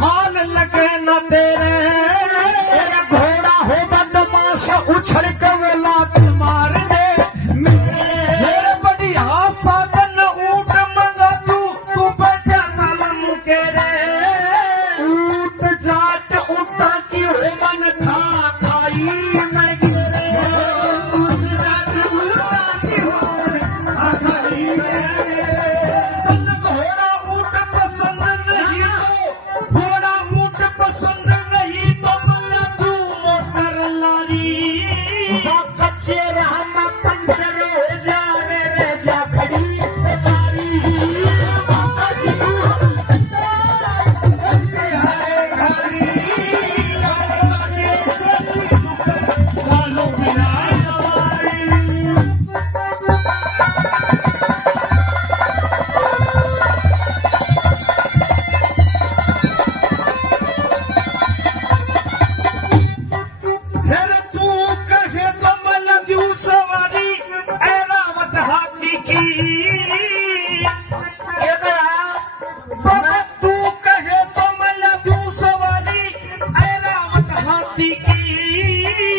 मान लगे न तेरे घोड़ा हो बदमाश उछल के लात मार दे मेरे बढ़िया साधन ऊट मंगा तू बैठा चल मुके रे ऊट जाट उठा की हो मन खा खाई मैं गिरे ऊट जाट उठा की हो खा खाई तन घोड़ा ऊट पसंद नहीं घोड़ा ऊट पसंद नहीं तो मैं तू मोटर लारी वो कच्चे रहना पंचर हो जा रे जा खड़ी बेचारी बाबा जी तू लालो बिना फिर तू कहे तो मैं लग्यू सवारी ऐरावत हाथी की ये गया तू कहे तो मैं लग्यू सवारी ऐरावत हाथी की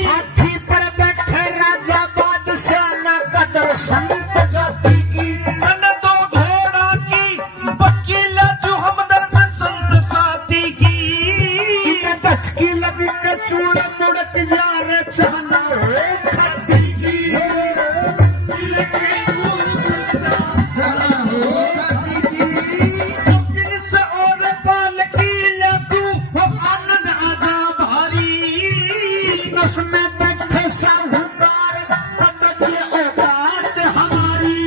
हाथी पर बैठे राजा बादशाह न कदर संत जाति की मन दो घोड़ा की वकील जो हमदर्द संत साथी की दस की लगी के चूड़ मुड़क जा रे चाहना हो खाती की जाना हो खाती की से और पाल की लगू वो आनंद आजा भारी उसमें बैठे साहूकार पतंग औकात हमारी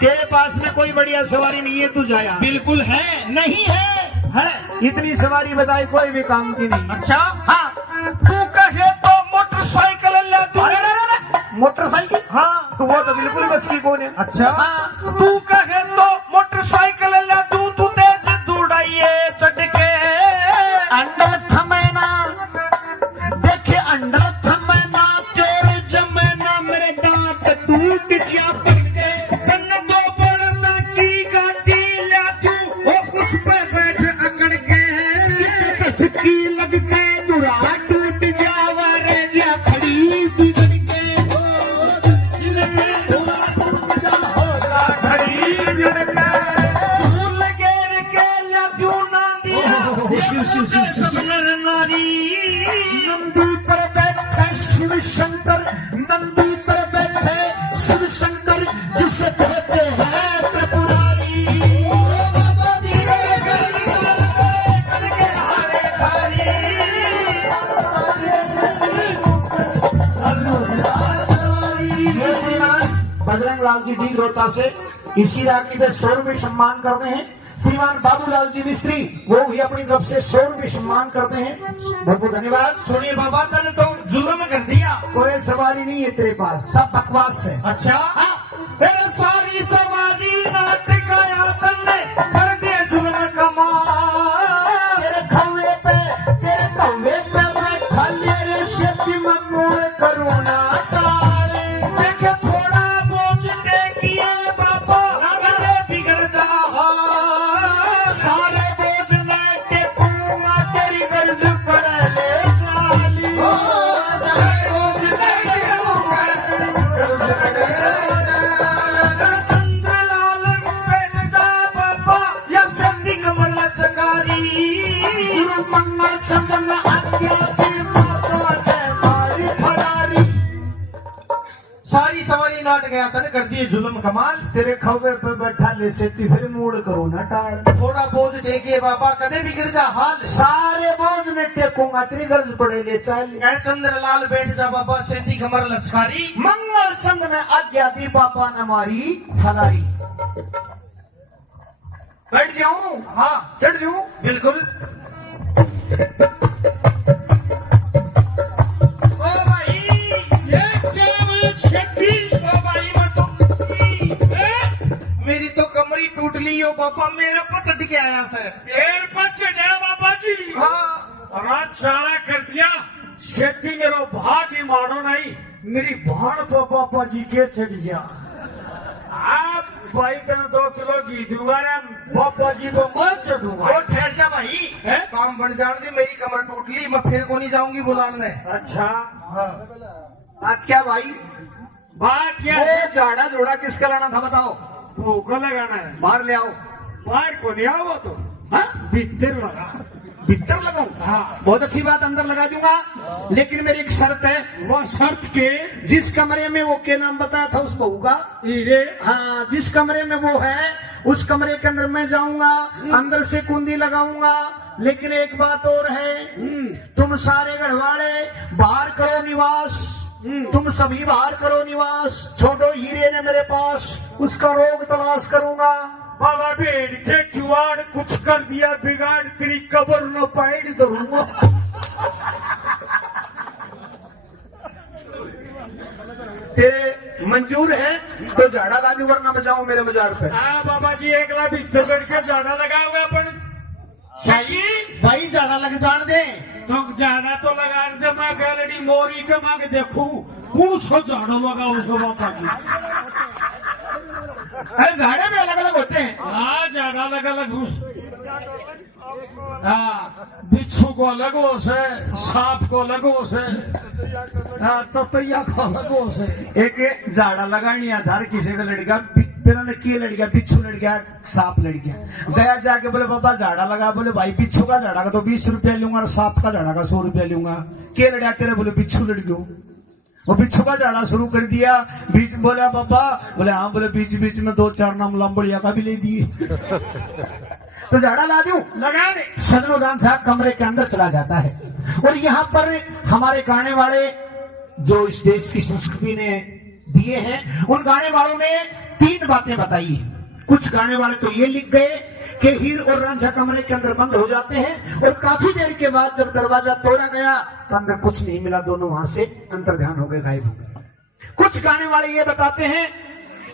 तेरे पास में कोई बढ़िया सवारी नहीं है, तू जाया। बिल्कुल है, नहीं है, है इतनी सवारी बताई कोई भी काम की नहीं। अच्छा हाँ तू कहे तो मोटरसाइकिल ले तू मोटरसाइकिल हाँ तो वो तो बिल्कुल बस की कौन है। अच्छा हाँ तू कहे तो मोटरसाइकिल ले तू तेज दौड़ाइए चढ़ के अंडर थमेना देखे अंडर थमेना तेरे जमेना मेरे दांत टूट जा पड़के तन दो बड़ना की गाड़ी ले तू वो उस पे बैठ अकड़ के झटकी लग के दुरा टूट जावा रे जा खड़ी बिगड़ के खड़ी बिगड़ के फूल घेर के लग्यू ना दिया सबलर नारी नंदी पर बैठे शिव शंकर नंदी पर बैठे शिव शंकर जिसे कहते हैं त्रिपुरारी बजरंग लाल जी डी रोहता से इसी राखी पे 100 रुपये सम्मान करते हैं। श्रीमान बाबूलाल जी मिस्त्री वो भी अपनी तरफ से 100 रुपये सम्मान करते हैं। बहुत बहुत धन्यवाद। सुनिए बाबा तने तो जुल्म कर दिया, कोई सवारी नहीं है तेरे पास, सब बकवास है। अच्छा तेरे सारी सवारी नाट गया तन्ने कर दे जुल्म कमा तेरे खवे पे बैठा ले रे शक्ति मंगोर करुणा तारे देखे थोड़ा बोझ टेकिए बाबा अगर बिगड़ जा सारे बोझ में टेकूंगा तेरी गर्ज पर ले चाली सारे बोझ में टेकूंगा गर्ज पर ले चंद्रलाल पेटदा बाबा या संधि कमल चकारी मंगल चंदन आज्ञा की माता जय मारी फरारी। सारी सवारी नाट सट गया तने कर दिए जुल्म कमाल। तेरे खवे पे बैठा ले सेती फिर मूड करो ना टाल। थोड़ा बोझ देखे बाबा कदे बिगड़ जा हाल। सारे बोझ में टेकूंगा तेरी गर्ज पड़े ले चल। कह चंद्रलाल बैठ जा बाबा सेती कमर लचकारी। मंगल चंद में आज्ञा दी पापा न मारी फलाई। बैठ जाऊं? हाँ चढ़ जाऊं? बिल्कुल। मेरी तो कमरी टूट ली हो पापा, मेरा पचट के आया सर। देर पचट है बाबा जी। हाँ रात सारा कर दिया खेती मेरो भाग ही मानो नहीं, मेरी भाण को पापा जी के चढ़ गया। आप भाई तेने 2 किलो घी दूंगा ना पापा जी को मत चढ़ूंगा। और ठहर जा भाई, है? काम बन जाने दे, मेरी कमर टूट ली, मैं फिर को नहीं जाऊंगी बुलाने। अच्छा बात क्या भाई? बात क्या वो है? झाड़ा जोड़ा किसका लाना था बताओ? भूखा लगाना है। बाहर ले आओ। बाहर को नहीं आओ तो हाँ? भीतर लगा। भीतर लगाऊं? हाँ बहुत अच्छी बात, अंदर लगा दूंगा, लेकिन मेरी एक शर्त है। वो शर्त के जिस कमरे में वो के नाम बताया था उस बहू का, हीरे हाँ जिस कमरे में वो है उस कमरे के अंदर मैं जाऊंगा, अंदर से कुंडी लगाऊंगा, लेकिन एक बात और है, तुम सारे घर वाले बाहर करो निवास, तुम सभी बाहर करो निवास, छोड़ो हीरे ने मेरे पास, उसका रोग तलाश करूंगा। बाबा भेड़ के जुआड़ कुछ कर दिया बिगाड़, तेरी कब्र न पैड़ दूंगा। तेरे मंजूर है तो झाड़ा ला दूं, वरना बचाओ मेरे मजार पे। हाँ बाबा जी, एक लाख भीतर बैठ के झाड़ा लगा हुआ अपन चाहिए। भाई झाड़ा लग जान दे। तो झाड़ा तो लगा दे, मैं गैलरी मोरी के मांग देखूं कौन सा झाड़ू लगा उसको बाबा जी। अरे झाड़े भी अलग अलग होते हैं। हाँ झाड़ा अलग अलग, हाँ बिच्छू को अलग हो से, सांप को अलग हो से, हाँ ततैया को अलग हो से। एक झाड़ा लगानी आधार किसी का लड़का बिना ने किए लड़ गया, बिच्छू लड़ गया, सांप लड़ गया, गया जाके बोले बाबा झाड़ा लगा, बोले भाई बिच्छू का झाड़ा का तो 20 रुपया लूंगा और सांप का झाड़ा का 100 रुपया लूंगा। के लड़ा तेरे? बोले बिच्छू लड़ गयो। वो बिच्छू का झाड़ा शुरू कर दिया, बीच बोला बाबा, बोले हाँ, बोले बीच बीच में 2-4 नाम लंबड़िया का भी ले दिए। तो झाड़ा ला दूं? लगा दे। सजनोदान साहब कमरे के अंदर चला जाता है, और यहाँ पर हमारे गाने वाले जो इस देश की संस्कृति ने दिए हैं, उन गाने वालों ने 3 बातें बताई। कुछ गाने वाले तो ये लिख गए कि हीर और रांझा कमरे के अंदर बंद हो जाते हैं, और काफी देर के बाद जब दरवाजा तोड़ा गया तो अंदर कुछ नहीं मिला, दोनों वहां से अंतर्ध्यान हो गए, गायब हो गए। कुछ गाने वाले ये बताते हैं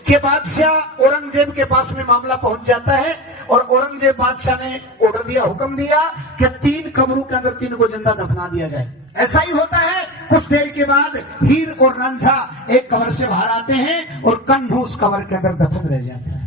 कि बादशाह औरंगजेब के पास में मामला पहुंच जाता है, और औरंगजेब बादशाह ने ऑर्डर दिया, हुक्म दिया कि 3 कब्रों के अंदर 3 को जिंदा दफना दिया जाए। ऐसा ही होता है। कुछ देर के बाद हीर और रांझा एक कब्र से बाहर आते हैं, और कन्हू उस कब्र के अंदर दफन रह जाता है।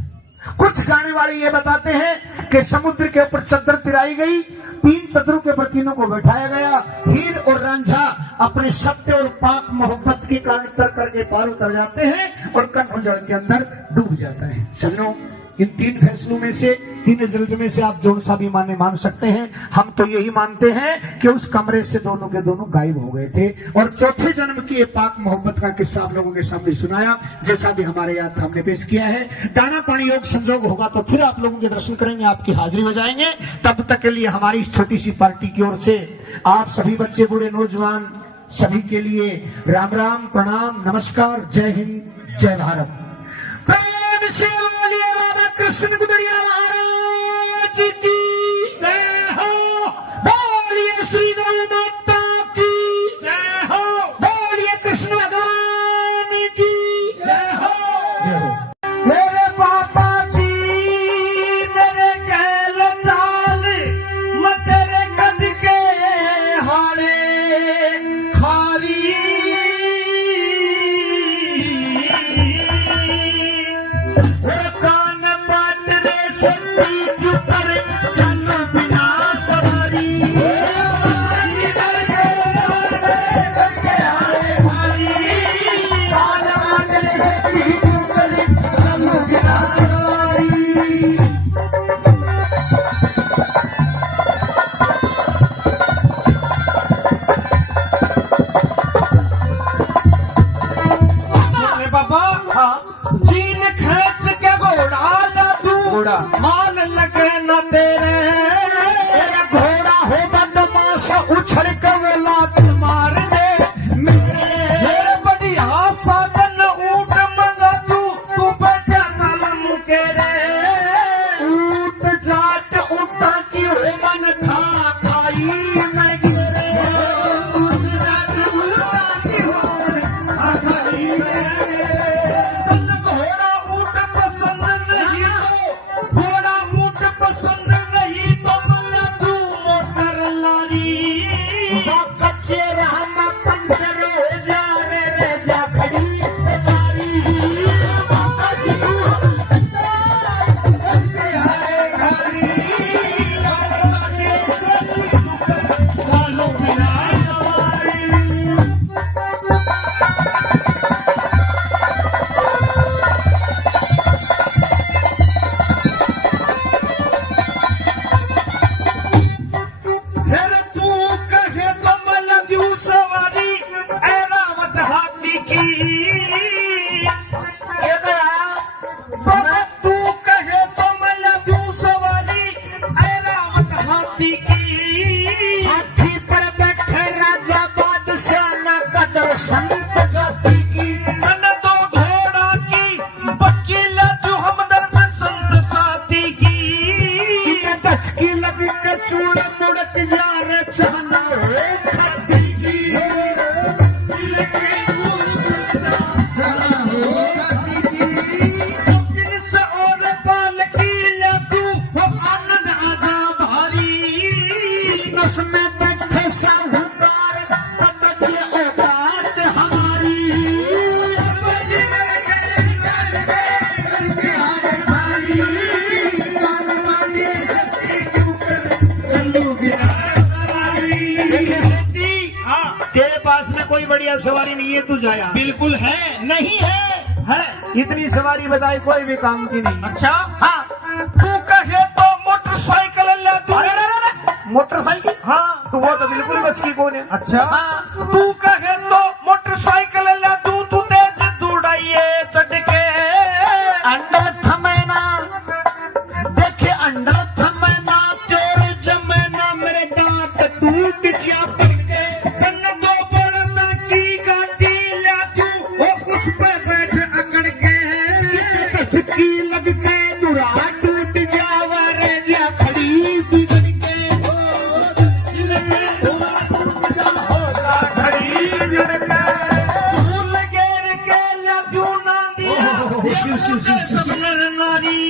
कुछ गाने वाले ये बताते हैं कि समुद्र के ऊपर चद्दर तिराई गई, 3 चद्दरों के ऊपर तीनों को बैठाया गया, हीर और रांझा अपने सत्य और पाक मोहब्बत के कारण तर करके पार उतर जाते हैं, और कन्हू जल के अंदर डूब जाता है। चलो, इन 3 फैसलों में से, 3 रिजल्ट में से आप जो सा भी मान सकते हैं। हम तो यही मानते हैं कि उस कमरे से दोनों के दोनों गायब हो गए थे, और चौथे जन्म की ये पाक मोहब्बत का किस्सा आप लोगों के सामने सुनाया, जैसा भी हमारे याद हमने पेश किया है। दाना पानी योग संजोग होगा तो फिर आप लोगों के दर्शन करेंगे, आपकी हाजिरी बजाएंगे। तब तक के लिए हमारी इस छोटी सी पार्टी की ओर से आप सभी बच्चे बूढ़े नौजवान सभी के लिए राम राम, प्रणाम, नमस्कार, जय हिंद, जय भारत। प्रेम से बोलिए राधा कृष्ण गुदड़िया महाराज की जय हो, बोलिए श्री गौ माता की जय हो, बोलिए कृष्ण भगवान की जय हो। मेरे पापा जी मेरे कहल चाल, मैं तेरे कद के हारे खारी, कान बाटने से पीठ पर चल बिना सवारी। अच्छा मान लगे न तेरे घोड़ा हो बदमाश उछल के वो लात मार दे मेरे बढ़िया साधन ऊट मंगा तू बैठा साला मुकेरे ऊट जाट ऊटा की हो मन खा खाई मैं गिरे ऊट जाट ऊटा की हो खाई तन घोड़ा ऊट पसंद नहीं तो घोड़ा ऊट पसंद नहीं तो मला तू मोटर लारी कच्चे रहना पंचर हो जा रे जा खड़ी बेचारी फिर तू कहे तो मला द्यू सवारी ऐ रावत हाथी की ये दया बाबा तू कहे तो मला द्यू सवारी ऐ रावत हाथी की हाथी पर बैठे राजा बादशाह न कदर संत जाति की मन दो घोड़ा की वकील जो हमदर्द संत साथी की दस की लगी के चूड़ मुड़क जा रे चहना हो खाती की चहना हो खाती की जिनसे और पाल की ले तू वो आनंद आजा भारी बस में बैठे साहूकार पता की औकात हमारी तेरे पास में कोई बढ़िया सवारी नहीं है तू जाया बिल्कुल है नहीं है इतनी सवारी बताई कोई भी काम की नहीं अच्छा हाँ तू कहे तो मोटरसाइकिल ले तू मोटरसाइकिल हाँ तो वो तो बिल्कुल बचकी कौन है अच्छा हाँ तू कहे तो मोटरसाइकिल ले तू तेज दौड़ाइए चढ़ के अंडर थमेना देखे अंडर थमेना तेरे जमेना मेरे दांत टूट जा करके तन दो बड़ना की गाड़ी ले तू वो उस पे बैठ अकड़ के झटकी लग के दुरा टूट जावा रे जा खड़ी बिगड़ के खड़ी बिगड़ के झूल घेर के ले तू ना दिया सबनर नारी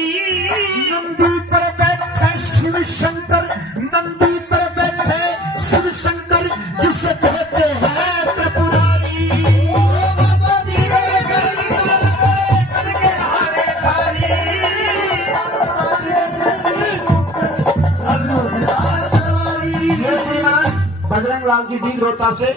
नंदी पर बैठे शिव शंकर नंदी पर बैठे शिव शंकर जिसे कहते हैं त्रिपुरारी बजरंग लाल जी डी रोहता से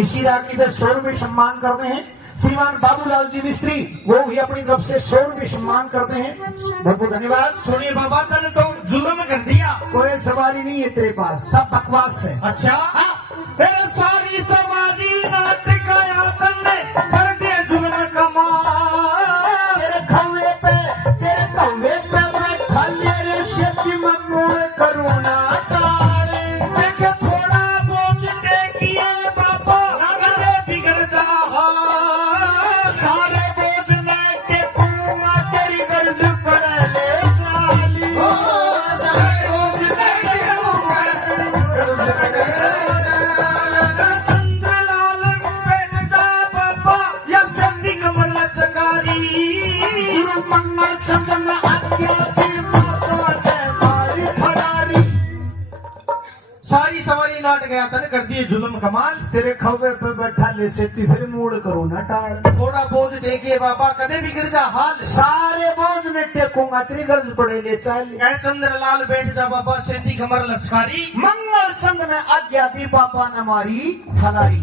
इसी राखी से 100 रुपये सम्मान करते हैं श्रीमान बाबूलाल जी मिस्त्री वो भी अपनी तरफ से 100 रुपये सम्मान करते हैं बहुत बहुत धन्यवाद सुनिए बाबा तने तो जुल्म कर दिया कोई सवारी नहीं है तेरे पास सब बकवास है अच्छा हाँ, तेरे सारी सवारी नाटक आया तन्ने कर दे जुल्म कमाल तेरे खौवे पे मैं खाली रे शक्ति मनोर करुणा टाले देखे थोड़ा बोझ टेकिए बाबा अगले बिगड़ जा सारे बोझ में टेकूंगा तेरी गर्ज पर ले चाली सारे बोझ में टेकूंगा गर्ज पर ले चंद्रलाल बेटा बाबा या संधि कमल चकारी मंगल चंद्र आज्ञा की माता जय मारी फरारी सारी सवारी नाट गया तने कर दिए जुल्म कमाल तेरे खौवे पे बैठा ले सेती फिर मूड करो ना टाल थोड़ा बोझ देके बाबा कदे बिगड़ जा हाल सारे बोझ में टेकूंगा तेरी गर्ज पड़े ले चाल ऐ चंद्रलाल बैठ जा बाबा सेंधी कमर लचकारी मंगल चंद ने आज्ञा दी पापा ने मारी फलारी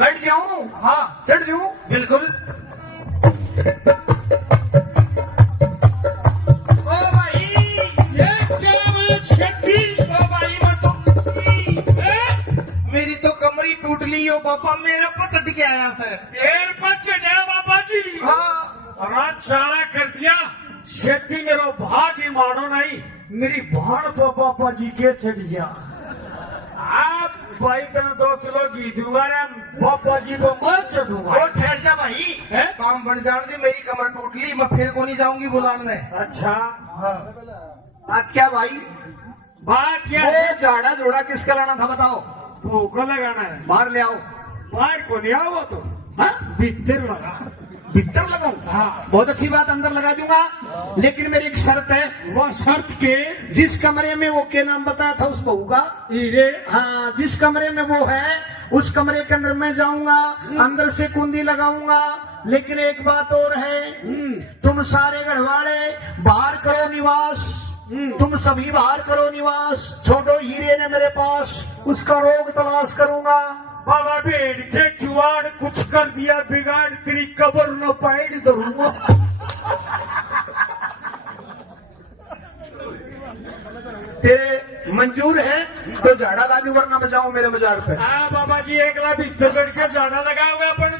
बैठ जाऊं हाँ चढ़ जाऊं बिल्कुल ओ भाई ये क्या मैं छठी ओ भाई मैं तो मेरी तो कमरी टूट ली हो बाबा मेरा पचट के आया सर देर पर चढ़ा बाबा जी हाँ रात सारा कर दिया खेती मेरो भाग ही मानो नहीं मेरी भाण को पापा जी के चढ़ गया। आप भाई तने 2 किलो घी दूंगा रे पापा जी को मत चढ़ूंगा। वो ठहर जा भाई, है? काम बन जाने दे, मेरी कमर टूट ली, मैं फिर को नहीं जाऊंगी बुलाने। अच्छा हाँ। आज क्या भाई बात क्या वो है? झाड़ा जोड़ा किसका लाना था बताओ? भूख लगाना है। बाहर ले आओ। बाहर को नहीं आओ तो हाँ? भीतर लगा। भीतर लगाऊं? हाँ। बहुत अच्छी बात, अंदर लगा दूंगा, लेकिन मेरी एक शर्त है। वो शर्त के जिस कमरे में वो के नाम बताया था उस बहू का, हीरे हाँ, जिस कमरे में वो है उस कमरे के अंदर मैं जाऊंगा, अंदर से कुंडी लगाऊंगा। लेकिन एक बात और है, तुम सारे घर वाले बाहर करो निवास, तुम सभी बाहर करो निवास। छोटो हीरे ने मेरे पास उसका रोग तलाश करूंगा। बाबा भेड़ के जुआड़ कुछ कर दिया बिगाड़, तेरी कबर न पैड़ दरूंगा। तेरे मंजूर है तो झाड़ा ला दूं, वरना बचाओ मेरे बाजार पे। हाँ बाबा जी, एक ला भीतर करके जाना लगाओगे अपन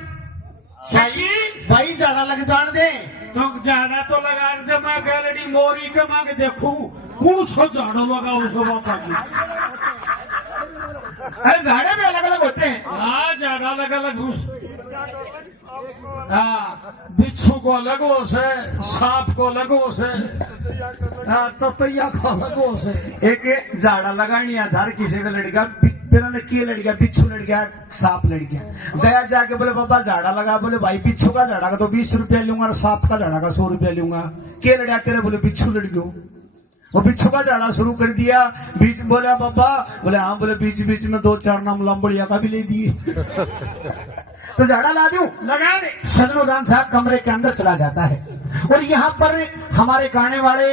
चाहिए भाई झाड़ा लग जान दे। तो जाना तो लगा दे। मैं गैलरी मोरी के मांग देखूं कौन सा झाड़ू लगाओ सो बाबा जी। अरे झाड़े भी अलग अलग होते हैं। हाँ झाड़ा अलग अलग, हाँ बिच्छू को अलग होश है, सांप को अलग होश है, ततैया को अलग होश है। एक झाड़ा लगानी आधार किसी का लड़का ने किए लड़ गया, बिच्छू लड़ गया, सांप लड़ गया। गया जाके बोले बाबा झाड़ा लगा, बोले भाई बिच्छू का झाड़ा का तो 20 रुपया लूंगा और सांप का झाड़ा का 100 रुपया लूंगा। के लड़ा तेरे? बोले बिच्छू लड़ गयो। वो बिच्छू का झाड़ा शुरू कर दिया। बीच बोला बाबा, बोले हाँ, बोले बीच बीच में 2-4 नाम लंबड़िया का भी ले दिए। तो झाड़ा ला दूं, लगा दे। सदनुदान साहब कमरे के अंदर चला जाता है और यहाँ पर हमारे गाने वाले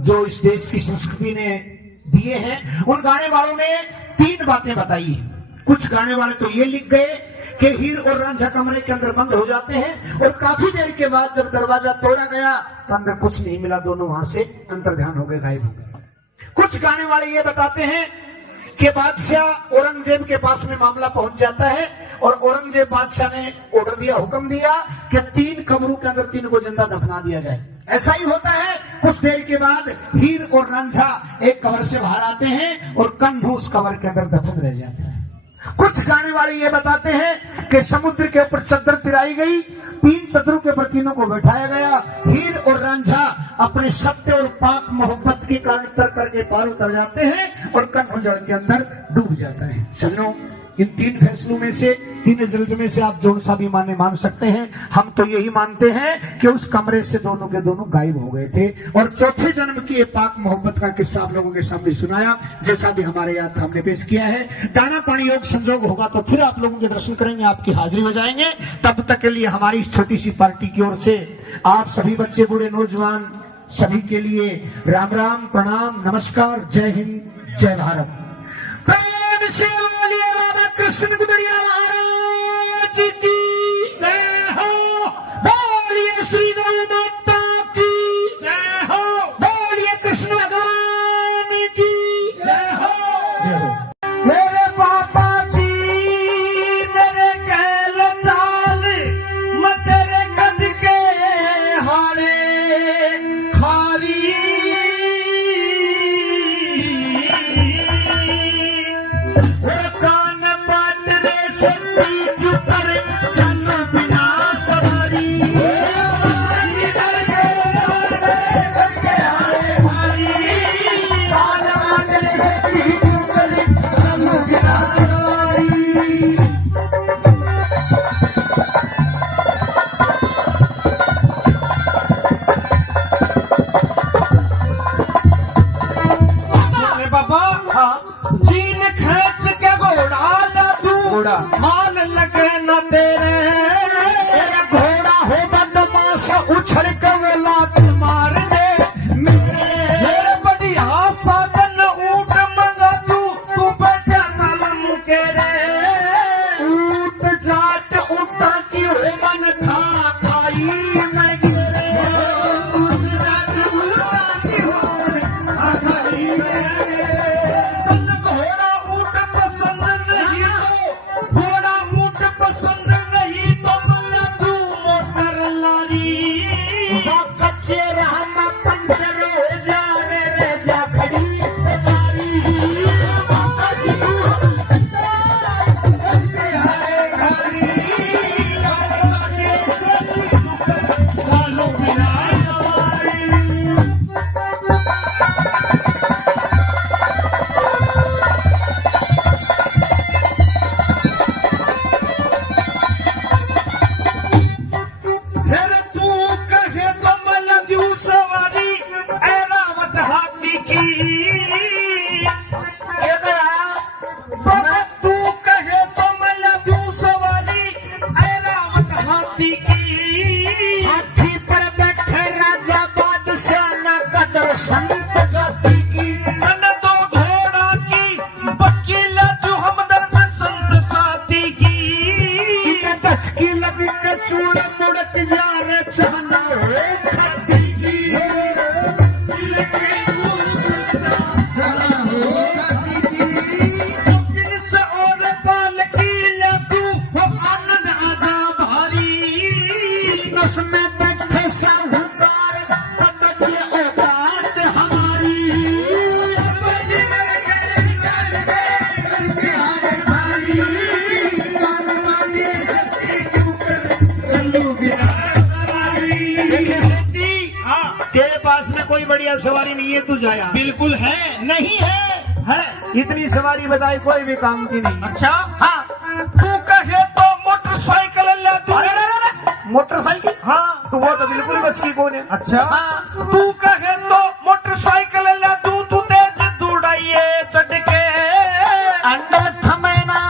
जो इस देश की संस्कृति ने दिए हैं, उन गाने वालों ने 3 बातें बताई। कुछ गाने वाले तो ये लिख गए कि हीर और रांझा कमरे के अंदर बंद हो जाते हैं और काफी देर के बाद जब दरवाजा तोड़ा गया तो अंदर कुछ नहीं मिला, दोनों वहां से अंतर्ध्यान हो गए, गायब हो गए। कुछ गाने वाले ये बताते हैं कि बादशाह औरंगजेब के पास में मामला पहुंच जाता है और औरंगजेब बादशाह ने ऑर्डर दिया, हुक्म दिया कि 3 कमरों के अंदर 3 को जिंदा दफना दिया जाए। ऐसा ही होता है। कुछ देर के बाद हीर और रांझा एक कमर से बाहर आते हैं और कन्हू उस कमर के अंदर दफन रह जाता है। कुछ गाने वाले ये बताते हैं कि समुद्र के ऊपर चद्दर तिराई गई, 3 चद्दरों के ऊपर तीनों को बैठाया गया। हीर और रांझा अपने सत्य और पाक मोहब्बत के कारण तर करके पार उतर जाते हैं और कन्हू जल के अंदर डूब जाता है। सुनो, इन 3 फैसलों में से, 3 रिजल्ट में से आप जो सा भी मान सकते हैं। हम तो यही मानते हैं कि उस कमरे से दोनों के दोनों गायब हो गए थे और चौथे जन्म की पाक मोहब्बत का किस्सा आप लोगों के सामने सुनाया, जैसा भी हमारे याद था हमने पेश किया है। दाना पानी योग संजोग होगा तो फिर आप लोगों के दर्शन करेंगे, आपकी हाजिरी बजाएंगे। तब तक के लिए हमारी इस छोटी सी पार्टी की ओर से आप सभी बच्चे बूढ़े नौजवान सभी के लिए राम राम, प्रणाम, नमस्कार, जय हिंद, जय भारत। प्रेम से बोलिए राधा कृष्ण गुदड़िया महाराज की जय हो। बोलिए श्री गौ माता की जय हो। बोलिए कृष्ण भगवान की जय हो। मेरे पापा जी मेरे कहल चाल, मैं तेरे कद के हारे खारी। कान बाट रे से पर चल बिना सवारी। कान बाट रे से पर चल बिना सवारी। बाबा हाँ, जीन खींच के घोड़ा लादू, मान लगे न तेरे घोड़ा हो बदमाश, उछल के वो लात मार दे। मेरे बढ़िया साधन ऊट मंगा तू बैठा चल मुके रे। ऊट जाट उठा की हो मन खा खाई मैं गिरे। ऊट जाट उठा की हो मन खा खाई घोड़ा ऊट पसंद नहीं, घोड़ा ऊट पसंद नहीं। बाबा तू कहे तो मैं ला दूं सवारी ऐरावत हाथी की। हाथी पर बैठे राजा बादशाह न कदर संत जाति की। मन दो घोड़ा की वकील जो हमदर्द संत साथी की। दस की लगी के चूड़ मुड़क जा रे चाहना रे खाती की। से और पाल की लू वो आनंद आजा भारी। उसमें बैठे साहूकार पतक औकात हमारी। तेरे पास में कोई बढ़िया सवारी नहीं है, तू जाया। बिल्कुल है नहीं है इतनी सवारी बताई कोई भी काम की नहीं। अच्छा हाँ तू कहे तो मोटरसाइकिल ले दूं। मोटरसाइकिल? हाँ तो वो तो बिल्कुल बच की कौन है। अच्छा हाँ तू कहे तो मोटरसाइकिल ले दूं तू तेज दौड़ाइए चढ़ के। अंडा थमेना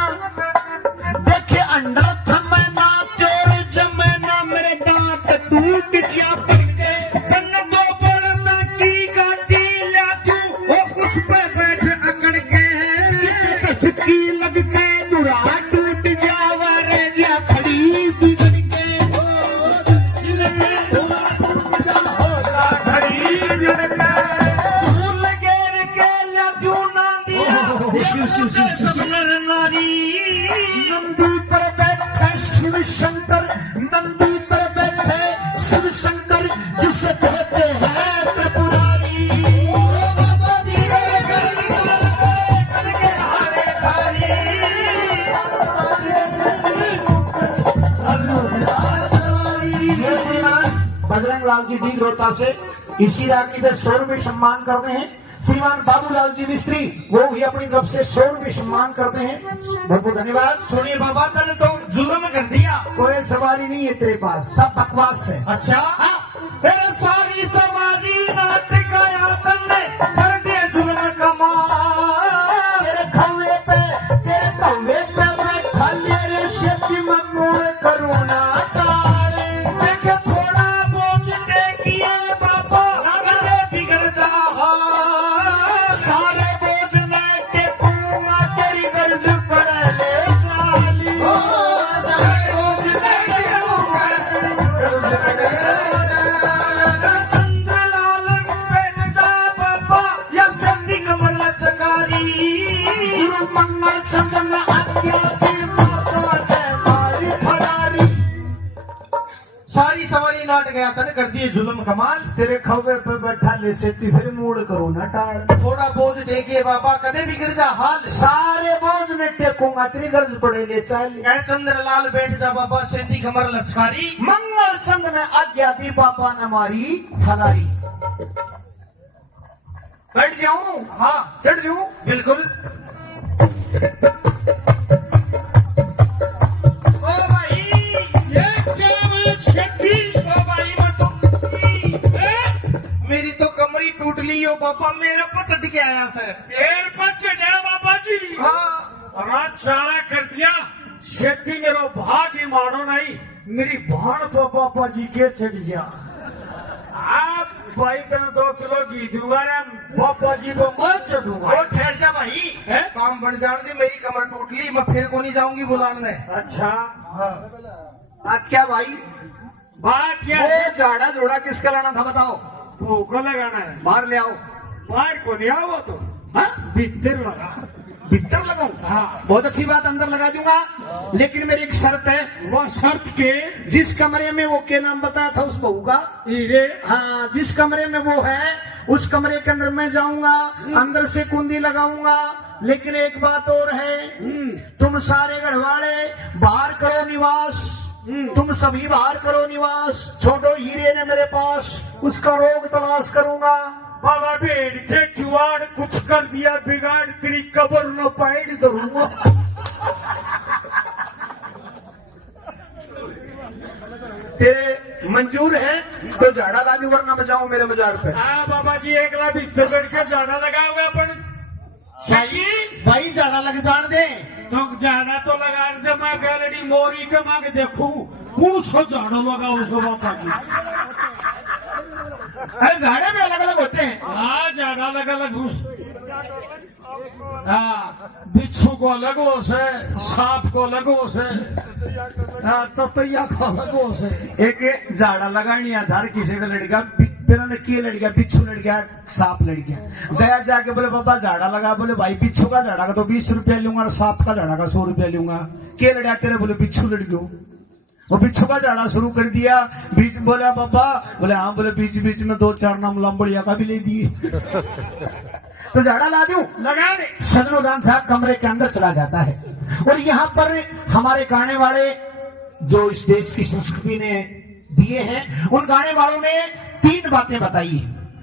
देखे अंडा थमेना तेरे जमेना मेरे दांत टूट जा पड़के। तन दो बड़ना की गाड़ी ले दूं वो उस पे बैठ अकड़ के। की लग के दुरा टूट जावा रे जा खड़ी बिगड़ के। फूल घेर के ले दूं ना दिया नारी। नंदी पर बैठे शिव शंकर, नंदी पर बैठे शिव शंकर जिसे कहते हैं त्रिपुरारी। बजरंग लाल जी डी रोहता से इसी राखी से 100 रुपये सम्मान करते हैं। श्रीमान बाबूलाल जी मिस्त्री वो भी अपनी तरफ से 100 रुपये सम्मान करते हैं। बहुत बहुत धन्यवाद। सुनिए बाबा तने तो जुल्म कर दिया। कोई सवारी नहीं है तेरे पास, सब बकवास है। अच्छा तेरे सारी सवारी नाट गया तन्ने कर दिया जुल्म कमाल। तेरे खवे पे बैठा ले रे शक्ति मनोर करुणा तारे। देखे थोड़ा बोझ देखिए बाबा अगले बिगड़ जा। सारे बोझ में टेकूंगा तेरी गर्ज पर ले चाली। सारे बोझ देखिए चंद्रलाल पेटदा बाबा या संधि कमल चकारी। गुरु मंगल चंदन आज्ञा दी मातो जय मारी फलारी। सारी सवारी नाट गया तने कर दिए जुल्म कमाल। तेरे खवे पे बैठा ले सेती फिर मूड करो ना टाल। थोड़ा बोझ देखिए बाबा कदे बिगड़ जा हाल। सारे बोझ में टेकूंगा तेरी गर्ज पड़े ले चाल। चंद्रलाल बैठ जा बाबा सेंधी कमर लचकारी। मंगल चंद ने आज्ञा दी पापा न मारी फलारी। बैठ जाऊं हाँ चढ़ जाऊं बिल्कुल। ओ भाई ये क्या बात छठी। ओ भाई मैं तो मेरी तो कमरी टूट ली हो बाबा मेरा पचट के आया सर। देर पचट है बाबा जी। हाँ रात सारा कर दिया खेती मेरो भाग ही मानो नहीं मेरी भाण को पापा जी के चढ़ गया। आप भाई तने 2 किलो घी दूंगा रे पापा जी को मत चढ़ूंगा। ठहर जा भाई है? काम बन जाने दे मेरी कमर टूट ली मैं फिर को नहीं जाऊंगी बुलाने। अच्छा हाँ क्या भाई बात क्या वो झाड़ा जोड़ा किसका लाना था बताओ। भूखो लगाना है। बाहर ले आओ। बाहर को नहीं आओ वो तो हाँ भीतर लगा। भीतर लगाऊं? हाँ बहुत अच्छी बात, अंदर लगा दूंगा, लेकिन मेरी एक शर्त है। वो शर्त के जिस कमरे में वो के नाम बताया था उस बहू का, हाँ जिस कमरे में वो है उस कमरे के अंदर मैं जाऊंगा, अंदर से कुंडी लगाऊंगा। लेकिन एक बात और है, तुम सारे घर वाले बाहर करो निवास, तुम सभी बाहर करो निवास। छोड़ो हीरे ने मेरे पास उसका रोग तलाश करूंगा। बाबा भेड़ के जुआड़ कुछ कर दिया बिगाड़ तेरी कब्र न पैड़ करूंगा। तेरे मंजूर है तो झाड़ा लागू वरना बचाओ मेरे मजार पे। हाँ बाबा जी एक लाख भीतर बैठ के झाड़ा लगा हुआ अपन चाहिए भाई जाना लग जान दे तो जाना तो लगा दे, मैं गैलरी मोरी के मांग देखूं कौन सो झाड़ू लगा उसको बापा जी। अरे झाड़े भी अलग अलग होते हैं। हाँ झाड़ा अलग अलग, हाँ बिच्छू को अलग हो से, सांप को अलग हो से, हाँ ततैया को अलग हो से। एक झाड़ा लगानी आधार किसी का लड़का बिना ने किए लड़का, बिच्छू लड़का, सांप लड़का गया जाके बोले बाबा झाड़ा लगा। बोले भाई बिच्छू का झाड़ा का तो 20 रुपया लूंगा और सांप का झाड़ा का 100 रुपया लूंगा। के लड़ा तेरे? बोले बिच्छू लड़कियों। वो बिच्छू का झाड़ा शुरू कर दिया। बीच बोला बाबा, बोले हाँ। बोले बीच बीच में 2-4 नाम लंबड़िया का भी ले दिए। तो झाड़ा ला दूं, लगा दे। सजनो दान साहब कमरे के अंदर चला जाता है और यहाँ पर हमारे गाने वाले जो इस देश की संस्कृति ने दिए हैं, उन गाने वालों ने 3 बातें बताई।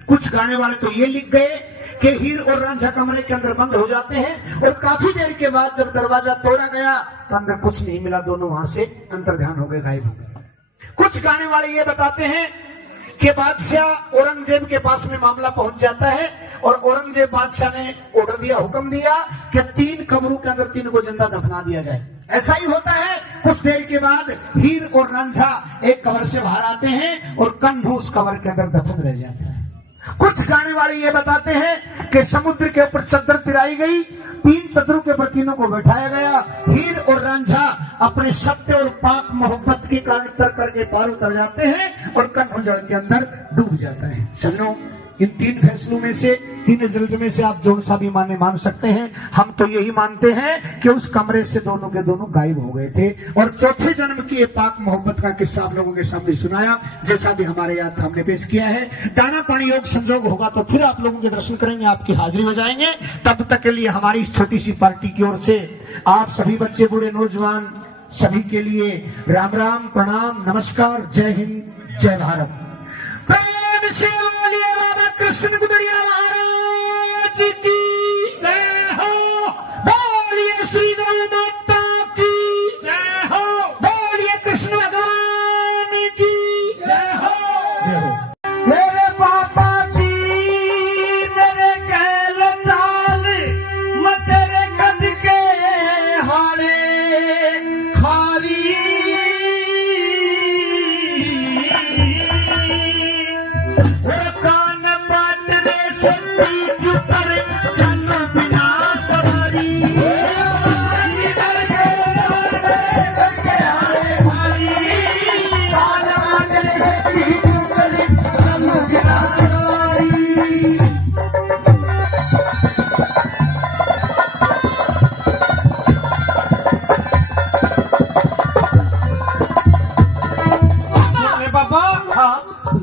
कुछ गाने वाले तो ये लिख गए कि हीर और रांझा कमरे के अंदर बंद हो जाते हैं और काफी देर के बाद जब दरवाजा तोड़ा गया तो अंदर कुछ नहीं मिला, दोनों वहां से अंतर्ध्यान हो गए, गायब हो गए। कुछ गाने वाले ये बताते हैं कि बादशाह औरंगजेब के पास में मामला पहुंच जाता है और औरंगजेब बादशाह ने ऑर्डर दिया, हुक्म दिया कि 3 कब्रों के अंदर 3 को जिंदा दफना दिया जाए। ऐसा ही होता है। कुछ देर के बाद हीर और रांझा एक कब्र से बाहर आते हैं और कन्हू उस कब्र के अंदर दफन रह जाते हैं। कुछ गाने वाले ये बताते हैं कि समुद्र के ऊपर चद्दर तिराई गई, 3 चद्दरों के ऊपर तीनों को बैठाया गया। हीर और रांझा अपने सत्य और पाक मोहब्बत के कारण तर करके पार उतर जाते हैं और कन्हू जल के अंदर डूब जाता है। चलो इन 3 फैसलों में से, 3 रिजल्ट में से आप जो सा भी मान सकते हैं। हम तो यही मानते हैं कि उस कमरे से दोनों के दोनों गायब हो गए थे और चौथे जन्म की ये पाक मोहब्बत का किस्सा आप लोगों के सामने सुनाया, जैसा भी हमारे याद हमने पेश किया है। दाना पानी योग संजोग होगा तो फिर आप लोगों के दर्शन करेंगे, आपकी हाजिरी हो जाएंगे। तब तक के लिए हमारी इस छोटी सी पार्टी की ओर से आप सभी बच्चे बूढ़े नौजवान सभी के लिए राम राम, प्रणाम, नमस्कार, जय हिंद, जय भारत। प्रेम से बोलिए राधा कृष्ण गुदड़िया महाराज की जय हो। बोलिए श्री गौ माता की जय हो। बोलिए कृष्ण भगवान की जय हो। मेरे पापा जी मेरे कहल चाल, मैं तेरे कद के हारे खारी। कान पाटरे से पीठ पर चल बिना सवारी। कान पाटरे से पीठ पर चल बिना सवारी।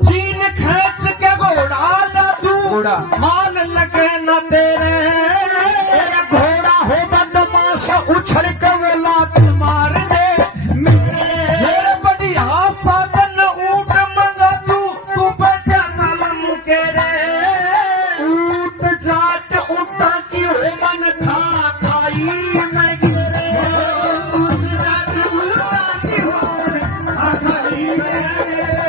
जीन खींच के घोड़ा लदू, माल लगे न तेरे घोड़ा हो बदमाश उछल के वो लात मार दे। मेरे बढ़िया साधन ऊट मंगा तू बैठा चल मुकेरे। ऊट जाट ऊटा की हो मन खा खाई मैं गिरे। ऊट जाट ऊटा की हो मन खाई मैं गिरे।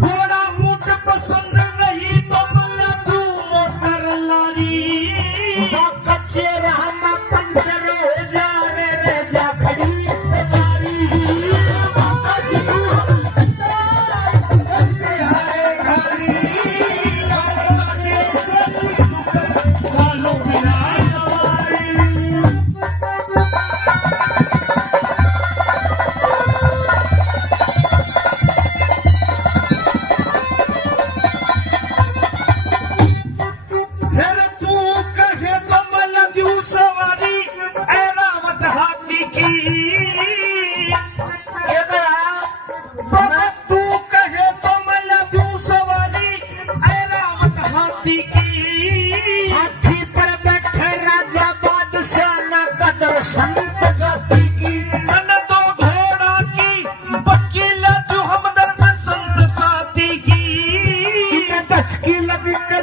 घोड़ा ऊट पसंद नहीं तो मला तू मोटर लारी। कच्चे रहना पंचर हो जा रे जा खड़ी बेचारी।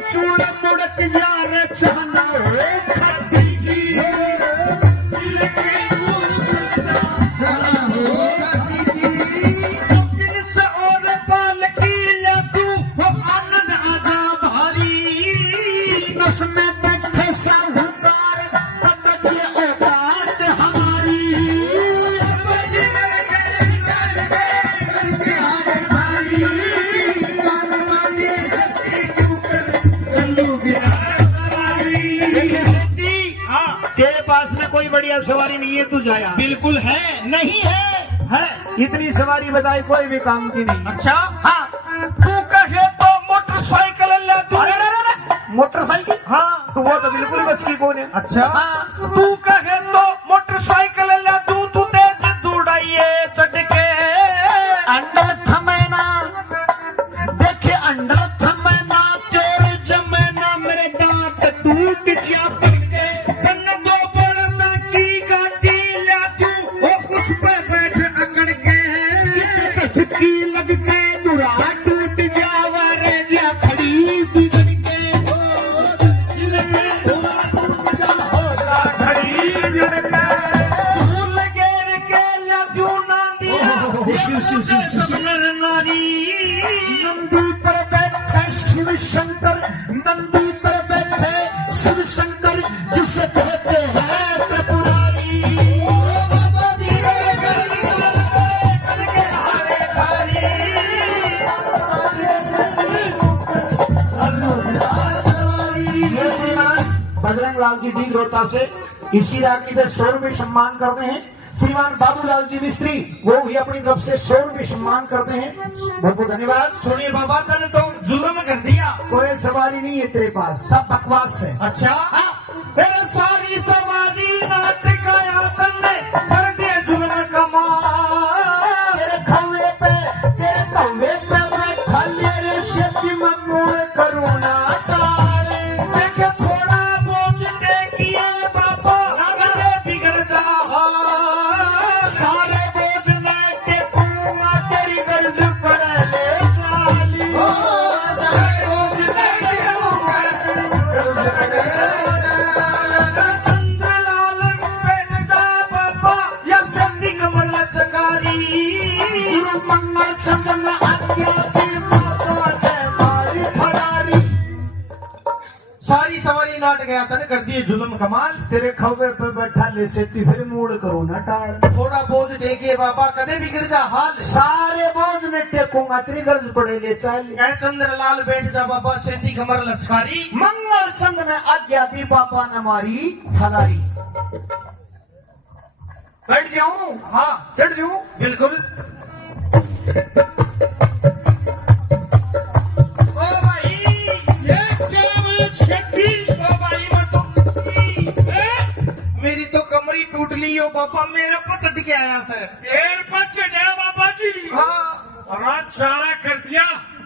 चूड़ मुड़क जा रे चहना और पाल की लू आनंद आजा भारी। नस में बैठे साहूकार पतक औकात हमारी तेरे पास में कोई बढ़िया सवारी नहीं है, तू जाया। बिल्कुल है, नहीं है। इतनी सवारी बताई कोई भी काम की नहीं। अच्छा हाँ, तू कहे तो मोटरसाइकिल ले तू। मोटरसाइकिल? हाँ, तो वो तो बिल्कुल बचकी कौन है। अच्छा हाँ, तू कहे तो मोटरसाइकिल ले तू, तू तेज दौड़ाइए चढ़ के अंडर थमेना देखे, अंडर थमेना तेरे जमेना मेरे दांत टूट जा पड़के तन दो बड़ना की गाड़ी ले तू, वो उस पे बैठ अकड़ के झटकी लग के दुरा टूट जावा रे जा खड़ी बिगड़ के झूल घेर के ले तू ना दिया सपनर नारी। नंदी पर बैठे शिव शंकर, नंदी पर बैठे शिव शंकर जिसे कहते हैं त्रिपुरारी। ये श्रीमान बजरंग लाल जी बीज रोहता से इसी राखी से 100 रुपये सम्मान करते हैं। श्रीमान बाबूलाल जी मिस्त्री वो भी अपनी तरफ से 100 रुपये सम्मान करते हैं। बहुत बहुत धन्यवाद। सुनिए बाबा, तने तो जुल्म कर दिया। कोई सवारी नहीं है तेरे पास, सब बकवास है। अच्छा तेरे सारी सवारी नाटक आया तन्ने कर दे जुल्म कमाल। तेरे खौवे पे बैठा ले रे शक्ति मनोर करुणा टाले। देखे थोड़ा बोझ टेकिए बाबा, अगले बिगड़ जा सारे बोझ में टेकूंगा तेरी गर्ज पर ले चाली। सारे बोझ टेकूंगा गर्ज पर ले चाली। चंद्रलाल बैठ जा बाबा, या संधि कमल चकारी। मंगल चंदन आज्ञा की माता जय मारी फरारी। सारी सवारी नाट गया तने कर दिए जुल्म कमाल। तेरे खौवे पे बैठा ले सेती फिर मूड करो न टाल। थोड़ा बोझ देके बाबा कदे बिगड़ जा हाल। सारे बोझ में टेकूंगा तेरी गर्ज पड़े ले चाली। कह चंद्रलाल बैठ जा बाबा, सेती कमर लचकारी। मंगल चंद में आज्ञा दी पापा न मारी फलारी। बैठ जाऊं? हाँ चढ़ जाऊं, बिल्कुल। ओ भाई ये क्या मैं छठी? ओ भाई मैं तो मेरी तो कमरी टूट ली हो बाबा, मेरा पचट के आया सर। देर पचट है बाबा जी। हाँ रात सारा कर दिया,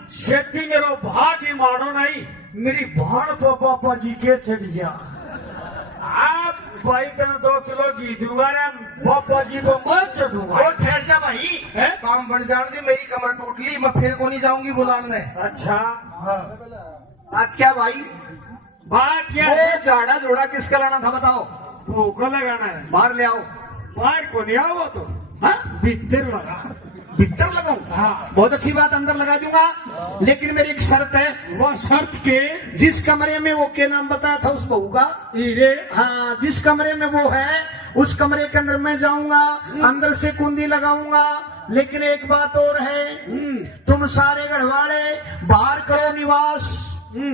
खेती मेरो भाग ही मानो नहीं, मेरी भाण को पापा जी के चढ़ गया। आप भाई तेने 2 किलो घी दूंगा ना, पापा जी को मत चढ़ूंगा। ठहर जा भाई, काम बन जाने दे, मेरी कमर टूट ली, मैं फिर को नहीं जाऊंगी बुलाने। अच्छा आज क्या भाई बात क्या वो है? जाड़ा जोड़ा किसका लाना था बताओ। भूखो लगाना है। बाहर ले आओ। बाहर को नहीं आओ तो हाँ? भीतर लगा। भीतर लगाऊं? हाँ। बहुत अच्छी बात, अंदर लगा दूंगा, लेकिन मेरी एक शर्त है। वो शर्त के? जिस कमरे में वो के नाम बताया था उस बहू का। हाँ, जिस कमरे में वो है उस कमरे के अंदर मैं जाऊंगा, अंदर से कुंडी लगाऊंगा, लेकिन एक बात और है, तुम सारे घर वाले बाहर करो निवास,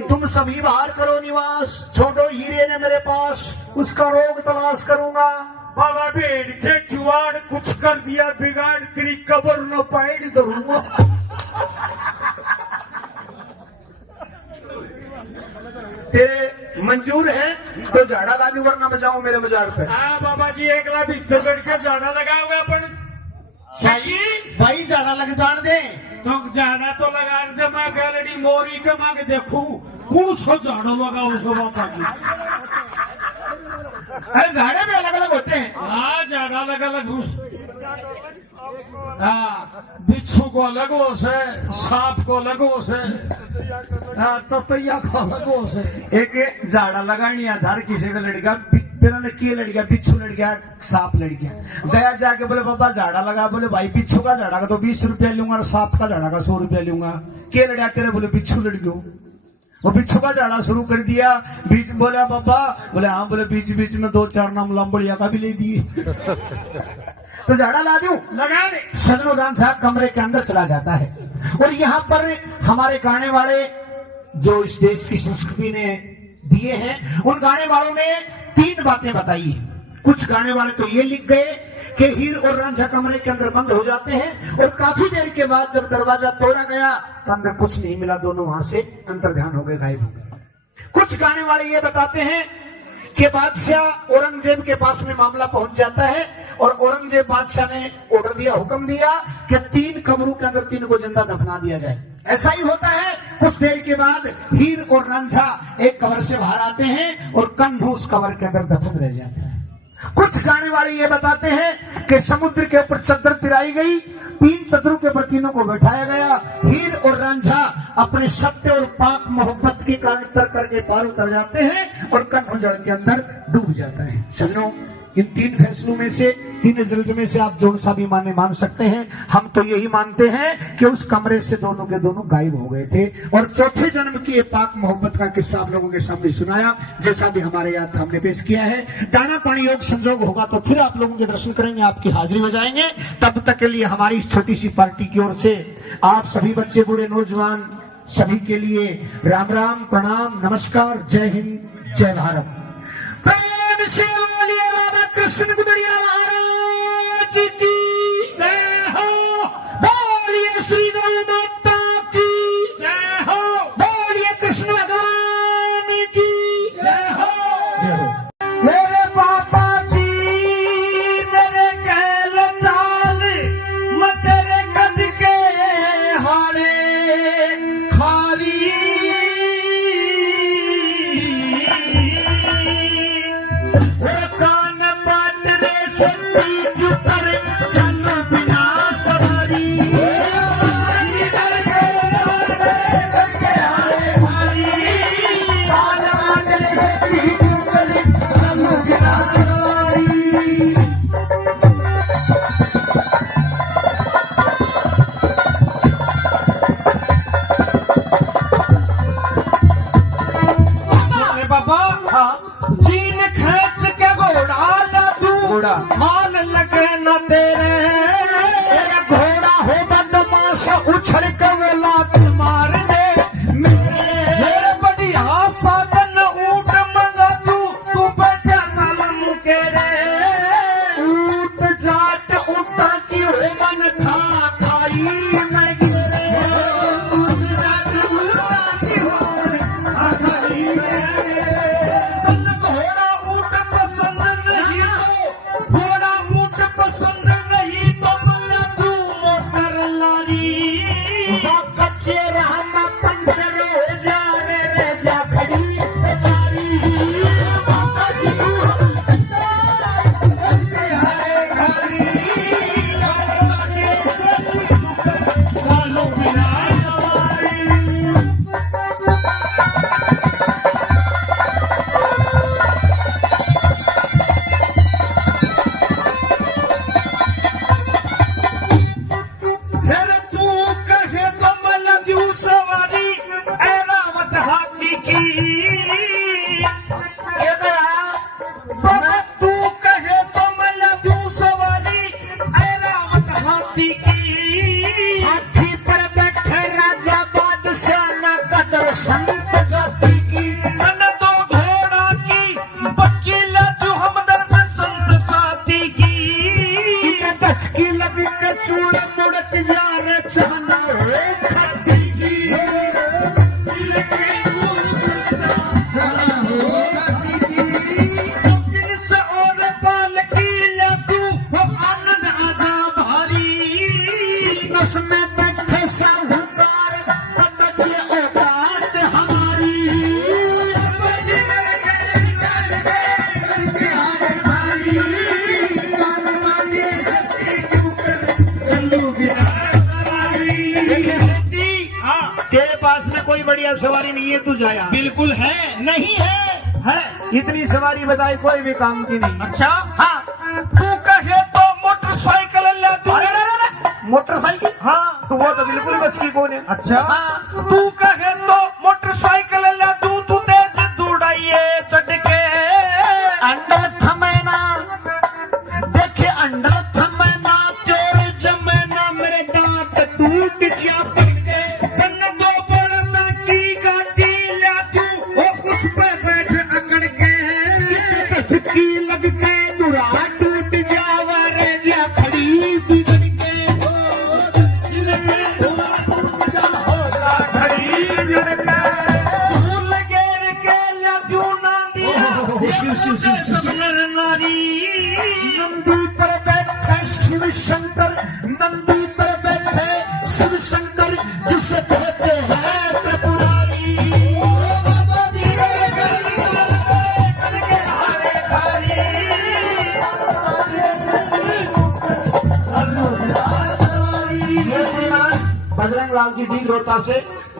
तुम सभी बाहर करो निवास, छोटो हीरे ने मेरे पास उसका रोग तलाश करूंगा। बाबा भेड़ के जुआड़ कुछ कर दिया बिगाड़, तेरी कबर न पैड़ दरूंगा। तेरे मंजूर है तो झाड़ा ला दूं, वरना बचाओ मेरे बाजार पे। हाँ बाबा जी, एक लाख भीतर बैठ के जाना लगाओगे अपन। भाई झाड़ा लग जान दे तो जाना तो लगा दे, मैं गैलरी मोरी के मांग देखूं कौन सा झाड़ू लगाओ उसको बाबा जी। अरे झाड़े भी अलग अलग होते हैं। हाँ झाड़ा अलग अलग, हाँ बिच्छू को अलग होश है, सांप को अलग होश है, हाँ ततैया को अलग होश है। एक झाड़ा लगानी आधार किसी का लड़का बिना ने किए लड़ गया, बिच्छू लड़ गया, सांप लड़ गया, गया जाके बोले बाबा झाड़ा लगा, बोले भाई बिच्छू का झाड़ा का तो 20 रुपया लूंगा और सांप का झाड़ा का 100 रुपया लूंगा। के लड़ा तेरे, बोले बिच्छू लड़ गयो। वो बिच्छू का झाड़ा शुरू कर दिया। बीच बोला पापा, बोले हाँ, बोले बीच बीच में 2-4 नाम लंबड़िया का भी ले दिए। तो झाड़ा ला दूं, लगा दे। सजनोदान साहब कमरे के अंदर चला जाता है और यहाँ पर हमारे गाने वाले जो इस देश की संस्कृति ने दिए हैं, उन गाने वालों ने 3 बातें बताई। कुछ गाने वाले तो ये लिख गए कि हीर और रांझा कमरे के अंदर बंद हो जाते हैं और काफी देर के बाद जब दरवाजा तोड़ा गया तो अंदर कुछ नहीं मिला, दोनों वहां से अंतर्ध्यान हो गए, गायब हो गए। कुछ गाने वाले ये बताते हैं कि बादशाह औरंगजेब के पास में मामला पहुंच जाता है और औरंगजेब बादशाह ने ऑर्डर दिया, हुक्म दिया कि 3 कमरों के अंदर 3 को जिंदा दफना दिया जाए। ऐसा ही होता है। कुछ देर के बाद हीर और रांझा एक कबर से बाहर आते हैं और कन्हू उस कबर के अंदर दफन रह जाता है। कुछ गाने वाले ये बताते हैं कि समुद्र के ऊपर चद्दर तिराई गई, 3 चद्दरों के ऊपर तीनों को बैठाया गया। हीर और रांझा अपने सत्य और पाक मोहब्बत के कारण तर करके पार उतर जाते हैं और कन्हू जल के अंदर डूब जाता है। सजनों, इन 3 फैसलों में से, 3 रिजल्ट में से आप जो सा भी मान सकते हैं। हम तो यही मानते हैं कि उस कमरे से दोनों के दोनों गायब हो गए थे और चौथे जन्म की पाक मोहब्बत का किस्सा आप लोगों के सामने सुनाया, जैसा भी हमारे याद हमने पेश किया है। दाना पानी योग संजोग होगा तो फिर आप लोगों के दर्शन करेंगे, आपकी हाजिरी हो जाएंगे। तब तक के लिए हमारी इस छोटी सी पार्टी की ओर से आप सभी बच्चे बूढ़े नौजवान सभी के लिए राम राम, प्रणाम, नमस्कार, जय हिंद, जय भारत। प्रेम से बोलिए राधा कृष्ण गुदड़िया महाराज की जय हो, बोलिए श्री गौ माता की जय हो, बोलिए कृष्ण भगवान की जय हो। मेरे पापा जी मेरे कहल चाल, मैं तेरे कद के हारे खाली। कान बाटने से पीठ पर चल बिना सवारी। कान बाटने से पीठ पर चल बिना सवारी। बाबा, हाँ, जीन खींच के घोड़ा ला तू, मान लगे न तेरे घोड़ा हो बदमाश, उछल के वो लात मार दे। मेरे बढ़िया साधन ऊट मंगा तू बैठा चल मुके रे। ऊट जाट उठा की हो मन खा खाई मैं गिरे। ऊट जाट उठा की हो मन खा खाई मैं। घोड़ा ऊट पसंद नहीं तो, घोड़ा ऊट पसंद नहीं तो मल्ला तू मोटर लारी। वो कच्चे रहना पंचर हो जा रे जा खड़ी बेचारी। बाबा जी तू लालो बिना सवारी। फिर तू कहे तो मैं लग्यू सवारी, ऐ रावत हाथी की। ये दया, तू कहे तो मैं लग्यू सवारी, ऐ रावत हाथी की। हाथी पर बैठे राजा बादशाह न कदर संत जाति की। मन दो घोड़ा की वकील जो हमदर्द संत साथी की। दस की लगी के चूड़ मुड़क यार चाहना खाती की। जिनस और बाल की लगू वो आनंद आजा भारी। बस में बैठे साहूकार पतंग औकात हमारी। तेरे पास में कोई बढ़िया सवारी नहीं है, तू जाया। बिल्कुल है, नहीं है इतनी सवारी बताई कोई भी काम की नहीं। अच्छा, हाँ, तू कहे तो मोटरसाइकिल ले तू। मोटरसाइकिल, हाँ, तो वो तो बिल्कुल बच की कौन है। अच्छा, हाँ, तू कहे तो मोटरसाइकिल शिव शिव शिव शिव सब नर नारी नंदी पर बैठे शिव शंकर, नंदी पर बैठे शिव शंकर, जिसे कहते हैं त्रिपुरारी। बजरंग लाल जी डी रोहता से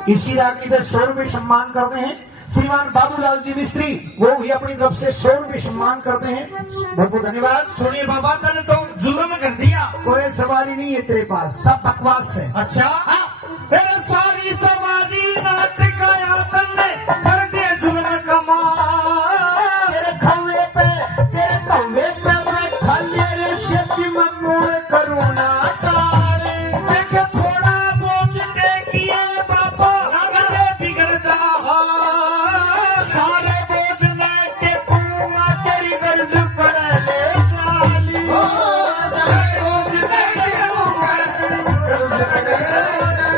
इसी राखी से 100 रुपये सम्मान करते हैं। श्रीमान बाबूलाल जी मिस्त्री वो भी अपनी तरफ से 100 रुपये सम्मान करते हैं। बहुत बहुत धन्यवाद। सुनिए बाबा, तने तो जुल्म कर दिया। कोई सवारी नहीं है तेरे पास, सब बकवास है। अच्छा तेरे सारी समाजी नाटक आया तन्ने कर दिया जुल्म कमाल। तेरे खौवे पे मैं खाली रे शक्ति ममूल करुणा तारे। देख थोड़ा बोझ टेकिए बाबा, अगले बिगड़ जा सारे बोझ में टेकूंगा तेरी गर्ज पर ले चाली। सारे बोझ में टेकूंगा गर्ज पर ले चाली।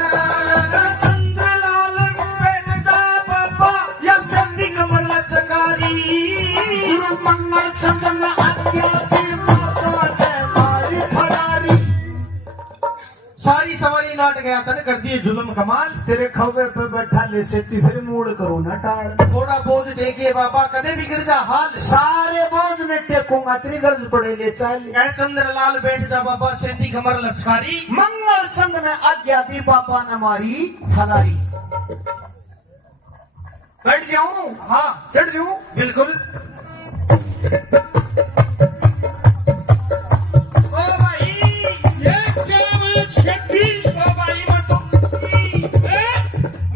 चंद्रलाल पेटदा बाबा या संधि कमल चकारी। गुरु मंगल चंदन आज्ञा दी मातो जय मारी फलारी। सारी सवारी नाट गया तने कर दिए जुल्म कमाल। तेरे खौवे पे बैठा ले सेती फिर मूड करो न टाल। थोड़ा बोझ टेकिए बाबा, कदे बिगड़ जा हाल। सारे बोझ में टेकूंगा तेरी गर्ज पड़े ले चाल। चंद्रलाल बैठ जा बाबा, सेंधी कमर लचकारी। मंगल चंद में आज्ञा दी पापा न मारी फलारी। बैठ जाऊं? हाँ चढ़ जाऊं बिल्कुल। ओ भाई ये क्या बात छठी? ओ भाई मैं तो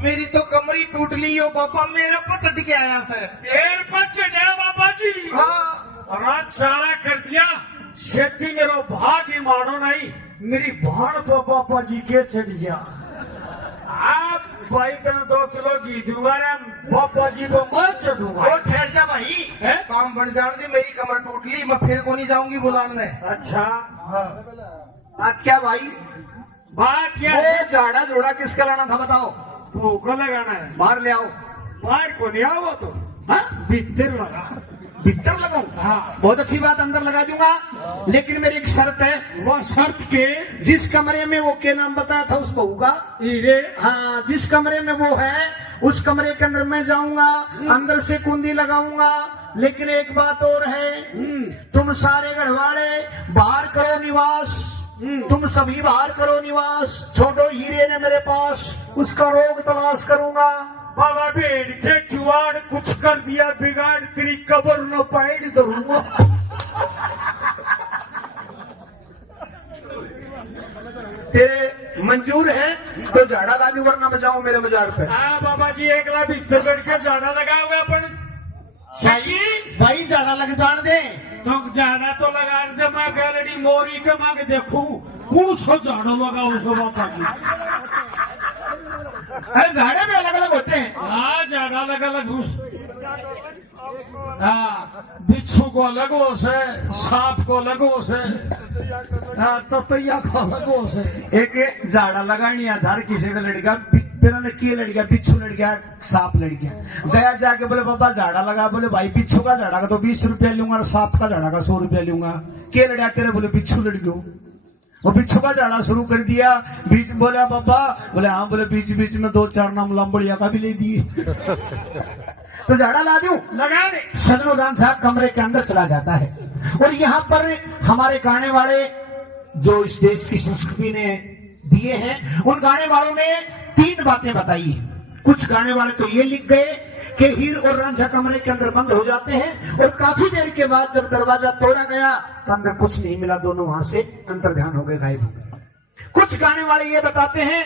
मेरी तो कमरी टूट ली हो बाबा, मेरा पचट के आया सर। देर पचट है बाबा जी। हाँ रात सारा कर दिया, खेती मेरो भाग ही मानो नहीं, मेरी भाण को पापा जी के चढ़ गया। आप भाई तेने 2 किलो घी दूंगा ना पापा जी को मैं चढ़ूंगा। वो ठहर जा भाई, काम बन जाने दे, मेरी कमर टूट ली, मैं फिर को नहीं जाऊंगी बुलाने। अच्छा हाँ क्या भाई बात क्या वो है? झाड़ा जोड़ा किसका लाना था बताओ। भूखो लगाना है। बाहर ले आओ। बाहर को नहीं आओ तो हाँ भीतर लगा। भीतर लगाऊं? हाँ बहुत अच्छी बात, अंदर लगा दूंगा, लेकिन मेरी एक शर्त है। वो शर्त के जिस कमरे में वो के नाम बताया था उस बहू का, हीरे हाँ जिस कमरे में वो है उस कमरे के अंदर मैं जाऊंगा, अंदर से कुंडी लगाऊंगा, लेकिन एक बात और है, तुम सारे घर वाले बाहर करो निवास, तुम सभी बाहर करो निवास, छोड़ो हीरे ने मेरे पास, उसका रोग तलाश करूंगा। बाबा भेड़ के जुआड़ कुछ कर दिया बिगाड़, तेरी कब्र न पैड़ दूंगा। तेरे मंजूर है तो झाड़ा ला दूं, वरना बचाओ मेरे मजार पे। हाँ बाबा जी एक लाख भीतर बैठ के जाना लगा हुआ अपन चाहिए भाई झाड़ा लग जान दे। तो जाना तो लगा दे, मैं गैलरी मोरी के मांग देखूं कौन सा झाड़ू लगा उसको बाबा जी। अरे झाड़े में अलग अलग होते हैं। हाँ झाड़ा अलग अलग हाँ बिच्छू को अलग होश है, सांप को अलग होश है, हाँ ततैया को अलग होश है। एक झाड़ा लगानी आधार किसी का लड़का बिना की लड़किया, बिच्छू लड़किया, सांप लड़किया गया जाके बोले बाबा झाड़ा लगा, बोले भाई बिच्छू का झाड़ा का तो 20 रुपया लूंगा और सांप का झाड़ा का 100 रुपया लूंगा। के लड़ा तेरे? बोले बिच्छू लड़कियों। वो बिच्छू का झाड़ा शुरू कर दिया, बीच बोला बाबा, बोले हाँ, बोले बीच बीच में 2-4 नाम लंबड़िया का भी ले दिए। तो झाड़ा ला दूं? लगा दे। सजनुदान साहब कमरे के अंदर चला जाता है और यहाँ पर हमारे गाने वाले जो इस देश की संस्कृति ने दिए हैं, उन गाने वालों ने 3 बातें बताई। कुछ गाने वाले तो ये लिख गए कि हीर और रांझा कमरे के अंदर बंद हो जाते हैं और काफी देर के बाद जब दरवाजा तोड़ा गया तो अंदर कुछ नहीं मिला, दोनों वहां से अंतर्ध्यान हो गए, गायब हो गए। कुछ गाने वाले ये बताते हैं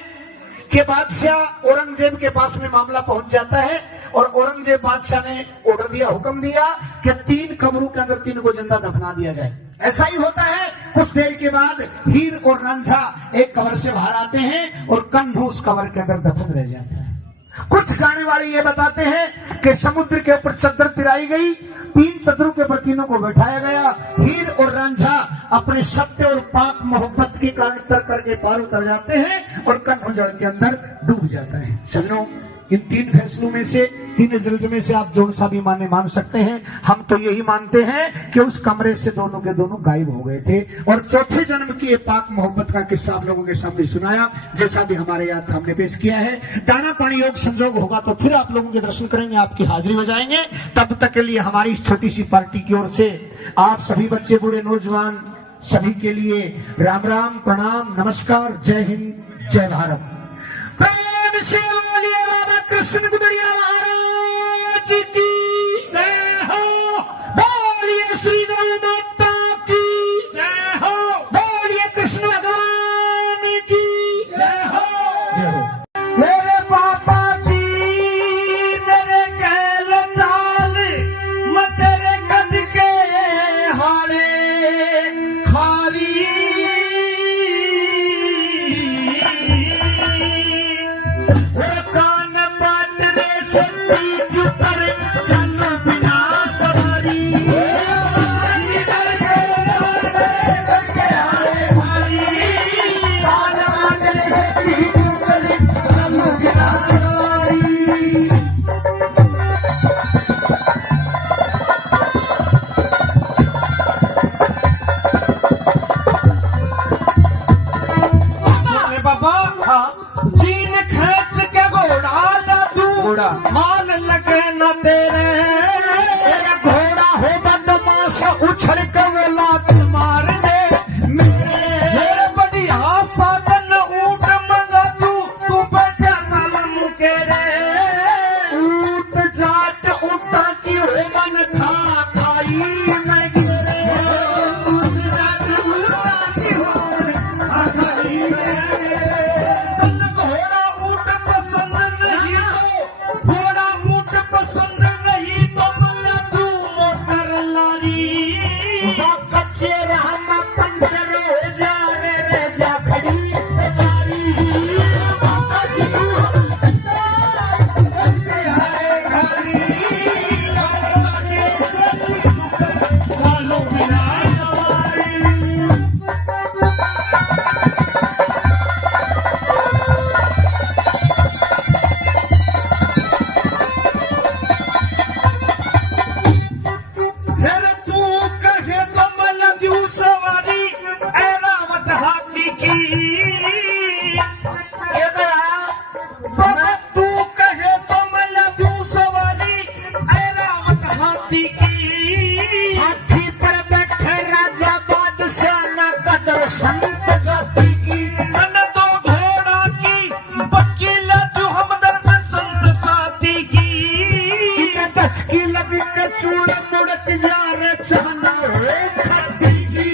कि बादशाह औरंगजेब के पास में मामला पहुंच जाता है और औरंगजेब बादशाह ने ऑर्डर दिया, हुक्म दिया कि 3 कमरों के अंदर 3 को जिंदा दफना दिया जाए। ऐसा ही होता है। कुछ देर के बाद हीर और रांझा एक कबर से बाहर आते हैं और कन्हू उस कबर के अंदर दफन रह जाते हैं। कुछ गाने वाले ये बताते हैं कि समुद्र के ऊपर चद्दर तिराई गई, 3 चद्दरों के ऊपर तीनों को बैठाया गया, हीर और रांझा अपने सत्य और पाक मोहब्बत के कारण तर करके पार उतर जाते हैं और कन्हू जल के अंदर डूब जाता है। सजनों, इन 3 फैसलों में से, 3 रिजल्ट में से आप जो सा भी मान सकते हैं। हम तो यही मानते हैं कि उस कमरे से दोनों के दोनों गायब हो गए थे और चौथे जन्म की ये पाक मोहब्बत का किस्सा आप लोगों के सामने सुनाया, जैसा भी हमारे याद हमने पेश किया है। दाना पानी योग संजोग होगा तो फिर आप लोगों के दर्शन करेंगे, आपकी हाजिरी बजाएंगे। तब तक के लिए हमारी इस छोटी सी पार्टी की ओर से आप सभी बच्चे बूढ़े नौजवान सभी के लिए राम राम, प्रणाम, नमस्कार, जय हिंद, जय भारत। प्रेम से बोलिए राधा कृष्ण गुदड़िया महाराज की जय हो, बोलिए श्री गौ माता की जय हो, बोलिए कृष्ण भगवान की जय हो, जय हो। मेरे पापा जी मेरे कहल चाल मैं तेरे कद के हारे खारी कान पाट रे शक्ति क्यों करे चलो बिना सवारी, कान पाट रे शक्ति क्यों करे चलो बिना सवारी। अरे बाबा जीन खींच के घोड़ा ला तू घोड़ा। हाल लगे न तेरे घोड़ा हो बदमाश उछल के वो लात मार दे मेरे बढ़िया साधन ऊट मंगा तू बैठा चल मुके रे ऊट जाट उठा की हो मन खा खाई मैं गिरे ऊट जाट उठा की हो मन खा खाई तन घोड़ा ऊट पसंद नहीं तो घोड़ा ऊट पसंद नहीं तो मला तू मोटर लारी कच्चे राम पंचर हो जा रे जा खड़ी बेचारी लालो बिना फिर तू कहे तो मैं लग्यू सवारी ऐ रावत हाथी की ये बाबा तू कहे तो मैं लग्यू सवारी ऐ रावत हाथी की हाथी पर बैठे राजा बादशाह न कदर संत जाति की मन दो घोड़ा की वकील जो हमदर्द संत साथी की दस की लगी के चूड़ मुड़क जा रे चाहना हो खाती की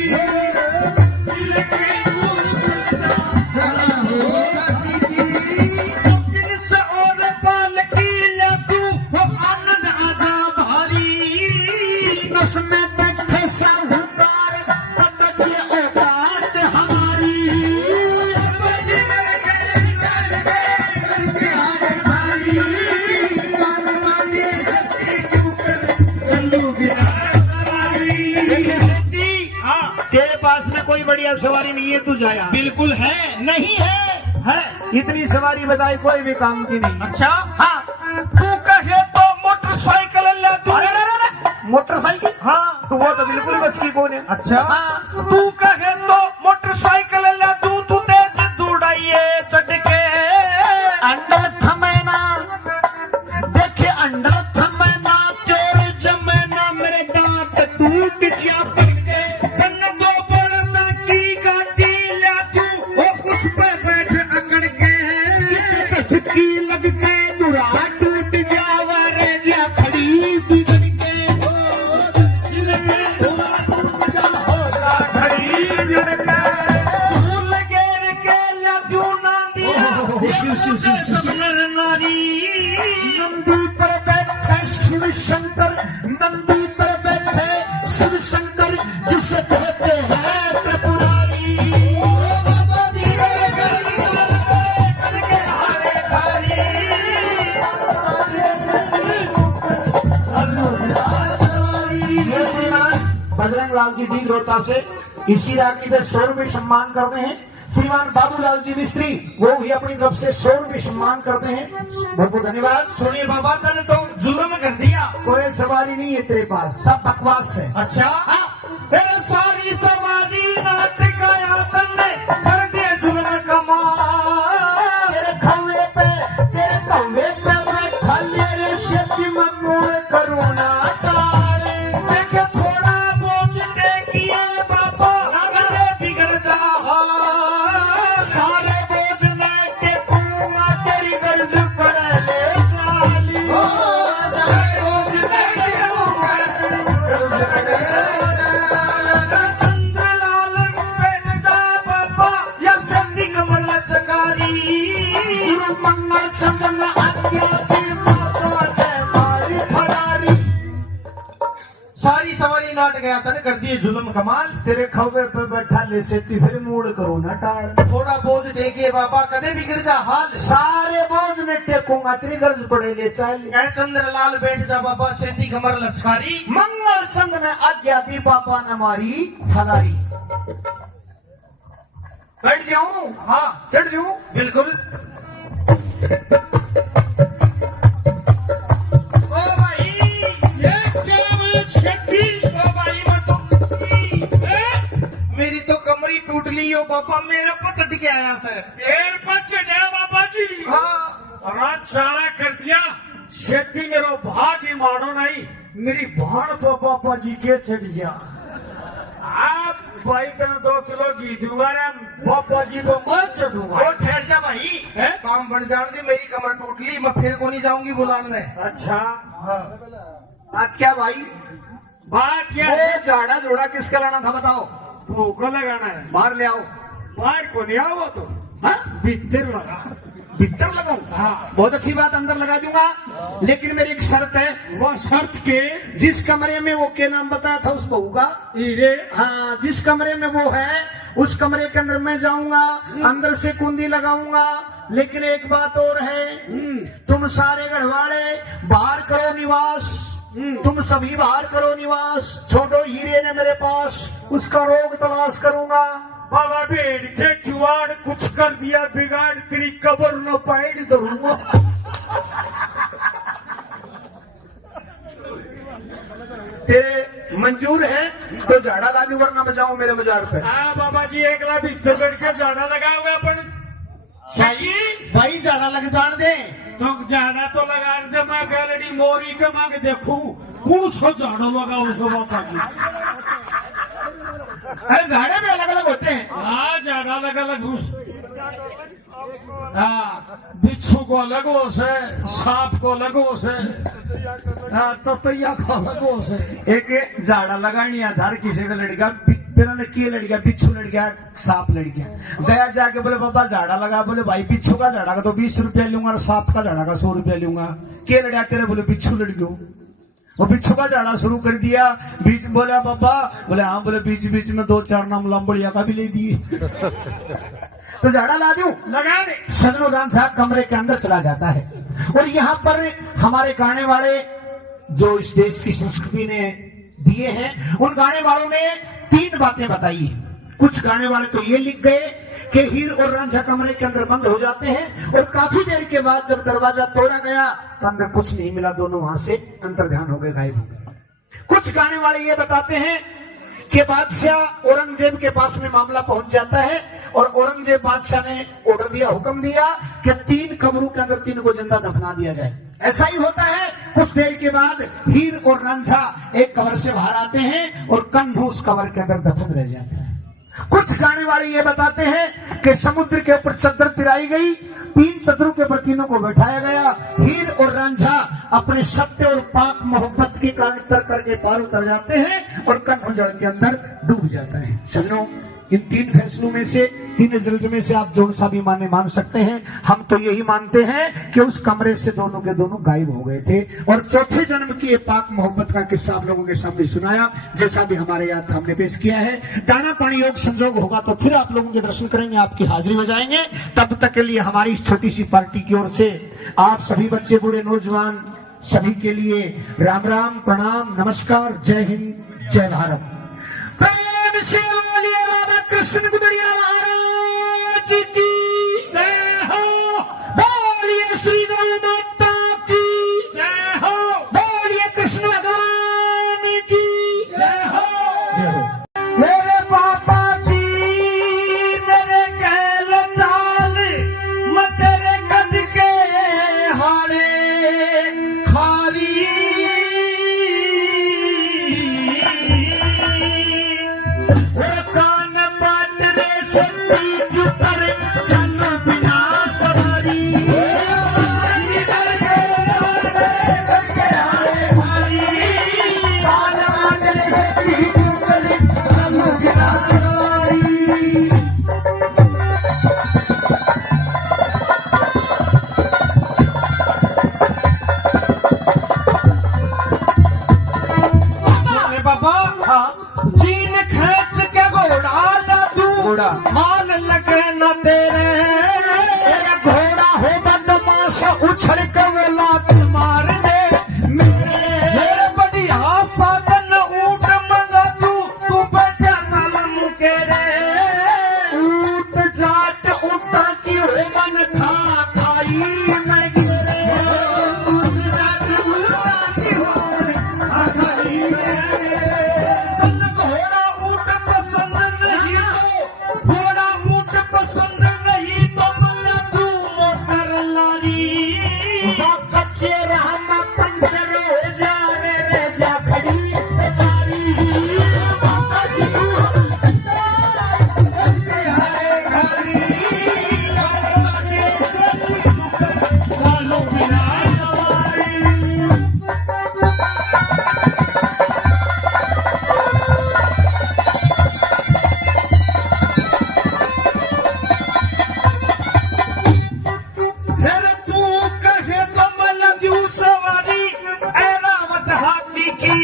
जाना हो खाती की से और पाल की लगू हो आनंद आजा भारी नस में बैठे साहूकार पतक ये औकात हमारी तेरे पास में कोई बढ़िया सवारी नहीं है, तू जाया। बिल्कुल है, नहीं है, इतनी सवारी बताई कोई भी काम की नहीं। अच्छा हाँ तू कहे तो मोटरसाइकिल ले तू मोटरसाइकिल, हाँ तो वो तो बिल्कुल बच्ची कौन है। अच्छा हाँ तू कहे तो मोटरसाइकिल ले तू तेज दौड़ाइए चढ़ के अंडर थमेना देखे, अंडर थमेना तेरे जमेना मेरे दांत टूट जा पड़के तन दो बड़ना की गाड़ी ले तू वो उस पे बैठ अकड़ के झटकी लग के दुरा टूट जावा रे जा खड़ी बिगड़ के झूल घेर के ले तू ना दिया सबनर नारी नंदी पर बैठे शिव शंकर, नंदी पर बैठे शिव शंकर जिसे कहते हैं त्रिपुरारी। बजरंग लाल जी 20 रोहता से इसी राखी से 100 रुपये सम्मान करते हैं। श्रीमान बाबूलाल जी मिस्त्री, वो भी अपनी तरफ से 100 रुपये सम्मान करते हैं। बहुत बहुत धन्यवाद। सुनिए बाबा, तने तो जुल्म कर दिया। कोई सवारी नहीं है तेरे पास, सब बकवास है। अच्छा, तेरे सारी समाजी नाटक आया तन्ने कर दिया जुल्म कमाल। तेरे खौवे पे मैं खाली रे शक्ति मंगोल करुणा टाले। देखे थोड़ा बोझ टेकिए बाबा, अगले बिगड़ जा सारे बोझ में टेकूंगा तेरी गर्ज पर ले चाली। सारे बोझ में टेकूंगा गर्ज पर ले चाली। चंद्रलाल पेट दा बाबा या संधि कमल चकारी। मंगल चंदन आज्ञा दी माता जय मारी फरारी। सारी सवारी नाट गया तने कर दिए जुल्म कमाल। तेरे खौवे पे बैठा ले सेती फिर मूड करो न टाल। थोड़ा बोझ देके बाबा कदे बिगड़ जा हाल। सारे बोझ में टेकूंगा तेरी गर्ज पड़े ले चाली। कह चंद्रलाल बैठ जा बाबा सेती कमर लचकारी। मंगल चंद ने आज्ञा दी पापा न मारी फलारी। बैठ जाऊं? हाँ चढ़ जाऊं, बिल्कुल। ओ भाई, ये क्या बात छठी? ओ भाई मत तो मेरी तो कमरी टूट ली हो बाबा, मेरा पचट के आया सर। देर पचट है बाबा जी। हाँ, रात सारा कर दिया। खेती मेरो भाग ही मानो नहीं, मेरी भाण को पापा जी के चढ़ गया। आप भाई तेने 2 किलो घी दूंगा रे पापा जी को मत चढ़ूंगा। ठहर जा भाई, काम बन जाने दे। मेरी कमर टूट ली, मैं फिर को नहीं जाऊंगी बुलाने। अच्छा हाँ। बात क्या भाई? बात क्या वो है? झाड़ा जोड़ा किसका लाना था बताओ? भूखो लगाना है। बाहर ले आओ। बाहर को नहीं आओ तो हाँ? भीतर लगा। भीतर लगाऊं? हाँ। बहुत अच्छी बात, अंदर लगा दूंगा, लेकिन मेरी एक शर्त है। वो शर्त के? जिस कमरे में वो के नाम बताया था उस बहू का। हीरे? हाँ, जिस कमरे में वो है उस कमरे के अंदर मैं जाऊंगा, अंदर से कुंडी लगाऊंगा, लेकिन एक बात और है, तुम सारे घर वाले बाहर करो निवास। तुम सभी बाहर करो निवास, छोड़ो हीरे ने मेरे पास, उसका रोग तलाश करूंगा। बाबा भेड़ के जुआड़ कुछ कर दिया बिगाड़, तेरी कब्र न पैड़ दूंगा। तेरे मंजूर है तो झाड़ा ला दूं, वरना बजाओ मेरे मजार पे। हाँ बाबा जी, एक लाख भीतर बैठ के झाड़ा लगाओगे अपन? भाई झाड़ा लग जान दे। तो झाड़ा तो लगा दे, मैं गैलरी मोरी के मांग देखूं कौन सा झाड़ू लगाओ उसको बाबा जी। अरे झाड़े भी अलग अलग होते हैं। हाँ, झाड़ा अलग अलग। हाँ, बिच्छू को अलग हो से, सांप को अलग हो से, ततैया को अलग हो से। एक झाड़ा लगानी आधार किसी का लड़का बिना ने किए लड़ गया, बिच्छू लड़ गया, सांप लड़ गया। गया जाके बोले बाबा झाड़ा लगा, बोले भाई बिच्छू का झाड़ा का तो 20 रुपया लूंगा और सांप का झाड़ा का 100 रुपया लूंगा। के लड़ा तेरे? बोले बिच्छू लड़ गयो। वो बिच्छू का झाड़ा शुरू कर दिया। बीच बोला बाबा, बोले हाँ, बोले बीच बीच में 2-4 नाम लंबड़िया का भी ले दिए। तो झाड़ा ला दूं? लगा दे। सदनुदान साहब कमरे के अंदर चला जाता है, और यहाँ पर हमारे गाने वाले जो इस देश की संस्कृति ने दिए हैं, उन गाने वालों ने 3 बातें बताई। कुछ गाने वाले तो ये लिख गए कि हीर और रांझा कमरे के अंदर बंद हो जाते हैं, और काफी देर के बाद जब दरवाजा तोड़ा गया तो अंदर कुछ नहीं मिला, दोनों वहां से अंतर्ध्यान हो गए, गायब हो गए। कुछ गाने वाले ये बताते हैं कि बादशाह औरंगजेब के पास में मामला पहुंच जाता है, और औरंगजेब बादशाह ने ऑर्डर दिया, हुक्म दिया कि 3 कब्रों के अंदर 3 को जिंदा दफना दिया जाए। ऐसा ही होता है। कुछ देर के बाद हीर और रांझा एक कब्र से बाहर आते हैं, और कन्हू उस कब्र के अंदर दफन रह जाता है। कुछ गाने वाले ये बताते हैं कि समुद्र के ऊपर चद्दर तिराई गई, 3 चद्दरों के ऊपर तीनों को बैठाया गया। हीर और रांझा अपने सत्य और पाक मोहब्बत के कारण तर करके पार उतर जाते हैं, और कन्हू जल के अंदर डूब जाता है। सजनों, इन 3 फैसलों में से, 3 रिजल्ट में से आप जो सा भी मान सकते हैं। हम तो यही मानते हैं कि उस कमरे से दोनों के दोनों गायब हो गए थे, और चौथे जन्म की ये पाक मोहब्बत का किस्सा आप लोगों के सामने सुनाया, जैसा भी हमारे याद हमने पेश किया है। दाना पानी योग संजोग होगा तो फिर आप लोगों के दर्शन करेंगे, आपकी हाजिरी बजाएंगे। तब तक के लिए हमारी इस छोटी सी पार्टी की ओर से आप सभी बच्चे बूढ़े नौजवान सभी के लिए राम राम, प्रणाम, नमस्कार, जय हिंद, जय भारत। प्रेम से बोलिए राधा कृष्ण गुदड़िया महाराज। बाबा जीन खींच के घोड़ा ला तू घोड़ा। हाल लगे न तेरे घोड़ा हो बदमाश उछल के वो लात मार दे मेरे बढ़िया साधन ऊट मंगा तू बैठा चल मुके रे ऊट जाट उठा की हो मन खा खाई मैं गिरे ऊट जाट उठा की हो खा खाई तन घोड़ा ऊट पसंद नहीं तो घोड़ा ऊट पसंद नहीं तो मल्ला तू मोटर लारी कच्चे रहना पंचर हो जा रे जा खड़ी बेचारी फिर तू कहे तो मैं लग्यू सवारी ऐ रावत हाथी की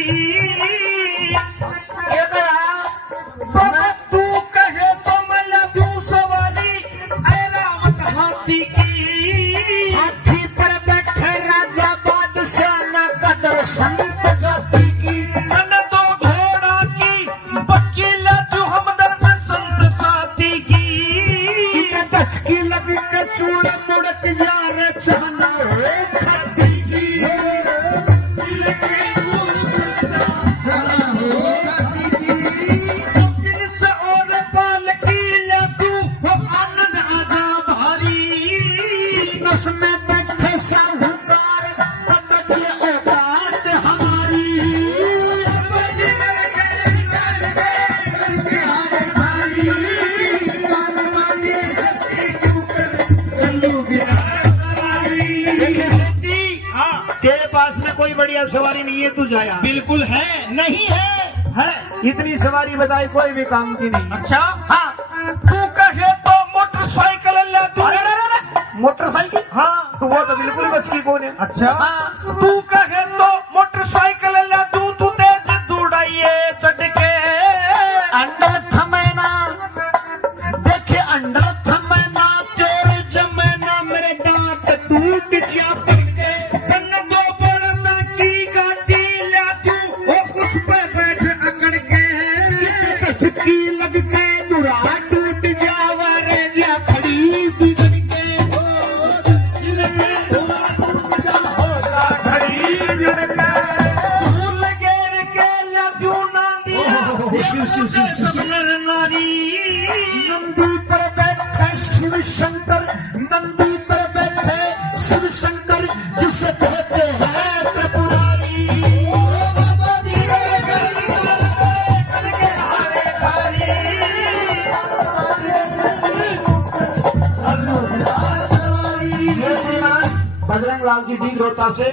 ये दया तू कहे तो मैं लग्यू सवारी ऐ रावत हाथी की हाथी पर बैठे राजा बादशाह न कदर संत जाति की मन दो घोड़ा की वकील जो हमदर्द संत साथी की दस की लगी के चूड़ मुड़क जा रे चहना रे खती की जिनस और पाल की लतू वो आनंद आजा भारी बस में बैठे साहूकार पतक ये औकात हमारी तेरे पास में कोई बढ़िया सवारी नहीं है, तू जाया। बिल्कुल है। नहीं है इतनी सवारी बताई कोई भी काम की नहीं। अच्छा हाँ तू कहे तो मोटरसाइकिल ले तू मोटरसाइकिल हाँ तो वो तो बिल्कुल बच की कौन है। अच्छा हाँ तू कहे तो मोटरसाइकिल ले तू तेज दौड़ाइए चढ़ के अंडर थमेना देखे अंडर थमेना तेरे जमेना मेरे दांत टूट जा करके तन दो बड़ना की गाड़ी ले तू उस पे बैठ अकड़ के कसकी लग के नुरा टूट जावा रे जा खड़ी बिगड़ के फूल घेर के लग्यू ना दिया नारी नंदी पर बैठे शिव शंकर नंदी पर बैठे शिव शंकर जिसे कहते हैं त्रिपुरारी बजरंग लाल जी डी रोहता से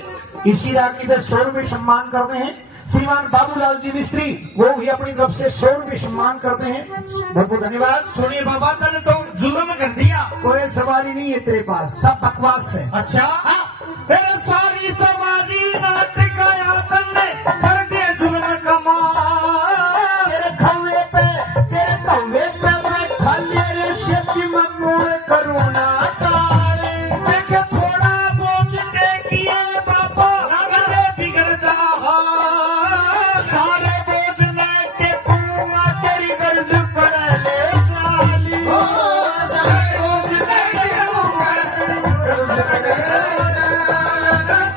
इसी राखी से 100 रुपये सम्मान करते हैं। श्रीमान बाबूलाल जी मिस्त्री वो भी अपनी तरफ से 100 रुपये सम्मान करते हैं। बहुत बहुत धन्यवाद। सुनिए बाबा तने तो जुल्म कर दिया। कोई सवारी नहीं है तेरे पास, सब बकवास है। अच्छा तेरे सारी सवारी नाटक आया तन्ने कर दिया जुल्म कमाल तेरे कौवे पे मैं खाली रे शक्ति ममूल करुणा तारे देखे थोड़ा बोझ टेकिए बाबा अगले बिगड़ जा सारे बोझ में टेकूंगा तेरी गर्ज पर ले चाली सारे बोझ में टेकूंगा गर्ज पर ले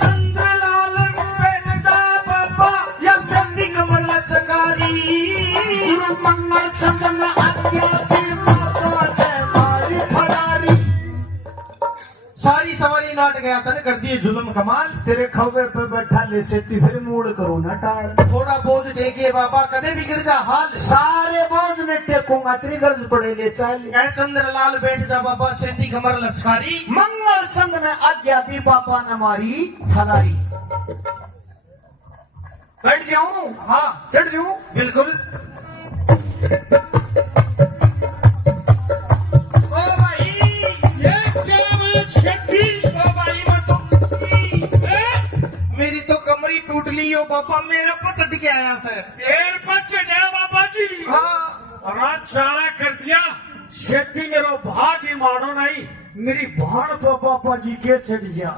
चंद्रलाल पेट दा बाबा या संधि कमल चकारी मंगल चंदन आज्ञा मारी फरारी सारी सवारी नाट गया तने कर दिए जुल्म कमाल तेरे खौवे पे बैठा ले सेती फिर मूड करो ना टाल थोड़ा बोझ टेकिए बाबा कदे बिगड़ जा हाल सारे बोझ में टेकूंगा तेरी गर्ज पड़े ले चल चंद्रलाल बैठ जा बाबा सेंधी कमर लचकारी मंगल चंद में आज्ञा दी पापा न मारी फरारी बैठ जाऊं हाँ चढ़ जाऊं बिल्कुल ओ भाई ये क्या बात छठी ओ भाई मैं तो मेरी तो कमरी टूट ली हो पापा मेरा पचट के आया सर। तेल पर चढ़िया बाबा जी। हाँ रात सारा कर दिया खेती मेरो भाग ही मानो नहीं मेरी भाण पर पापा जी के चढ़ गया।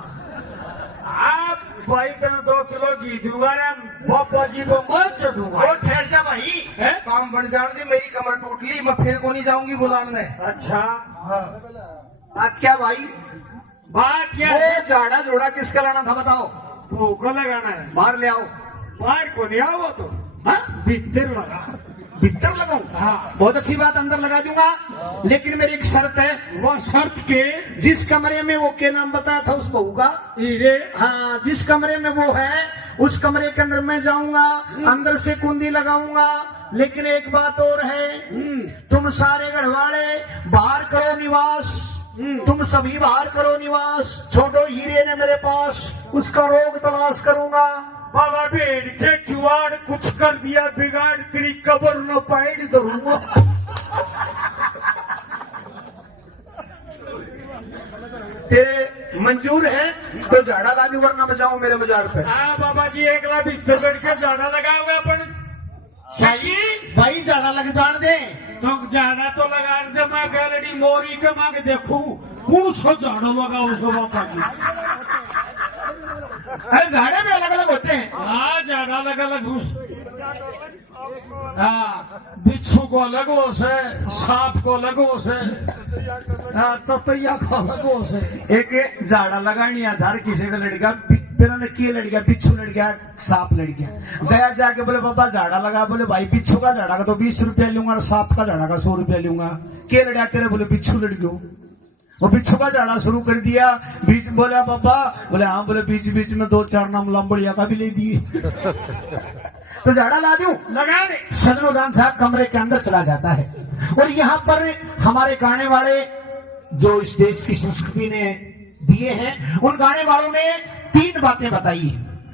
आप भाई तेने 2 किलो घी दूंगा रे पापा जी को मत चढ़ूंगा। वो ठहर जा भाई, है? काम बढ़ जाने दे, मेरी कमर टूट ली, मैं फिर को नहीं जाऊंगी बुलाने। अच्छा हाँ आज क्या भाई बात क्या वो है? झाड़ा जोड़ा किसका लाना था बताओ? भूख लगाना है। बाहर ले आओ। बाहर को नहीं आओ तो हाँ भीतर लगा। भीतर लगाऊं? हाँ बहुत अच्छी बात, अंदर लगा दूंगा, लेकिन मेरी एक शर्त है। वो शर्त के जिस कमरे में वो के नाम बताया था उस बहू का, हीरे हाँ जिस कमरे में वो है उस कमरे के अंदर मैं जाऊंगा, अंदर से कुंडी लगाऊंगा, लेकिन एक बात और है, तुम सारे घरवाले बाहर करो निवास, तुम सभी बाहर करो निवास, छोड़ो हीरे ने मेरे पास उसका रोग तलाश करूंगा। बाबा भेड़ के जुआड़ कुछ कर दिया बिगाड़ तेरी कब्र न पैड़ दूंगा। तेरे मंजूर है तो झाड़ा ला दूं वरना बचाओ मेरे मजार पे। हाँ बाबा जी एक लाख भीतर बैठ के जाना लगा हुआ अपन चाहिए भाई झाड़ा लग जान दे। तो जाना तो लगा दे। मैं गैलरी मोरी के मांग देखूं कौन सा झाड़ू लगा उसको बाबा जी। अरे झाड़े में अलग अलग होते हैं। हाँ झाड़ा अलग अलग हाँ बिच्छू को अलग हो से, सांप को अलग हो से, हाँ ततैया को अलग हो से। एक झाड़ा लगानी आधार किसी का लड़का बिना ने किए लड़ गया, बिच्छू लड़ गया, सांप लड़ गया, गया जाके बोले बाबा झाड़ा लगा, बोले भाई बिच्छू का झाड़ा का तो 20 रुपया लूंगा और सांप का झाड़ा का 100 रुपया लूंगा। के लड़ा तेरे? बोले बिच्छू लड़ गयो। वो बिच्छू का झाड़ा शुरू कर दिया, बीच बोला बाबा, बोले हाँ, बोले बीच बीच में 2-4 नाम लंबड़िया का भी ले दिए। तो झाड़ा ला दूं? लगा दे। सजनोदान साहब कमरे के अंदर चला जाता है और यहाँ पर हमारे गाने वाले जो इस देश की संस्कृति ने दिए हैं उन गाने वालों ने 3 बातें बताई।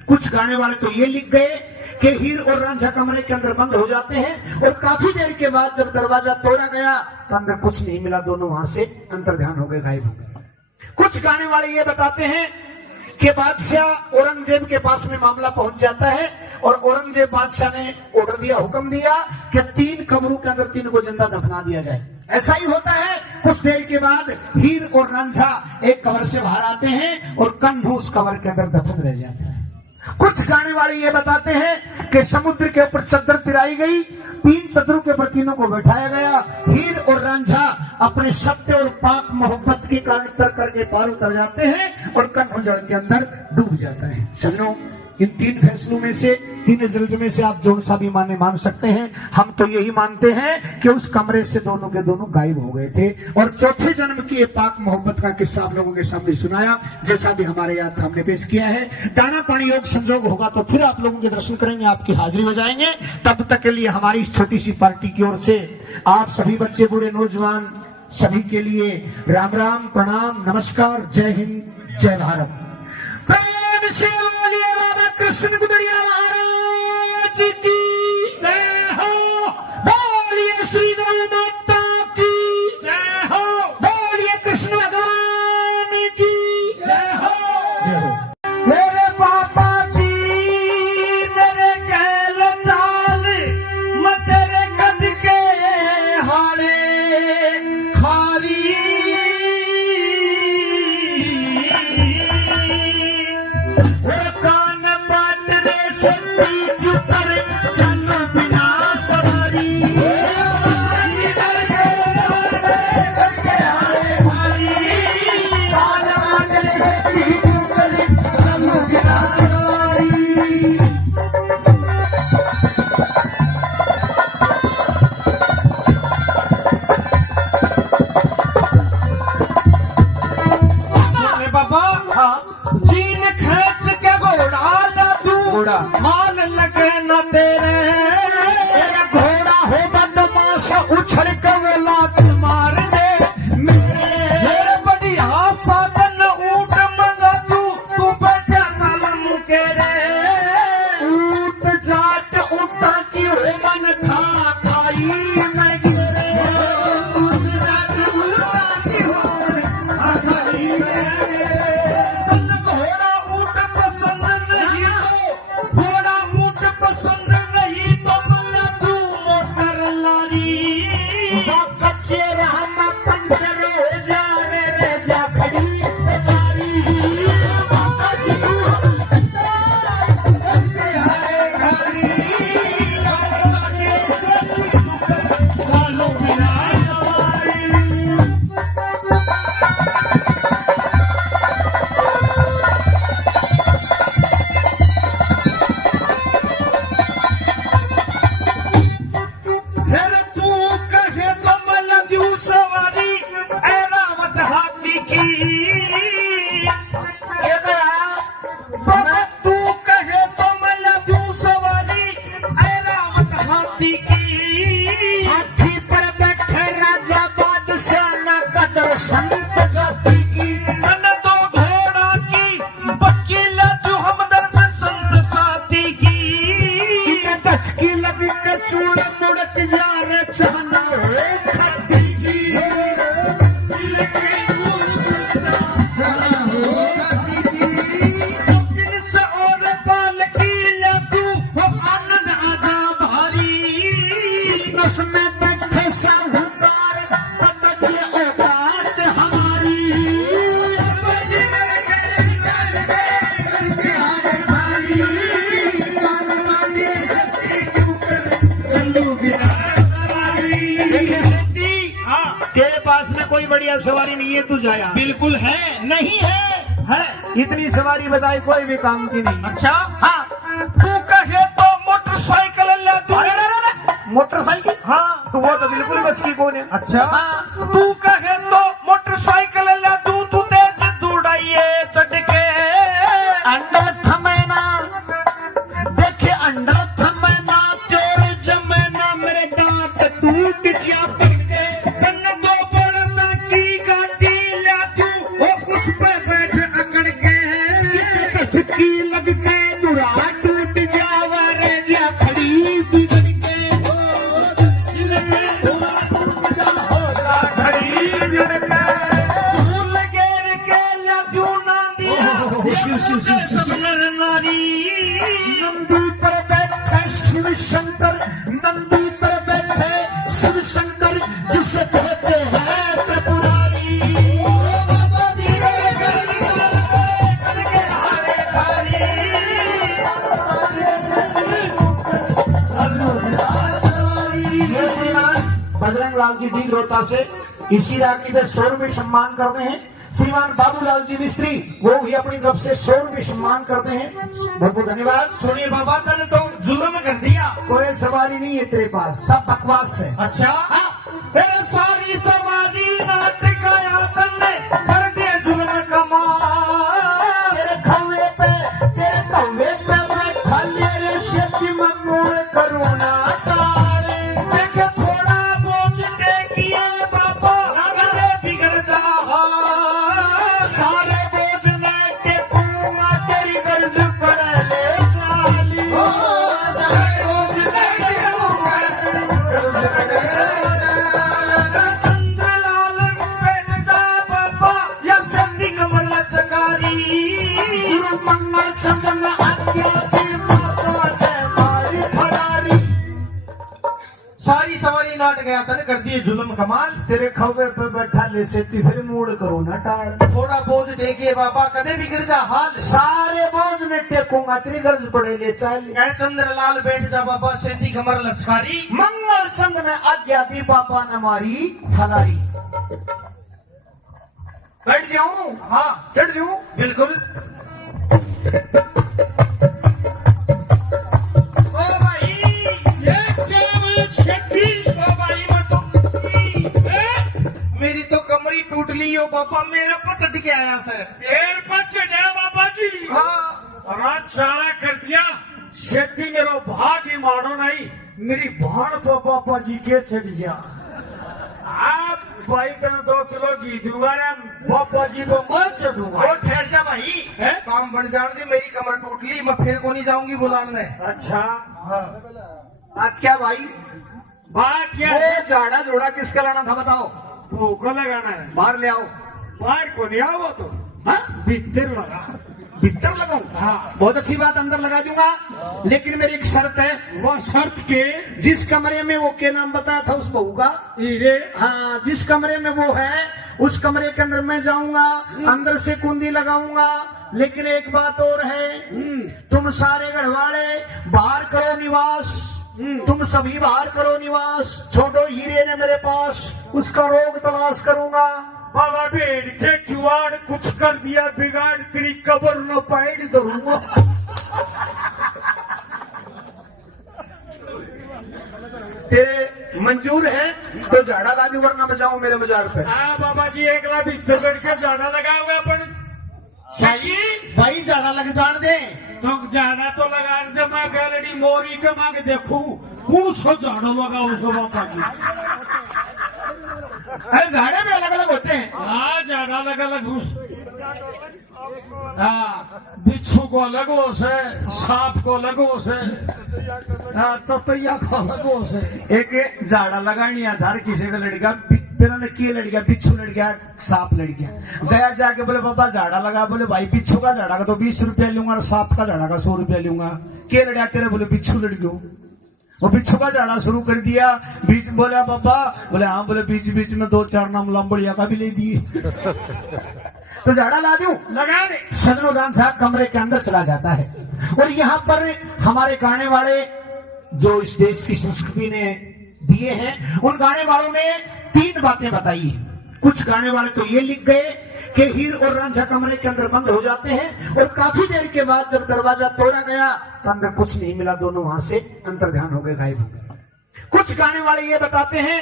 कुछ गाने वाले तो ये लिख गए कि हीर और रांझा कमरे के अंदर बंद हो जाते हैं और काफी देर के बाद जब दरवाजा तोड़ा गया तो अंदर कुछ नहीं मिला, दोनों वहां से अंतर्ध्यान हो गए, गायब हो गए। कुछ गाने वाले ये बताते हैं कि बादशाह औरंगजेब के पास में मामला पहुंच जाता है और औरंगजेब बादशाह ने ऑर्डर दिया, हुक्म दिया कि 3 कमरों के अंदर 3 को जिंदा दफना दिया जाए। ऐसा ही होता है। कुछ देर के बाद हीर और रांझा एक कबर से बाहर आते हैं और कन्हू उस कबर के अंदर दफन रह जाता है। कुछ गाने वाले ये बताते हैं कि समुद्र के ऊपर चद्दर तिराई गई, 3 चद्दरों के ऊपर तीनों को बैठाया गया, हीर और रांझा अपने सत्य और पाक मोहब्बत के कारण तर करके पार उतर जाते हैं और कन्हू जल के अंदर डूब जाता है। सजनों, इन 3 फैसलों में से 3 नजरियों में से आप जो सा भी मान सकते हैं। हम तो यही मानते हैं कि उस कमरे से दोनों के दोनों गायब हो गए थे और चौथे जन्म की पाक मोहब्बत का किस्सा आप लोगों के सामने सुनाया, जैसा भी हमारे याद हमने पेश किया है। दाना पानी योग संजोग होगा तो फिर आप लोगों के दर्शन करेंगे, आपकी हाजिरी बजाएंगे। तब तक के लिए हमारी इस छोटी सी पार्टी की ओर से आप सभी बच्चे बूढ़े नौजवान सभी के लिए राम राम, प्रणाम, नमस्कार, जय हिंद, जय भारत। प्रेम से बोलिए बाबा कृष्ण गुदड़िया महाराज की जय हो, बोलिए श्री गौ माता की जय हो, बोलिए कृष्ण भगवान की जय हो। मेरे पापा जी मेरे कहल चाल मैं तेरे कद के हारे खारी कान बाटने से पीठ पर चलो बिना सवारी। कान बाटने से पीठ पर चलो बिना सवारी। बाबा हाँ जीन खींच के घोड़ा ला तू, माल लगे न तेरे घोड़ा हो बदमाश उछल के वो लात मार दे। मेरे बढ़िया साधन ऊट मंगा तू बैठा चल मुके रे। ऊट जाट उठा की हो मन खा खाई मैं गिरे। ऊट जाट उठा की हो मन खा खाई मैं। घोड़ा ऊट पसंद नहीं, घोड़ा ऊट पसंद पास सवारी नहीं है, तू जाया। बिल्कुल है, नहीं है। इतनी सवारी बताई कोई भी काम की नहीं। अच्छा हाँ, तू कहे तो मोटरसाइकिल ले दूं। मोटरसाइकिल? हाँ, तो वो तो बिल्कुल बच्ची कौन है। अच्छा हाँ, तू कहे तो मोटरसाइकिल ले दूं, तू तेज दौड़ाइए चढ़ के। अंडर थमेना देखे, अंडर थमेना तेरे जमेना, मेरे दांत टूट जा पड़के। तन दो बड़ना की गाड़ी ले तू, वो उस पे बैठ अकड़ के। झटकी लग के दुरा टूट जावा रे, जा खड़ी बिगड़ के। झूल घेर के ले दूं ना दिया, सपनर नारी। नंदी पर बैठे शिव शंकर, नंदी पर बैठे शिव शंकर, जिसे कहते हैं त्रिपुरारी। ये श्रीमान बजरंग लाल जी बीज रोहता से इसी राखी पे 100 रुपये सम्मान करते हैं। श्रीमान बाबूलाल जी मिस्त्री वो भी अपनी तरफ से 100 रुपये सम्मान करते हैं। बहुत बहुत धन्यवाद। सुनिए बाबा, तने तो जुल्म कर दिया। कोई सवारी नहीं है तेरे पास, सब बकवास है। अच्छा तेरे सारी सवारी नाट गया तन्ने, कर दे जुल्म कमाल। तेरे खौवे पे मैं खाली रे शक्ति मंगोड़ करुणा टाले। देखे थोड़ा बोझ टेकिए बाबा, अगले बिगड़ जा। सारे बोझ में टेकूंगा, तेरी गर्ज पर ले चाली। सारे बोझ टेकूंगा, गर्ज पर ले चाली। चंद्रलाल पेट दा बाबा, या संधि कमल चकारी। मंगल चंदन आज्ञा दी बाबा, जय मारी फरारी। सारी सवारी नाट गया तने, कर दिए जुल्म कमाल। तेरे खौवे पे बैठा ले सेती, फिर मूड करो ना टाल। थोड़ा बोझ टेकिए बाबा, कदे बिगड़ जा हाल। सारे बोझ में टेकूंगा, तेरी गर्ज पड़े ले चाली। कह चंद्रलाल बैठ जा बाबा, सेंधी कमर लचकारी। मंगल चंद में आज्ञा दी बाबा ने मारी फलारी। बैठ जाऊं? हाँ चढ़ जाऊं, बिल्कुल। ओ भाई, ये क्या बात छठी? ओ भाई मेरी तो कमरी टूट ली हो बाबा, मेरा पचट के आया सर। देर पचट है बाबा जी। हाँ, रात सारा कर दिया, खेती मेरो भाग ही मानो नहीं, मेरी भाण को पापा जी के चढ़ गया। आप भाई तेने 2 किलो घी दूंगा रे, पापा जी को मत चढ़ूंगा। और ठहर जा भाई, काम बन जाने दे, मेरी कमर टूट ली, मैं फिर को नहीं जाऊंगी बुलाने। अच्छा हाँ, बात क्या भाई? बात क्या वो है? झाड़ा जोड़ा किसका लाना था बताओ? भूखो लगाना है। बाहर ले आओ। बाहर को नहीं आओ तो हाँ? भीतर लगा। भीतर लगाऊं? हाँ। बहुत अच्छी बात, अंदर लगा दूंगा, लेकिन मेरी एक शर्त है। वो शर्त के? जिस कमरे में वो के नाम बताया था उसको होगा। हाँ, जिस कमरे में वो है उस कमरे के अंदर मैं जाऊंगा, अंदर से कुंडी लगाऊंगा। लेकिन एक बात और है, तुम सारे घर वाले बाहर करो निवास, तुम सभी बाहर करो निवास। छोटो हीरे ने मेरे पास, उसका रोग तलाश करूंगा। बाबा भेड़ के जुआड़ कुछ कर दिया बिगाड़, तेरी कब्र न पैड़ करूंगा। तेरे मंजूर है तो झाड़ा लाजू, वरना बचाओ मेरे मजार पे। हाँ बाबा जी, एक लाख भीतर बैठ के झाड़ा लगाओगे अपन? चाहिए भाई झाड़ा लग जान दे। तो झाड़ा तो लगा दे, मैं गैलरी मोरी के मांग देखूं कौन सा झाड़ू लगाओ सो बाबा जी। अरे झाड़े भी अलग अलग होते हैं। हाँ, झाड़ा अलग अलग। हाँ, बिच्छू को अलग होश है, सांप को अलग होश है, हाँ, ततैया को अलग होश है। एक झाड़ा लगानी आधार किसी का लड़का बिना ने किए लड़ गया, बिच्छू लड़ गया, सांप लड़ गया। गया जाके बोले बाबा झाड़ा लगा, बोले भाई बिच्छू का झाड़ा का तो 20 रुपया लूंगा और सांप का झाड़ा का 100 रुपया लूंगा। के लड़ा तेरे? बोले बिच्छू लड़ गयो। वो बिच्छू का झाड़ा शुरू कर दिया। बीच बोला बाबा, बोले हाँ, बोले बीच बीच में 2-4 नाम लंबड़िया का भी ले दिए। तो झाड़ा ला दूं? लगा दे। सजनोदान साहब कमरे के अंदर चला जाता है और यहाँ पर हमारे गाने वाले जो इस देश की संस्कृति ने दिए हैं, उन गाने वालों ने 3 बातें बताई। कुछ गाने वाले तो ये लिख गए कि हीर और रांझा कमरे के अंदर बंद हो जाते हैं और काफी देर के बाद जब दरवाजा तोड़ा गया तो अंदर कुछ नहीं मिला, दोनों वहां से अंतर्ध्यान हो गए, गायब हो गए। कुछ गाने वाले ये बताते हैं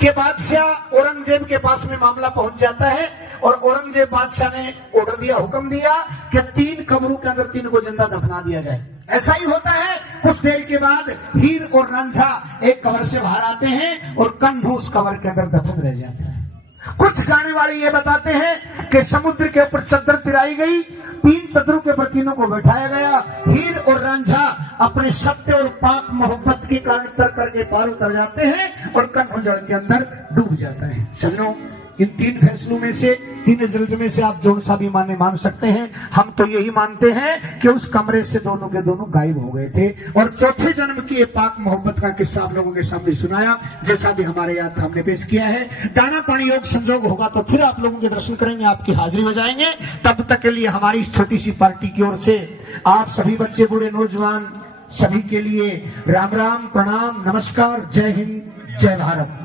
कि बादशाह औरंगजेब के पास में मामला पहुंच जाता है और औरंगजेब बादशाह ने ऑर्डर दिया, हुक्म दिया कि 3 कब्रों के अंदर 3 को जिंदा दफना दिया जाए। ऐसा ही होता है। कुछ देर के बाद हीर और रांझा एक कब्र से बाहर आते हैं और कन्हू उस कब्र के अंदर दफन रह जाता है। कुछ गाने वाले ये बताते हैं कि समुद्र के ऊपर चद्दर तिराई गई, 3 चद्दरों के ऊपर तीनों को बैठाया गया। हीर और रांझा अपने सत्य और पाक मोहब्बत के कारण तर करके पार उतर जाते हैं और कन्हू जल के अंदर डूब जाता है। चलो, इन 3 फैसलों में से, 3 रिजल्ट में से आप जो सा भी मान सकते हैं। हम तो यही मानते हैं कि उस कमरे से दोनों के दोनों गायब हो गए थे और चौथे जन्म की ये पाक मोहब्बत का किस्सा आप लोगों के सामने सुनाया, जैसा भी हमारे याद हमने पेश किया है। दाना पानी योग संजोग होगा तो फिर आप लोगों के दर्शन करेंगे, आपकी हाजिरी बजाएंगे। तब तक के लिए हमारी इस छोटी सी पार्टी की ओर से आप सभी बच्चे, बूढ़े, नौजवान सभी के लिए राम राम, प्रणाम, नमस्कार, जय हिंद, जय भारत।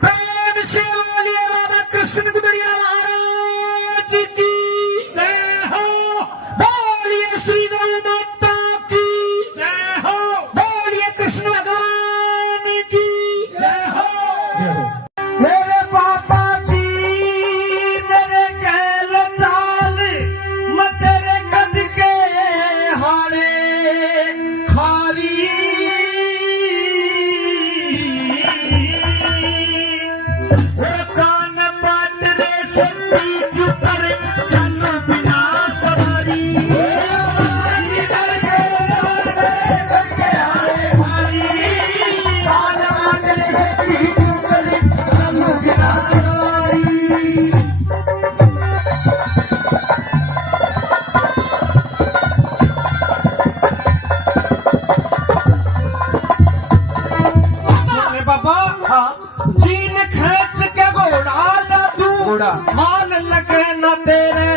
प्रेम से बोलिए राधा कृष्ण गुदड़िया महाराज की जय हो, बोलिए श्री गौ माता की जय हो, बोलिए कृष्ण भगवान की जय हो। मेरे पापा जी मेरे कहल चाल मैं तेरे कद के हारे खारी कान पाटरे से पीठ पर चल बिना सवारी कान पाटरे से पीठ पर चल बिना सवारी। जीन खींच के घोड़ा लादू, हाल लगे न तेरे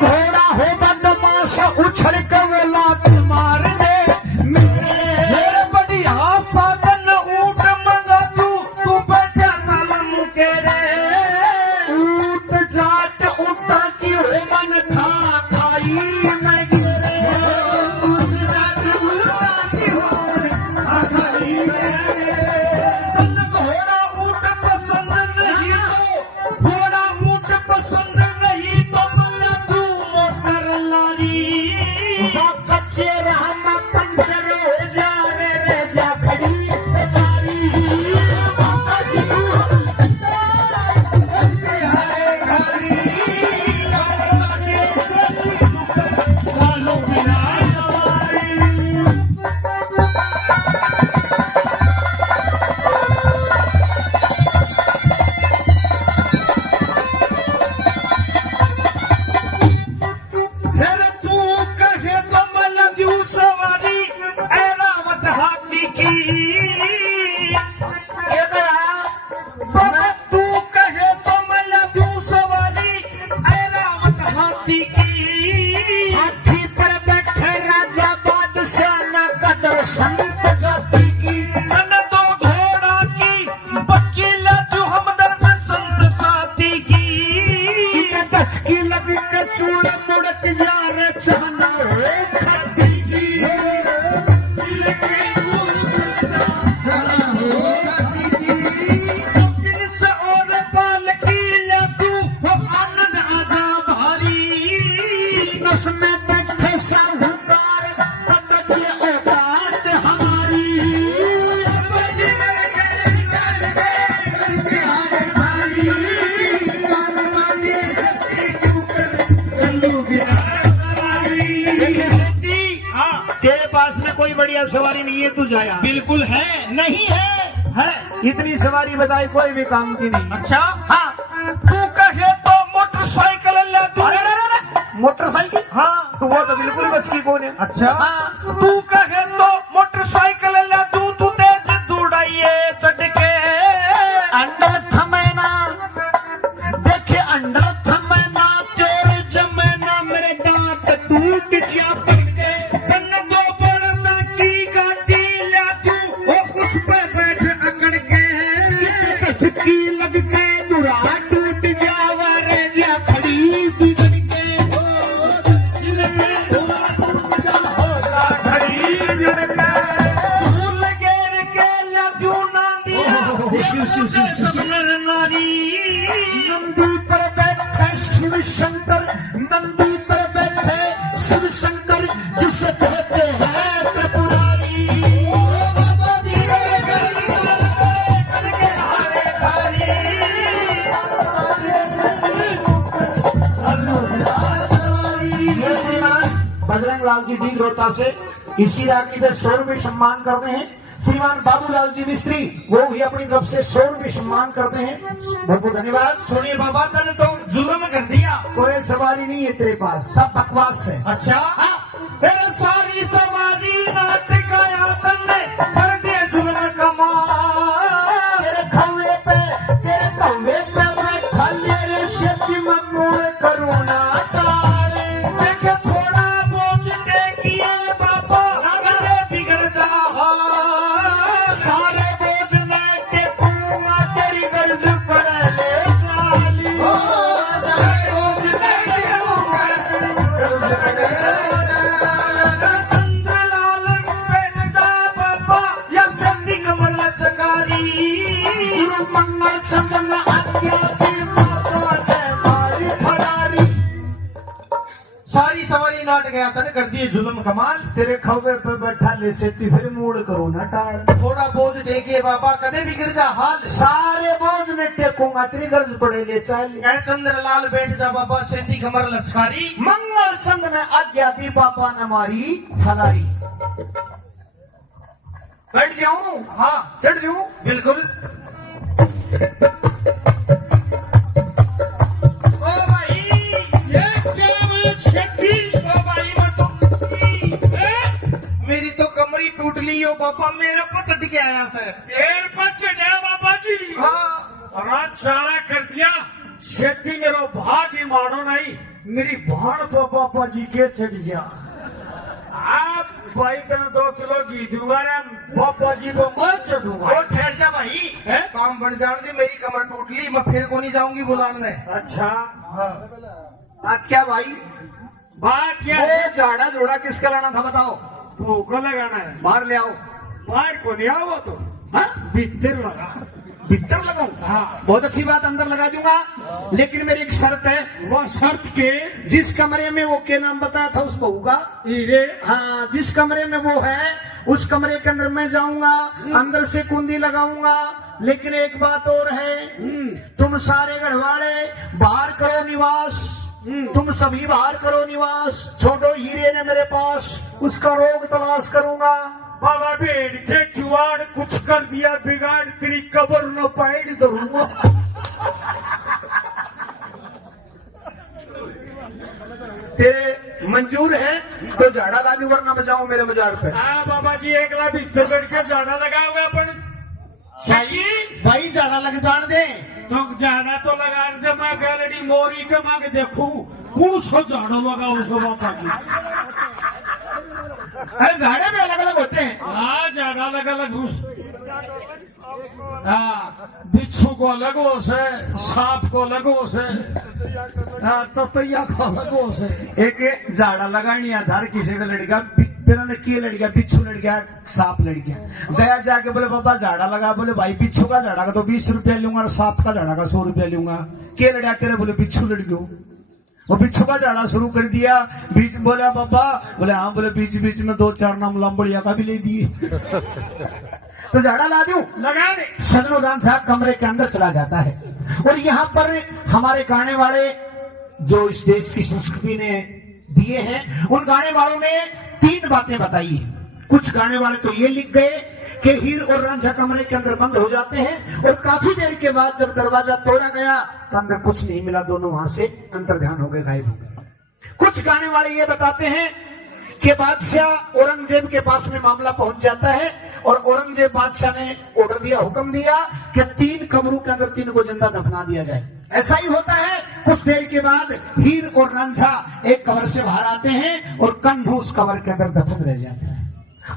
घोड़ा हो बदमाश उछल के वो लात मार दे। मेरे बढ़िया साधन ऊट मंगा तू बैठा चलम के रे ऊट जाट उठा की मन खा खाई मैं गिरे ऊट जाट उठा की मन खाई घोड़ा ऊट पसंद नहीं तो मला तू मोटर लारी कच्चे रहना पंचर हो जा रे जा खड़ी बेचारी कोई बढ़िया सवारी नहीं है, तू जाया। बिल्कुल है, नहीं है इतनी सवारी बताई कोई भी काम की नहीं। अच्छा हाँ, तू कहे तो मोटरसाइकिल ले तू। मोटरसाइकिल? हाँ, तो वो तो बिल्कुल बचकी कौन है। अच्छा हाँ, तू कहे तो मोटरसाइकिल ले तू तेज दौड़ाइए चढ़ के अंडर थमेना देखे, अंडर थमेना तेरे जमेना मेरे दांत टूट जा पड़के तन दो बड़ना की गाड़ी ले तू उस पे बैठ अकड़ के झटकी लग के नर नारी नंदी पर बैठे शिव शंकर, नंदी पर बैठे शिव शंकर, जिसे कहते हैं त्रिपुरारी। बजरंग लाल जी डी रोहता से इसी राखी से 100 रुपये सम्मान करते हैं। श्रीमान बाबूलाल जी मिस्त्री वो भी अपनी तरफ से 100 रुपये सम्मान करते हैं। बहुत बहुत धन्यवाद। सुनिए बाबा, तने तो जुल्म कर दिया। कोई सवारी नहीं है तेरे पास, सब बकवास है। अच्छा, तेरे सारी सवारी नाटक आया तन्ने कर दिया जुल्म कमाल। तेरे खौवे पे मैं खाली रे शक्ति ममूल करुणा टाले। देखे थोड़ा बोझ टेकिए बाबा, अगले बिगड़ जा सारे बोझ में टेकूंगा, तेरी गर्ज पर ले चाली। सारे बोझ में टेकूंगा, गर्ज पर ले चाली। चंद्रलाल पेट जा बाबा, या संधि कमल चकारी। गुरु मंगल चंदन आज्ञा दी बाबा, जय मारी फरारी। सारी सवारी नाट गया तने कर दिए जुल्म कमाल। तेरे खौवे पे बैठा ले सेती फिर मूड करो न टाल। थोड़ा बोझ देके बाबा, कदे बिगड़ जा हाल। सारे बोझ में टेकूंगा, तेरी गर्ज पड़े ले चाली। कह चंद्रलाल बैठ जा बाबा, सेती कमर लचकारी। मंगल चंद में आज्ञा दी पापा न मारी फरारी। बैठ जाऊं? हाँ, चढ़ जाऊं? बिल्कुल। ओ भाई, ये क्या मैं छठी? ओ भाई मैं तो मेरी तो कमरी टूट ली हो बाबा, मेरा पचट के आया सर। देर पचट है बाबा जी। हाँ, रात सारा कर दिया, खेती मेरो भाग ही मानो नहीं, मेरी भाण को पापा जी के चढ़ गया। आप भाई तेने 2 किलो घी दूंगा ना, पापा जी को मत चढ़ूंगा। वो ठहर जा भाई, काम बढ़ जाने दे, मेरी कमर टूट ली, मैं फिर को नहीं जाऊंगी बुलाने। अच्छा, हाँ क्या भाई, बात क्या वो है? झाड़ा जोड़ा किसका लाना था बताओ। भूख लगाना है। बाहर ले आओ। बाहर को नहीं आओ तो, हाँ भीतर लगा। भीतर लगाऊं? हाँ, बहुत अच्छी बात, अंदर लगा दूंगा, लेकिन मेरी एक शर्त है। वो शर्त के जिस कमरे में वो के नाम बताया था उस बहू का, हीरे। हाँ जिस कमरे में वो है उस कमरे के अंदर मैं जाऊंगा, अंदर से कुंडी लगाऊंगा, लेकिन एक बात और है, तुम सारे घर वाले बाहर करो निवास, तुम सभी बाहर करो निवास, छोड़ो हीरे ने मेरे पास, उसका रोग तलाश करूंगा। बाबा भेड़ के जुआड़ कुछ कर दिया बिगाड़, तेरी कबर न पैड़ दूंगा। तेरे मंजूर है तो झाड़ा ला दूं, वरना बचाओ मेरे बाजार पे। हाँ बाबा जी, एक ला भीतर बैठ के जाना लगा हुआ अपन चाहिए। भाई झाड़ा लग जान दे। तो जाना तो लगा दे, मैं गैलरी मोरी के मांग देखूं कौन सा झाड़ू लगा उसको बाबा जी। अरे झाड़े में अलग अलग होते हैं। हाँ, झाड़ा अलग अलग हाँ, बिच्छू को अलग होश है, सांप को अलग होश है, ततैया को अलग होश है। एक झाड़ा लगानी आधार किसी का लड़का फिर की लड़ गया, बिच्छू लड़ गया, सांप लड़ गया, गया जाके बोले बाबा झाड़ा लगा, बोले भाई बिच्छू का झाड़ा का तो 20 रुपया लूंगा और सांप का झाड़ा का 100 रुपया लूंगा। के लड़ा तेरे? बोले बिच्छू लड़ गयो। वो बिच्छू का झाड़ा शुरू कर दिया, बीच बोला बाबा, बोले हाँ, बोले बीच बीच में 2-4 नाम लंबड़िया का भी ले दिए। तो झाड़ा ला दूं? लगा दे। सदनुदान साहब कमरे के अंदर चला जाता है और यहाँ पर हमारे गाने वाले जो इस देश की संस्कृति ने दिए हैं, उन गाने वालों ने 3 बातें बताई हैं। कुछ गाने वाले तो ये लिख गए कि हीर और रांझा कमरे के अंदर बंद हो जाते हैं और काफी देर के बाद जब दरवाजा तोड़ा गया तो अंदर कुछ नहीं मिला, दोनों वहां से अंतर्ध्यान हो गए, गायब हो गए। कुछ गाने वाले ये बताते हैं कि बादशाह औरंगजेब के पास में मामला पहुंच जाता है और औरंगजेब बादशाह ने ऑर्डर दिया, हुक्म दिया कि 3 कमरों के अंदर 3 को जिंदा दफना दिया जाए। ऐसा ही होता है। कुछ देर के बाद हीर और रांझा एक कबर से बाहर आते हैं और कन्हू उस कबर के अंदर दफन रह जाता है।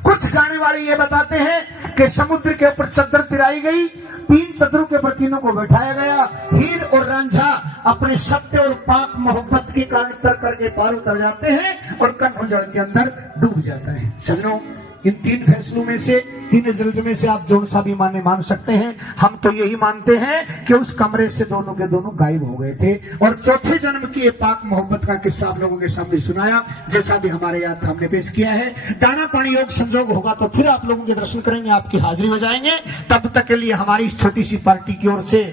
कुछ गाने वाले ये बताते हैं कि समुद्र के ऊपर चद्दर तिराई गई, 3 चद्दरों के ऊपर तीनों को बैठाया गया, हीर और रांझा अपने सत्य और पाक मोहब्बत के कारण तर करके पार उतर जाते हैं और कन्हू जल के अंदर डूब जाता है। सजनों, इन 3 फैसलों में से, 3 रिजल्ट में से आप जो सा भी मान सकते हैं। हम तो यही मानते हैं कि उस कमरे से दोनों के दोनों गायब हो गए थे और चौथे जन्म की पाक मोहब्बत का किस्सा आप लोगों के सामने सुनाया, जैसा भी हमारे याद हमने पेश किया है। दाना पानी योग संजोग होगा तो फिर आप लोगों के दर्शन करेंगे, आपकी हाजिरी हो जाएंगे। तब तक के लिए हमारी इस छोटी सी पार्टी की ओर से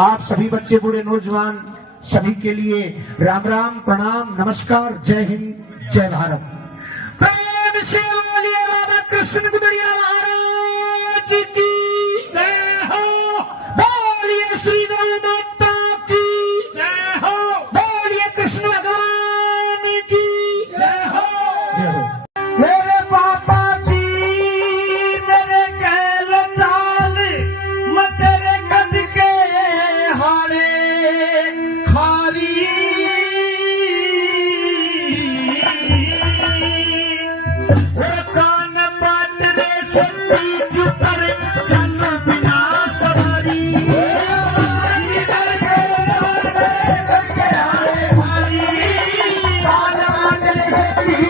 आप सभी बच्चे बूढ़े नौजवान सभी के लिए राम राम, प्रणाम, नमस्कार, जय हिंद, जय भारत। प्रेम से बोलिए राधा कृष्ण गुदरिया महाराज की जय हो, बोलिए श्री गौ माता की जय हो, बोलिए कृष्ण भगवान की जय हो, जय हो। मेरे पापा जी मेरे कहल चाल मैं तेरे कद के हारे खारी कान बाटने से कर चल बिना सवारी, कान बाटने से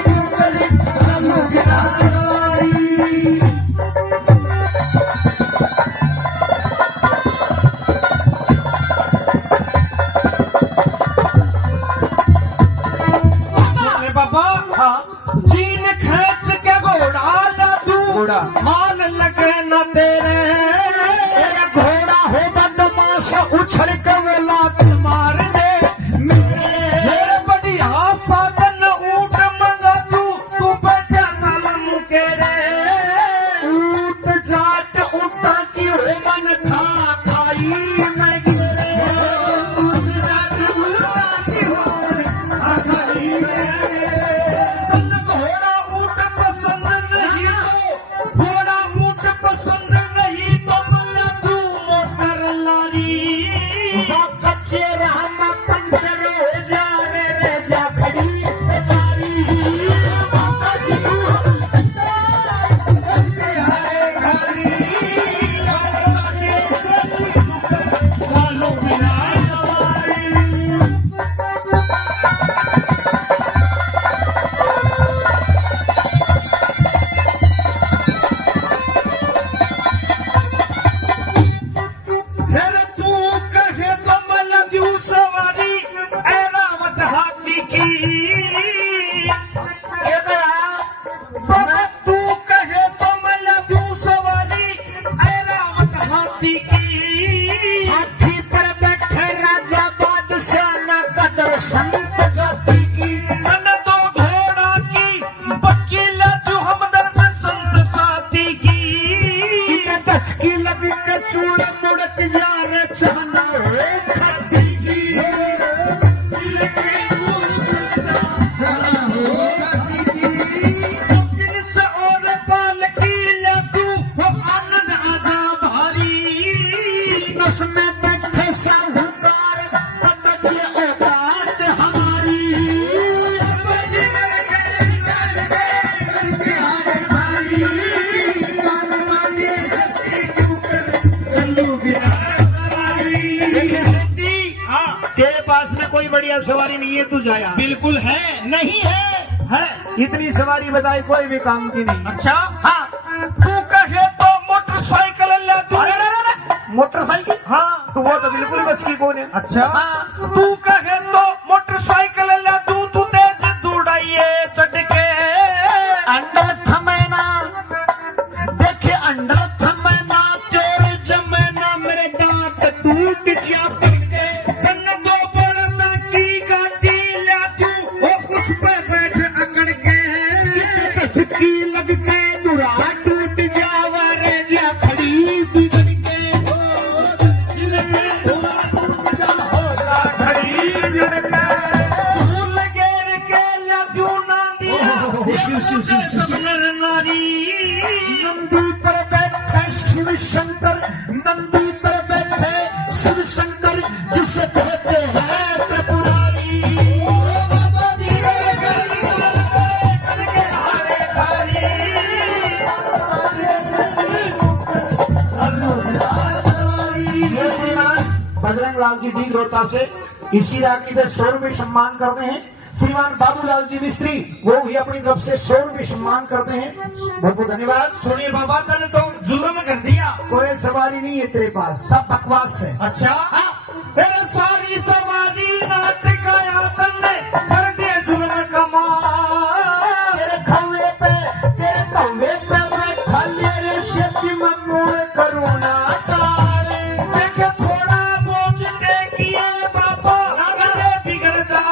कर चल बिना सवारी। बाबा जीन खींच के घोड़ा लादू, मान लगे न तेरे घोड़ा हो बदमाश उछल के वो लात मार दे। मेरे बढ़िया साधन ऊट मंगा तू बैठा चल मुके रे। ऊट जाट उठा की हो मन खा खाई मैं गिरे। ऊट जाट उठा की हो मन खा खाई मैं घोड़ा ऊट पसंद नहीं तो, घोड़ा ऊट पसंद नहीं तो मैं तू मोटर लारी। वो कच्चे राह में पंचर हो जा रे जा खड़ी बेचारी। बाबा जी लालो बिना फिर तू कहे तो मैं लग्यू सवारी ए रावत हाथी की। ए दया तू कहे तो मैं लग्यू सवारी ए रावत हाथी की। हाथी पर बैठे राजा बादशाह न कदर संत जाति की। मन दो घोड़ा की वकील जो हमदर्द संत साथी की। दस की लगी के चूड़ मुड़क जा रे चहना रे खाती की। जिनस और बाल की लगू वो आनंद आजा भारी। बस में बैठे साहूकार बदल औकात हमारी। तेरे पास में कोई बढ़िया सवारी नहीं है, तू जाया। बिल्कुल है, नहीं है इतनी सवारी बताई कोई भी काम की नहीं। अच्छा हाँ, तू कहे तो मोटरसाइकिल ले तू। मोटरसाइकिल, हाँ तो वो तो बिल्कुल बच की कौन है। अच्छा हाँ, तू कहे तो मोटरसाइकिल ले तू तेज दौड़ाइए चढ़ के। अंडर थमेना देखे, अंडर थमेना तेरे जमेना मेरे दांत टूट जा पड़के। तन दो बड़ना की गाड़ी ले तू उस पे बैठ अकड़ के। झटकी लग के दुरा टूट जावा रे जा खड़ी बिगड़ के। फूल घेर के लग्यू ना दिया सबलर नारी। नंदी पर बैठे शिव शंकर, नंदी पर बैठे शिव शंकर जिसे कहते हैं त्रिपुरारी। बजरंग लाल जी बीज रोहता से इसी राखी के 100 रुपये सम्मान कर रहे हैं। श्रीमान बाबूलाल जी मिस्त्री, वो भी अपनी तरफ से 100 रुपये सम्मान करते हैं। बहुत बहुत धन्यवाद। सुनिए बाबा, तने तो जुल्म कर दिया। कोई सवारी नहीं है तेरे पास, सब बकवास है। अच्छा, तेरे सारी समाजी नाटक आया तन्ने कर दिया जुल्म कमाल। तेरे खौवे पे मैं खाली रे शक्ति मंगूर करुणा टाले। देखे थोड़ा बोझ टेकिए बाबा, अगले बिगड़ जा।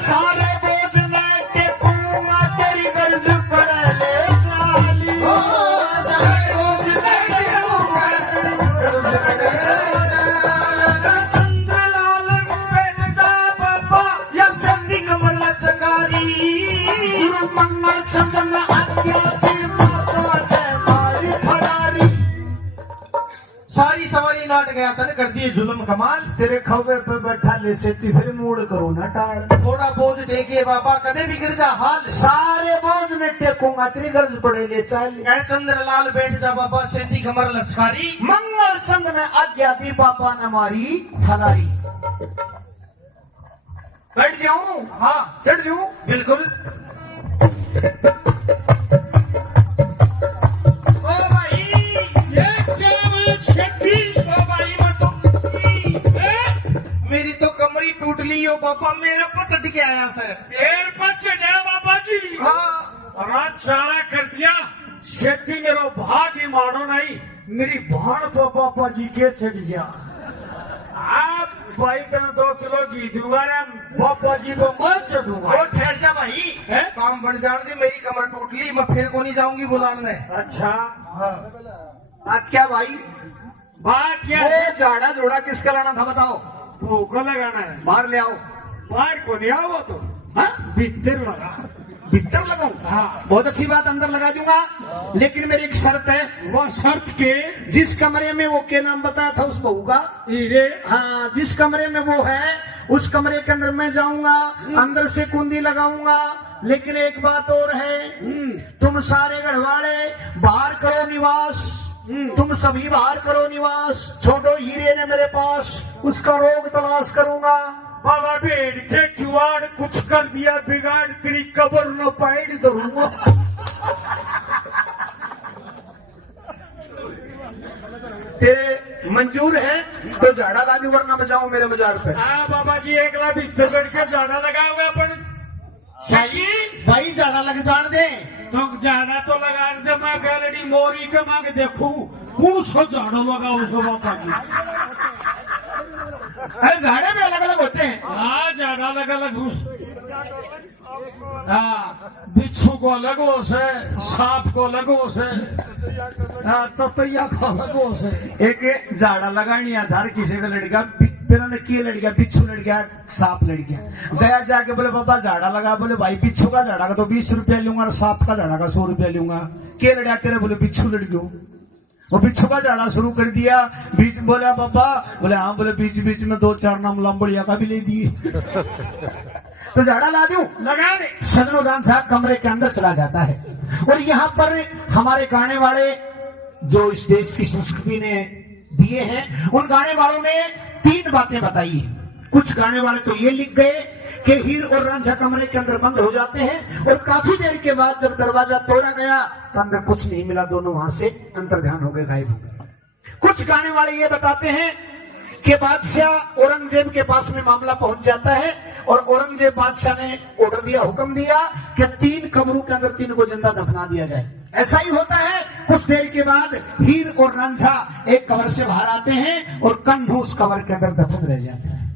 सारे बोझ में टेकूंगा तेरी गर्ज पर ले चाली। सारे बोझ टेकूंगा गर्ज पर ले चाली। चंद्रलाल पेन जा बाबा, या संधि कमल चकारी। गुरु मंगल चंदन आज्ञा दी माता जय मारी फरारी। सारी सवारी नाट गया था, कर दिए जुल्म कमाल। तेरे खौवे पे बैठा ले सेती फिर मूड करो ना टाल। थोड़ा बोझ देखिए बाबा, कदे बिगड़ जा हाल। सारे बोझ में टेकूंगा तेरी गर्ज पड़े ले चाली। ऐ चंद्रलाल बैठ जा बाबा, सेंधी कमर लचकारी। मंगल चंद में आज्ञा दी पापा न मारी फलारी। बैठ जाऊं? हाँ, चढ़ जाऊं? बिल्कुल। ओ भाई, ये क्या बात छठी? ओ भाई मत मेरी तो कमरी टूट ली हो बाबा, मेरा पचट के आया सर। देर पचट है बाबा जी। हाँ, रात सारा कर दिया। खेती मेरो भाग ही मानो नहीं, मेरी भाण को पापा जी के चढ़ गया। आप भाई तने 2 किलो घी दूंगा रे, पापा जी को मत चढ़ूंगा। और ठहर जा भाई, है? काम बन जाने दे, मेरी कमर टूट ली, मैं फिर को नहीं जाऊंगी बुलाने। अच्छा, हाँ। बात क्या भाई? बात क्या वो है? झाड़ा जोड़ा किसका लाना था बताओ? भूखो लगाना है। बाहर ले आओ। बाहर को नहीं आओ तो, हाँ? भीतर लगा। भीतर लगाऊं? हाँ। बहुत अच्छी बात, अंदर लगा दूंगा, लेकिन मेरी एक शर्त है। वो शर्त के? जिस कमरे में वो के नाम बताया था उसको होगा। हीरे। हाँ, जिस कमरे में वो है उस कमरे के अंदर मैं जाऊंगा, अंदर से कुंडी लगाऊंगा। लेकिन एक बात और है, तुम सारे घरवाले बाहर करो निवास। तुम सभी बाहर करो निवास, छोड़ो हीरे ने मेरे पास, उसका रोग तलाश करूंगा। बाबा भेड़ के जुआड़ कुछ कर दिया बिगाड़, तेरी कब्र न पैड़ दूंगा। तेरे मंजूर है तो झाड़ा ला दूं, वरना बजाओ मेरे मजार पे। हाँ बाबा जी, एक लाख भीतर बैठ के झाड़ा लगा हुआ अपन चाहिए। भाई झाड़ा लग जान दे। तो झाड़ा तो लगा दे, मैं गैलरी मोरी के मांग देखूं कौन सा झाड़ू लगा उसको बाबा जी। अरे झाड़े भी अलग अलग होते हैं। हाँ, झाड़ा अलग अलग। हाँ, बिच्छू को अलग हो से, सांप को अलग हो से, हाँ, ततैया को अलग हो से। एक झाड़ा लगानी आधार किसी का लड़का बिना ने किए लड़ गया, बिच्छू लड़ गया, सांप लड़ गया। गया जाके बोले बाबा झाड़ा लगा, बोले भाई बिच्छू का झाड़ा का तो 20 रुपया लूंगा और सांप का झाड़ा का 100 रुपया लूंगा। के लड़ा तेरे? बोले बिच्छू लड़ गयो। वो बिच्छू का झाड़ा शुरू कर दिया। बीच बोला बाबा, बोले हाँ, बोले बीच बीच में 2-4 नाम लंबड़िया का भी ले दिए। तो झाड़ा ला दूं? लगा दे। सजनोदान साहब कमरे के अंदर चला जाता है और यहाँ पर हमारे गाने वाले जो इस देश की संस्कृति ने दिए हैं, उन गाने वालों ने 3 बातें बताई। कुछ गाने वाले तो ये लिख गए कि हीर और रांझा कमरे के अंदर बंद हो जाते हैं और काफी देर के बाद जब दरवाजा तोड़ा गया तो अंदर कुछ नहीं मिला, दोनों वहां से अंतर्ध्यान हो गए, गायब हो गए। कुछ गाने वाले ये बताते हैं कि बादशाह औरंगजेब के पास में मामला पहुंच जाता है और औरंगजेब बादशाह ने ऑर्डर दिया, हुक्म दिया कि 3 कब्रों के अंदर 3 को जिंदा दफना दिया जाए। ऐसा ही होता है। कुछ देर के बाद हीर और रांझा एक कब्र से बाहर आते हैं और कन्हू उस कब्र के अंदर दफन रह जाते हैं।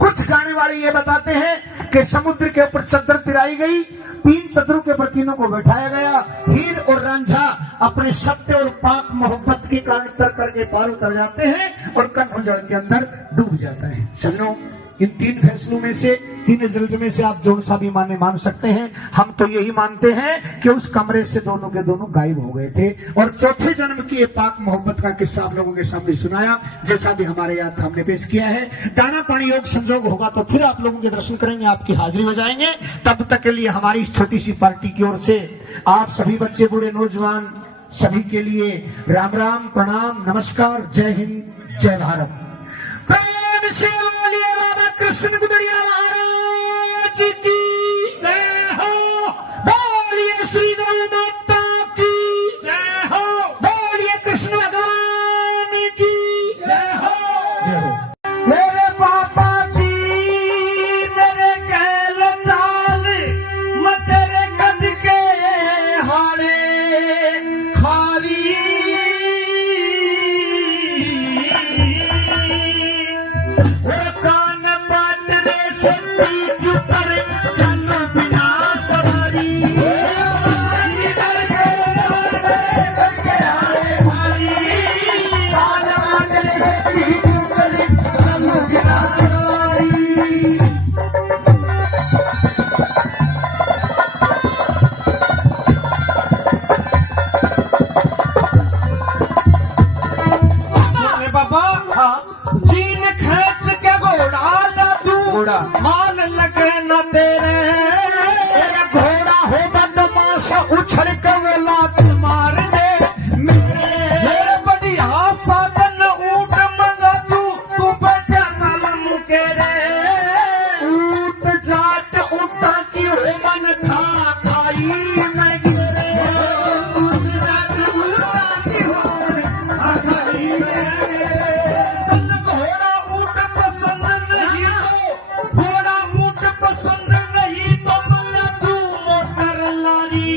कुछ गाने वाले ये बताते हैं कि समुद्र के ऊपर चद्दर तिराई गई, 3 चद्दरों के ऊपर तीनों को बैठाया गया। हीर और रांझा अपने सत्य और पाक मोहब्बत के कारण तर करके पार उतर जाते हैं और कन्हू जल के अंदर डूब जाता है। चलो, इन 3 फैसलों में से, 3 रिजल्ट में से आप जो सा भी मान सकते हैं। हम तो यही मानते हैं कि उस कमरे से दोनों के दोनों गायब हो गए थे और चौथे जन्म की ये पाक मोहब्बत का किस्सा आप लोगों के सामने सुनाया, जैसा भी हमारे याद हमने पेश किया है। दाना पानी योग संजोग होगा तो फिर आप लोगों के दर्शन करेंगे, आपकी हाजिरी बजाएंगे। तब तक के लिए हमारी इस छोटी सी पार्टी की ओर से आप सभी बच्चे, बूढ़े, नौजवान सभी के लिए राम राम, प्रणाम, नमस्कार, जय हिंद, जय भारत। प्रेम से बोलिए राधा कृष्ण गुदड़िया महाराज। करके हारे भारी काल मांगले से तीन करे चलो गिरा सवारी जीन खींच के घोड़ा ला तू मान लगे न तेरे घोड़ा हो बदमाश उछल के वो लात मार दे मेरे बढ़िया साधन ऊट मंगा तू बैठा चलम के रे ऊट जाट ऊटा की हो मन खा खाई मैं गिरे ऊट जाट ऊटा की हो खाई घोड़ा ऊट पसंद नहीं तो मला तू मोटर लारी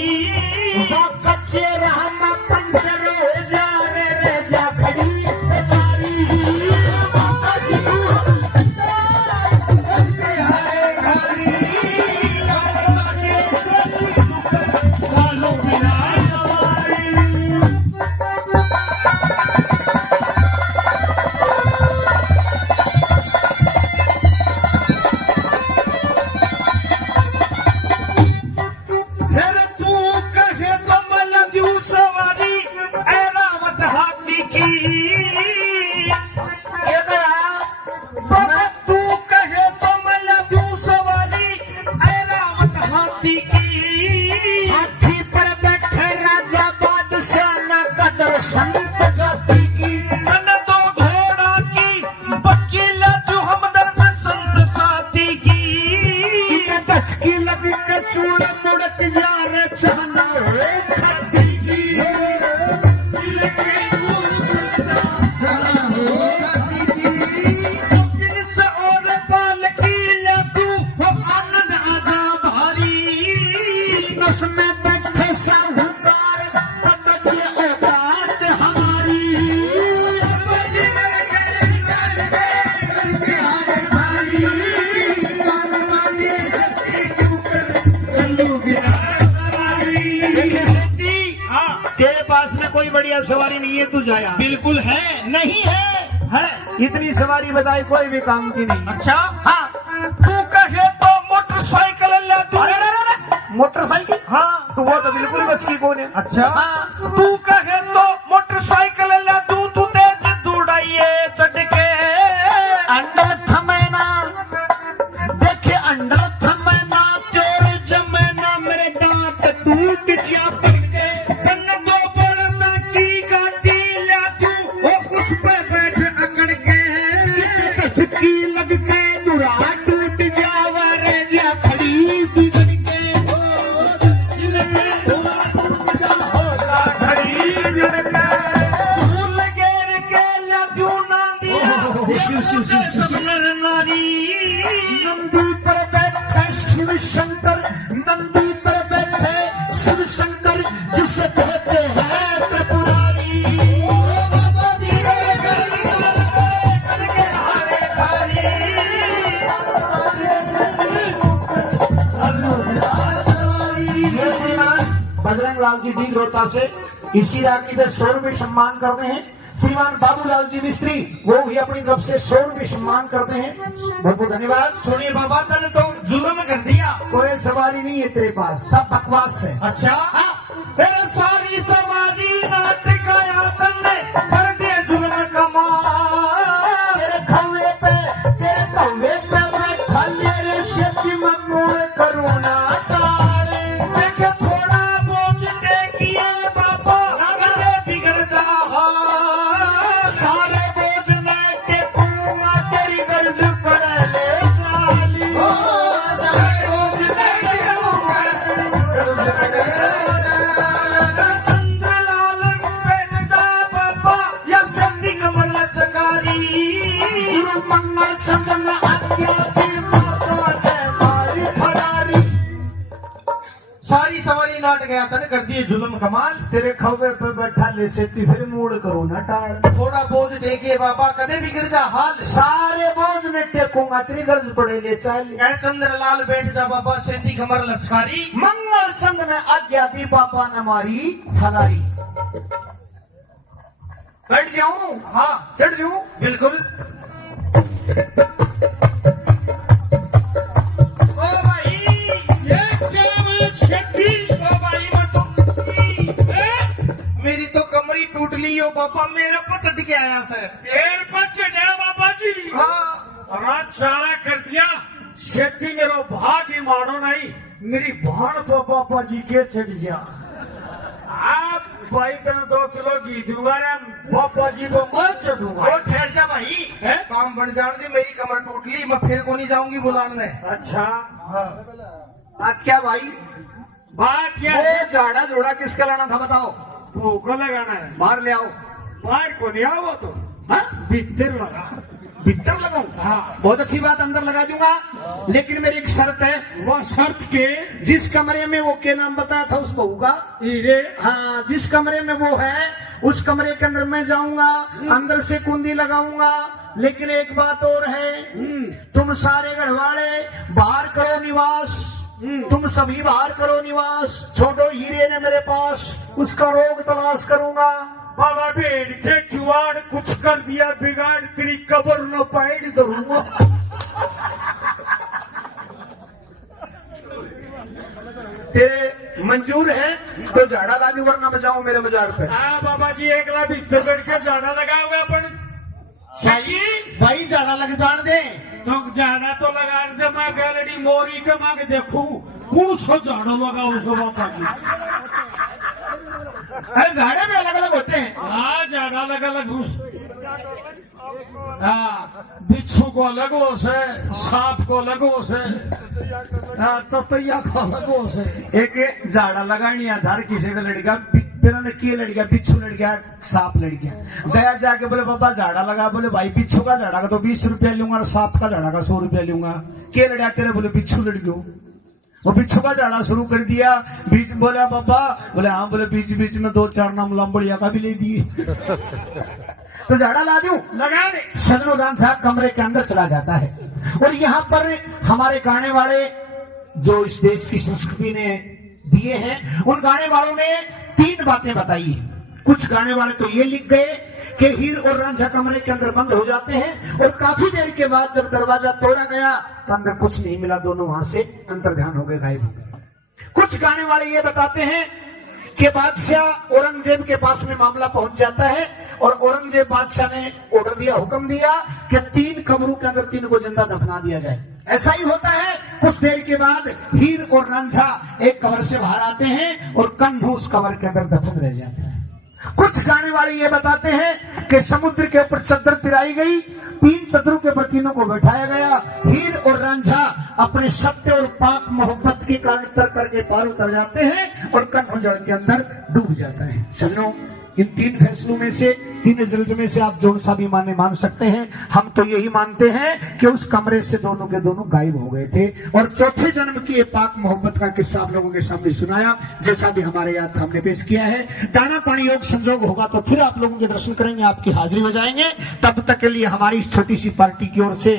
कच्चे रहना पंचर हो जा रे जा खड़ी बेचारी कोई बढ़िया सवारी नहीं है तू जाया बिल्कुल है नहीं है इतनी सवारी बताई कोई भी काम की नहीं अच्छा हाँ तू कहे तो मोटरसाइकिल ले तू मोटरसाइकिल हाँ तो वो तो बिल्कुल बचकी कौन है अच्छा हाँ तू कहे तो मोटरसाइकिल ले तू तेज दौड़ाइए चढ़ के अंडर थमेना देखे अंडर थमेना तेरे जमेना मेरे दांत टूट जा पड़के तन दो बड़ना की गाड़ी ले तू उस पे बैठ अकड़ के झटकी लग के दुरा टूट जावा रे जा खड़ी बिगड़ के फूल घेर के ले तू नांदिया नर नारी नंदी पर बैठे शिव शंकर नंदी पर बैठे शिव शंकर जिसे कहते हैं त्रिपुरारी बजरंग लाल जी डी रोहता से इसी राखी से 100 रुपये सम्मान करते हैं। श्रीमान बाबूलाल जी मिस्त्री वो भी अपनी तरफ से 100 रुपये सम्मान करते हैं। बहुत बहुत धन्यवाद। सुनिए बाबा तने तो जुल्म कर दिया कोई सवारी नहीं है तेरे पास सब बकवास है। अच्छा तेरे सारी सवारी नाटकाया तन्ने कर दे जुल्म कमाल तेरे खौवे पे मैं खाली रे शक्ति मनोर करुणा टाले देखे थोड़ा बोझ टेकिए बाबा अगले बिगड़ जा सारे बोझ में टेकूंगा तेरी गर्ज पर ले चाली सारे बोझ में टेकूंगा गर्ज पर ले चंद्रलाल बेटा बाबा या संधि कमल चकारी मंगल चंद्र आज्ञा की माता जय मारी फरारी सारी सवारी नाट गया तने कर दिए जुल्म कमाल तेरे खौवे पे बैठा ले सेती फिर मूड करो न टाल थोड़ा बोझ देके बाबा कदे बिगड़ जा हाल सारे बोझ में टेकूंगा तेरी गर्ज पड़े ले चाल चंद्रलाल बैठ जा बाबा सेंधी कमर लचकारी मंगल चंद्र ने आज्ञा दी पापा न मारी फलारी बैठ जाऊं? हाँ, चढ़ जाऊं? बिल्कुल। ओ भाई, ये क्या मैं छठी? ओ भाई मैं तो मेरी तो कमरी टूट ली हो पापा, मेरा पचट के आया सर। देर पचट है बाबा जी। हाँ, रात सारा कर दिया, खेती मेरो भाग ही मानो नहीं, मेरी भाण को पापा जी के चढ़ गया। आप भाई तेने 2 किलो घी दूंगा ना, पापा जी को मत चढ़ूंगा। और ठहर जा भाई, काम बन जाने दे, मेरी कमर टूट ली, मैं फिर को नहीं जाऊंगी बुलाने। अच्छा आज क्या भाई? बात क्या वो है? झाड़ा जोड़ा किसका लाना था बताओ? भूख लगाना है। बाहर ले आओ। बाहर को नहीं आओ तो हाँ? भीतर लगा। भीतर लगाऊं? हाँ। बहुत अच्छी बात, अंदर लगा दूंगा, लेकिन मेरी एक शर्त है। वो शर्त के जिस कमरे में वो के नाम बताया था उसको होगा। हीरे हाँ, जिस कमरे में वो है उस कमरे के अंदर मैं जाऊंगा, अंदर से कुंडी लगाऊंगा, लेकिन एक बात और है, तुम सारे घर वाले बाहर करो निवास, तुम सभी बाहर करो निवास, छोटो हीरे ने मेरे पास उसका रोग तलाश करूंगा। बाबा भेड़ के जुआड़ कुछ कर दिया बिगाड़, तेरी कबर न पैड़ धरूंगा। तेरे मंजूर है तो झाड़ा ला दूं, वरना बचाओ मेरे बाजार पे। हाँ बाबा जी, एक ला भीतर करके जाना लगाओगे अपन चाहिए भाई झाड़ा लग जान दे। तो जाना तो लगा दे, मैं गैलरी मोरी के मांग देखूं कौन सा झाड़ू लगाओ उसको बाबा जी। अरे झाड़े में अलग अलग होते हैं। हाँ झाड़ा अलग अलग, हाँ बिच्छू को अलग होश है, सांप को अलग होश है, हाँ ततैया को अलग होश है। एक झाड़ा लगानी आधार किसी का लड़का बिना ने किए लड़ गया, बिच्छू लड़ गया, सांप लड़ गया, गया जाके बोले बाबा झाड़ा लगा, बोले भाई बिच्छू का झाड़ा का तो 20 रुपया लूंगा और सांप का झाड़ा का 100 रुपया लूंगा। के लड़ा तेरे? बोले बिच्छू लड़ गयो। वो बिच्छू का झाड़ा शुरू कर दिया, बीच बोला बाबा, बोले हाँ, बोले बीच बीच में 2-4 नाम लंबड़िया का भी ले दिए। तो झाड़ा ला दूं? लगा दे। सजनोदान साहब कमरे के अंदर चला जाता है और यहाँ पर हमारे गाने वाले जो इस देश की संस्कृति ने दिए हैं, उन गाने वालों ने 3 बातें बताई। कुछ गाने वाले तो ये लिख गए कि हीर और रांझा कमरे के अंदर बंद हो जाते हैं और काफी देर के बाद जब दरवाजा तोड़ा गया तो अंदर कुछ नहीं मिला, दोनों वहां से अंतर्ध्यान हो गए, गायब हो गए। कुछ गाने वाले ये बताते हैं कि बादशाह औरंगजेब के पास में मामला पहुंच जाता है और औरंगजेब बादशाह ने ऑर्डर दिया, हुक्म दिया कि 3 कमरों के अंदर 3 को जिंदा दफना दिया जाए। ऐसा ही होता है। कुछ देर के बाद हीर और रांझा एक कबर से बाहर आते हैं और कन्हू उस कबर के अंदर दफन रह जाता है। कुछ गाने वाले ये बताते हैं कि समुद्र के ऊपर चद्दर तिराई गई, 3 चद्दरों के ऊपर तीनों को बैठाया गया, हीर और रांझा अपने सत्य और पाक मोहब्बत के कारण तर करके पार उतर जाते हैं और कन्हू जल के अंदर डूब जाता है। सजनों, इन 3 फैसलों में से, 3 रिजल्ट में से आप जो सा भी मान सकते हैं। हम तो यही मानते हैं कि उस कमरे से दोनों के दोनों गायब हो गए थे और चौथे जन्म की पाक मोहब्बत का किस्सा आप लोगों के सामने सुनाया, जैसा भी हमारे याद था हमने पेश किया है। दाना पानी योग संजोग होगा तो फिर आप लोगों के दर्शन करेंगे, आपकी हाजिरी बजाएंगे। तब तक के लिए हमारी इस छोटी सी पार्टी की ओर से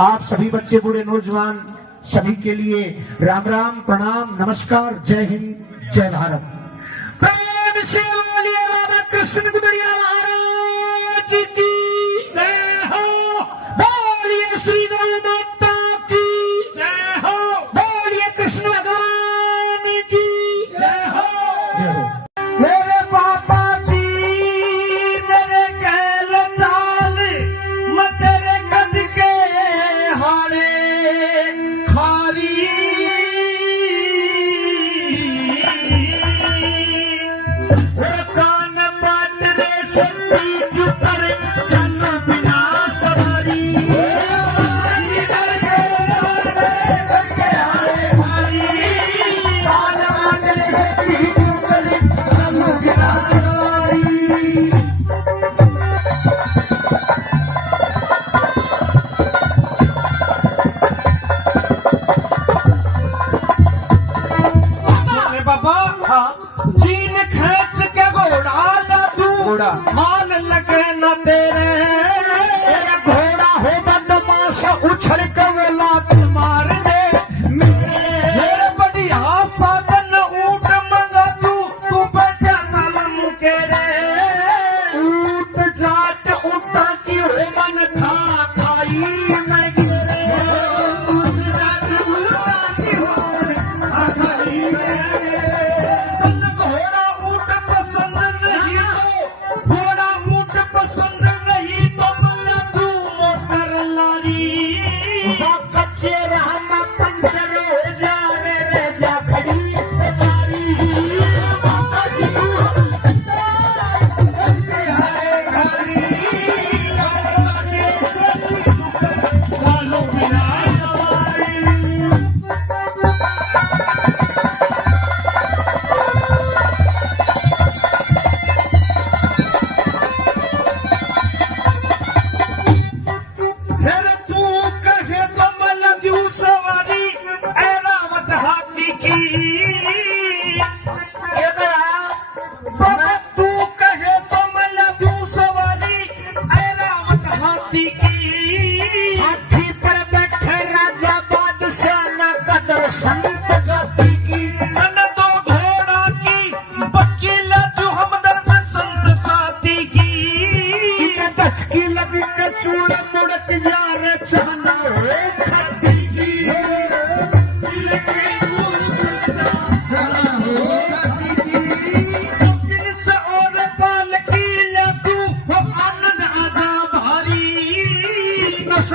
आप सभी बच्चे बूढ़े नौजवान सभी के लिए राम राम, प्रणाम, नमस्कार, जय हिंद, जय भारत। प्रेम से बोलिए राधा कृष्ण गुदड़िया महाराज की जय हो, बोलिए श्री गौ माता की जय हो, बोलिए कृष्ण भगवान की जय हो। मेरे पापा जी मेरे कहल चाल, मैं तेरे कद के हारे खाली, कान बाटने से पीठ पर चल बिना सवारी, कान बाटने से पीठ पर चल बिना सवारी। बाबा, हाँ, जीन खींच के घोड़ा लादू, मान लगे न तेरे घोड़ा हो बदमाश, उछल के वो लात मार दे मेरे बढ़िया साधन ऊट मंगा तू बैठा चल मुकेरे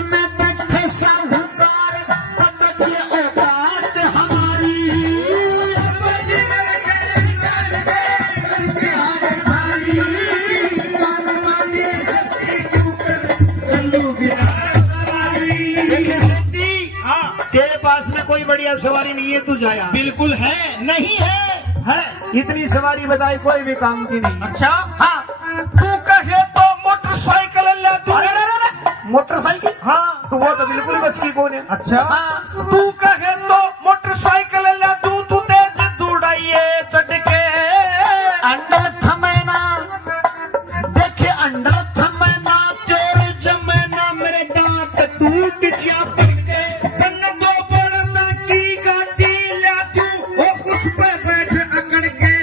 में बैठे साहूकार पतक ये औकात हमारी तेरे पास में कोई बढ़िया सवारी नहीं है, तू जाया। बिल्कुल है, नहीं है। इतनी सवारी बताई कोई भी काम की नहीं। अच्छा, हाँ, तू कहे तो मोटरसाइकिल ले तू। मोटरसाइकिल, हाँ, तो वो तो बिल्कुल बच की कौन है। अच्छा, हाँ, तू कहे तो मोटरसाइकिल ले तू तेज दौड़ाइए चटके अंडा थमेना देखे, अंडा थमेना तेरे जमेना मेरे दांत टूट जा पड़के। तन दो बड़ना की गाड़ी ले तू उस पे बैठ अकड़ के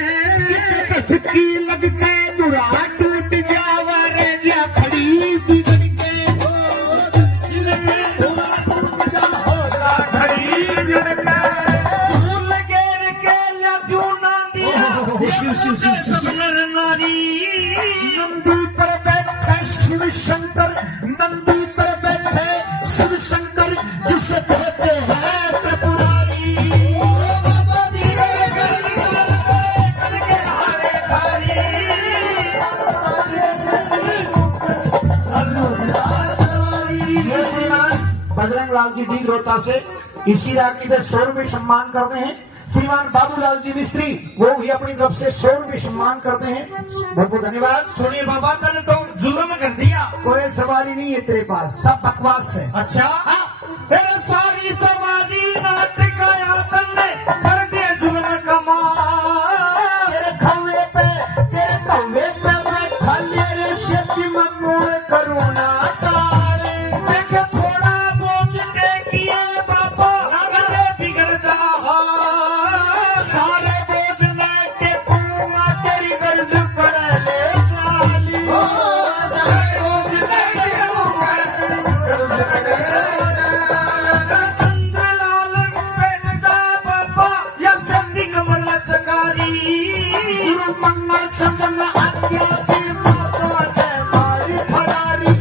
झटकी लग के दुरा टूट जावा रे जा खड़ी बिगड़ के। फूल घेर के ले तू ना दिया नारी। नंदी पर बैठे शिव शंकर, नंदी पर बैठे शिव शंकर जिसे कहते हैं त्रिपुरारी। बजरंग लाल जी डी रोहता से इसी राखी पे 100 रुपये सम्मान करते हैं। श्रीमान बाबूलाल जी मिस्त्री वो भी अपनी तरफ से 100 रुपये सम्मान करते हैं। बहुत बहुत धन्यवाद। सुनिए बाबा, तने तो जुल्म कर दिया। कोई सवारी नहीं है तेरे पास, सब बकवास है। अच्छा, तेरे सारी समाजी नाटक आया तन्ने कर दिया जुल्म कमाल। तेरे खवे पे बैठा ले रे शक्ति ममूर करुणा तारे। देखे थोड़ा बोझ टेकिए बाबा, अगले बिगड़ जा। सारे बोझ में टेकूंगा तेरी गर्ज पर ले चाली। सारे बोझ टेकूंगा गर्ज पर ले चाली। चंद्रलाल पेटदा बाबा या संधि कमल चकारी। गुरु मंगल चंदन आज्ञा दी मातो जय मारी फरारी।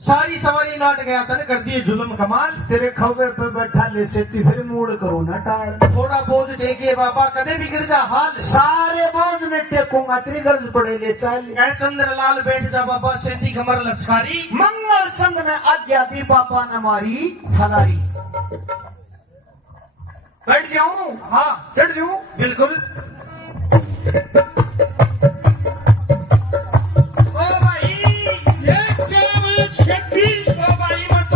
सारी सवारी नाट गया तने कर दिए जुल्म कमाल। तेरे खवे पे बैठा ले सेती फिर मूड करो ना टाल। थोड़ा बोझ टेकिए बाबा, कदे बिगड़ जा हाल। सारे बोझ में टेकूंगा तेरी गर्ज पड़े ले चाल। कह चंद्रलाल बैठ जा बाबा, सेती कमर लचकारी। मंगल चंद ने आज्ञा दी पापा न मारी फलारी। बैठ जाऊं? हाँ, चढ़ जाऊं? बिल्कुल। ओ भाई, ये क्या बात छठी? ओ भाई मत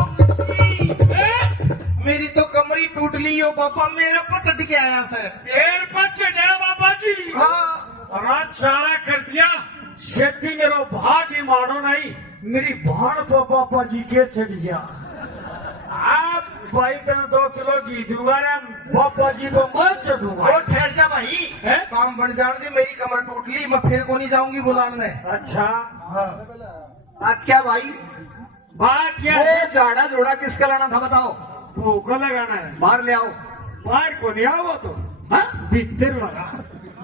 मेरी तो कमरी टूट ली हो बाबा, मेरा पचट के आया सर। देर पचट है बाबा जी। हाँ, रात सारा कर दिया। खेती मेरो भाग ही मानो नहीं, मेरी भाण को पापा जी के चढ़ गया। आप भाई तने 2 किलो घी दूंगा रे पापा जी को मत चढ़ूंगा। और ठहर जा भाई, है काम बन जाने दे। मेरी कमर टूट ली, मैं फिर को नहीं जाऊंगी बुलाने। अच्छा, हाँ। क्या भाई बात क्या वो है? झाड़ा जोड़ा किसका लाना था बताओ। भूखो लगाना है। बाहर ले आओ। बाहर को नहीं आओ, वो तो हाँ? भीतर लगा।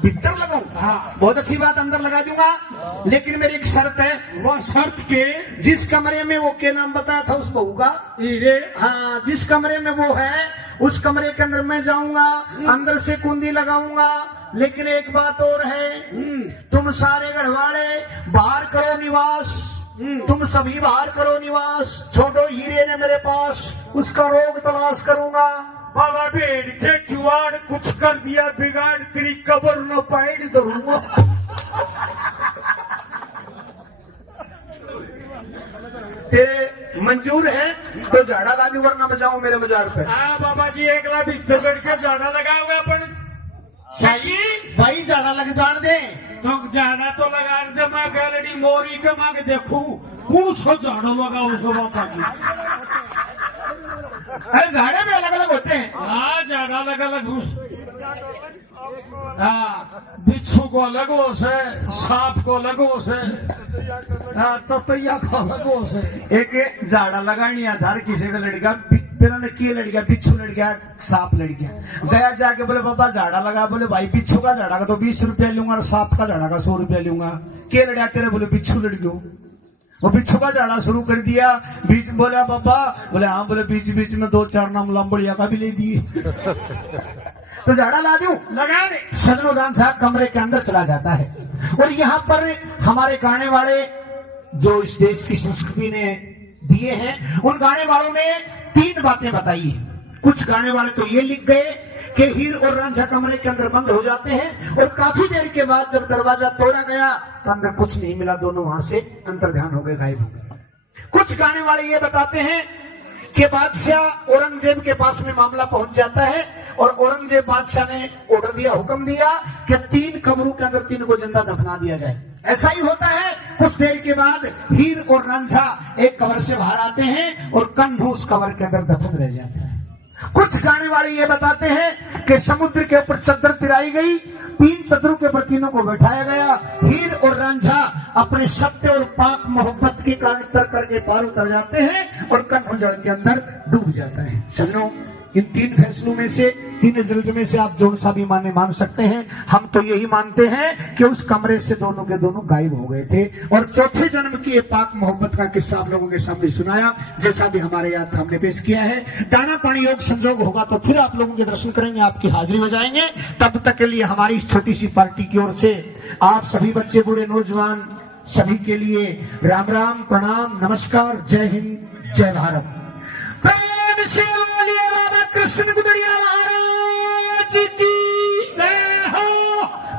भीतर लगाऊं? हाँ। बहुत अच्छी बात, अंदर लगा दूंगा, लेकिन मेरी एक शर्त है। वो शर्त के? जिस कमरे में वो के नाम बताया था उस बहू का, हीरे। हाँ, जिस कमरे में वो है उस कमरे के अंदर मैं जाऊंगा, अंदर से कुंडी लगाऊंगा। लेकिन एक बात और है, तुम सारे घरवाले बाहर करो निवास, तुम सभी बाहर करो निवास। छोड़ो हीरे ने मेरे पास, उसका रोग तलाश करूंगा। बाबा भेड़ के जुआड़ कुछ कर दिया बिगाड़, तेरी कब्र न पैड़ धरूंगा। तेरे मंजूर है तो झाड़ा ला दूं, वरना बजाओ मेरे मजार पे। हाँ बाबा जी, एक लाख भीतर बैठ के जाना लगा हुआ अपन। चाहिए भाई झाड़ा लग जान दे। तो जाना तो लगा दे। मैं गैलरी मोरी के मांग देखूं कौन सा झाड़ू लगा उसको बाबा जी। अरे झाड़े भी अलग अलग होते हैं। हाँ, झाड़ा अलग अलग। हाँ, बिच्छू को अलग हो से, सांप को अलग हो से, हाँ, ततैया को अलग हो से। एक झाड़ा लगानी आधार किसी का लड़का बिना ने किए लड़ गया, बिच्छू लड़ गया, सांप लड़ गया। गया जाके बोले बाबा झाड़ा लगा, बोले भाई बिच्छू का झाड़ा का तो 20 रुपया लूंगा और सांप का झाड़ा का 100 रुपया लूंगा। के लड़ा तेरे? बोले बिच्छू लड़ गयो। वो बिच्छू का झाड़ा शुरू कर दिया। बीच बोला पापा, बोले हाँ, बोले बीच बीच में 2-4 नाम लंबड़िया का भी ले दिए। तो झाड़ा ला दूं, लगा दे। सजनो दान साहब कमरे के अंदर चला जाता है और यहाँ पर हमारे गाने वाले जो इस देश की संस्कृति ने दिए हैं, उन गाने वालों ने 3 बातें बताई हैं। कुछ गाने वाले तो ये लिख गए कि हीर और रांझा कमरे के अंदर बंद हो जाते हैं और काफी देर के बाद जब दरवाजा तोड़ा गया तो अंदर कुछ नहीं मिला, दोनों वहां से अंतर्ध्यान हो गए, गायब हो गए। कुछ गाने वाले ये बताते हैं कि बादशाह औरंगजेब के पास में मामला पहुंच जाता है और औरंगजेब बादशाह ने ऑर्डर दिया, हुक्म दिया कि 3 कब्रों के अंदर 3 को जिंदा दफना दिया जाए। ऐसा ही होता है। कुछ देर के बाद हीर और रांझा एक कब्र से बाहर आते हैं और कन्हू उस कब्र के अंदर दफन रह जाता है। कुछ गाने वाले ये बताते हैं कि समुद्र के ऊपर चद्दर तिराई गई, 3 चद्दरों के ऊपर तीनों को बैठाया गया। हीर और रांझा अपने सत्य और पाक मोहब्बत के कारण तर करके पार उतर जाते हैं और कन्हू जल के अंदर डूब जाता है। सजनों, इन 3 फैसलों में से, 3 रिजल्ट में से आप जो सा भी मान सकते हैं। हम तो यही मानते हैं कि उस कमरे से दोनों के दोनों गायब हो गए थे और चौथे जन्म की ये पाक मोहब्बत का किस्सा आप लोगों के सामने सुनाया, जैसा भी हमारे याद हमने पेश किया है। दाना पानी योग संजोग होगा तो फिर आप लोगों के दर्शन करेंगे, आपकी हाजिरी बजाएंगे। तब तक के लिए हमारी इस छोटी सी पार्टी की ओर से आप सभी बच्चे, बूढ़े, नौजवान सभी के लिए राम राम, प्रणाम, नमस्कार, जय हिंद, जय भारत। प्रेम से बोलिए राधा कृष्ण गुदड़िया महाराज की जय हो।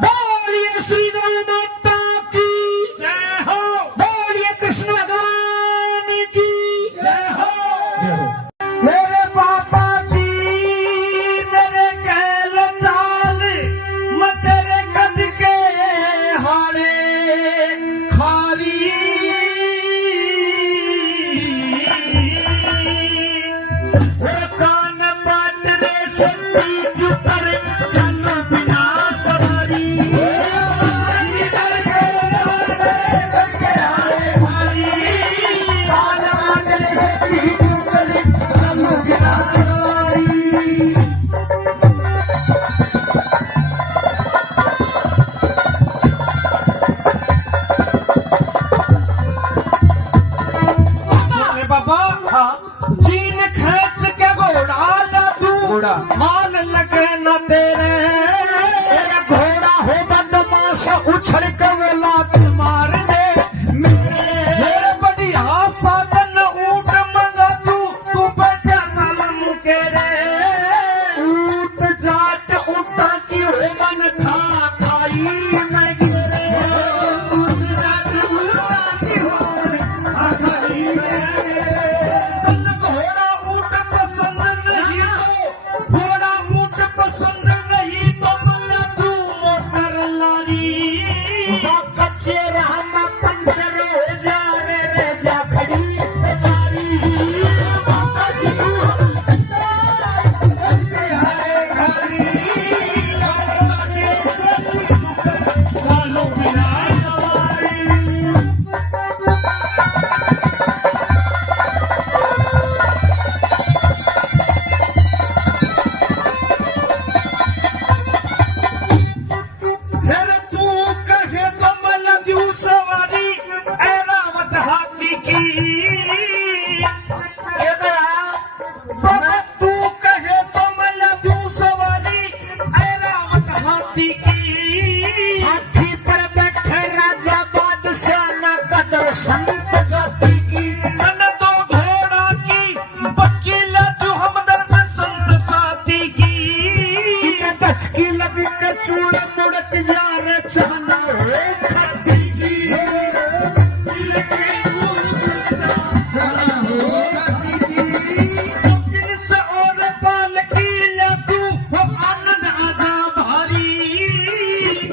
बोलिए श्री गौ माता की जय हो। बोलिए कृष्ण भगवान की जय हो। मेरे पापा जी मेरे कहल चाल, मैं तेरे कद के हारे खारी। कान पाटरे से पीठ पर चल बिना सवारी। कान पाटरे से पीठ पर चल बिना सवारी। बाबा, हाँ, जीन खींच के घोड़ा ला तू, हाल लगे न तेरे घोड़ा हो बदमाश, उछल के वो लात मार दे। मेरे बढ़िया साधन ऊट मंगा तू बैठा चल मुकेरे। ऊट जाट ऊटा की हो मन खा खाई मैं गिरे। ऊट जाट ऊटा की हो मन खा खाई मैं गिरे। घोड़ा ऊट पसंद नहीं तो, घोड़ा ऊट पसंद नहीं तो मला तू मोटर लारी। कच्चे रहना पंचर हो जा रे जा खड़ी बेचारी। लालो बिना चूड़ मुड़क जा रे चहना और पाल की लू आनंद आजा भारी।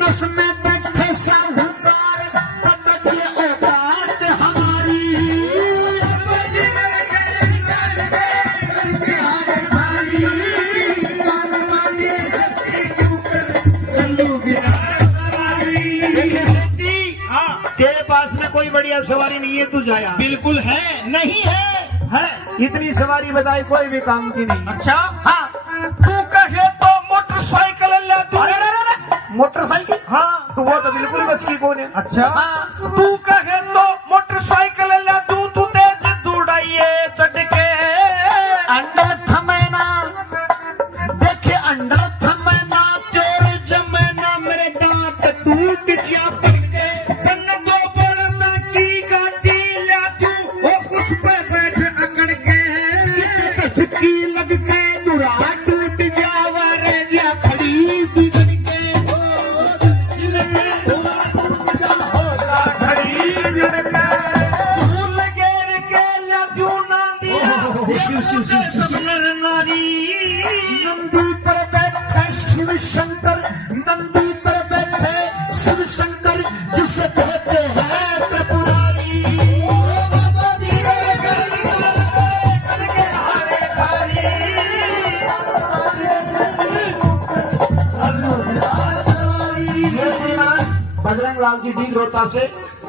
बस में बैठे साहूकार बदले औकात हमारी। तेरे पास में कोई बढ़िया सवारी नहीं है, तू जाया। बिल्कुल है, नहीं है, इतनी सवारी बताई कोई भी काम की नहीं। अच्छा, हाँ, तू कहे तो मोटरसाइकिल ले तू। मोटरसाइकिल, हाँ, तो वो तो बिल्कुल बच की कौन है। अच्छा, हाँ, तू कहे तो मोटरसाइकिल शिव शिव शिव शिव सब नर नारी नंदी पर बैठे शिव शंकर, नंदी पर बैठे शिव शंकर, जिसे कहते हैं त्रिपुरारी। बाबा जी करके हारे थारी ये श्रीमान बजरंग लाल जी बीज रोहता से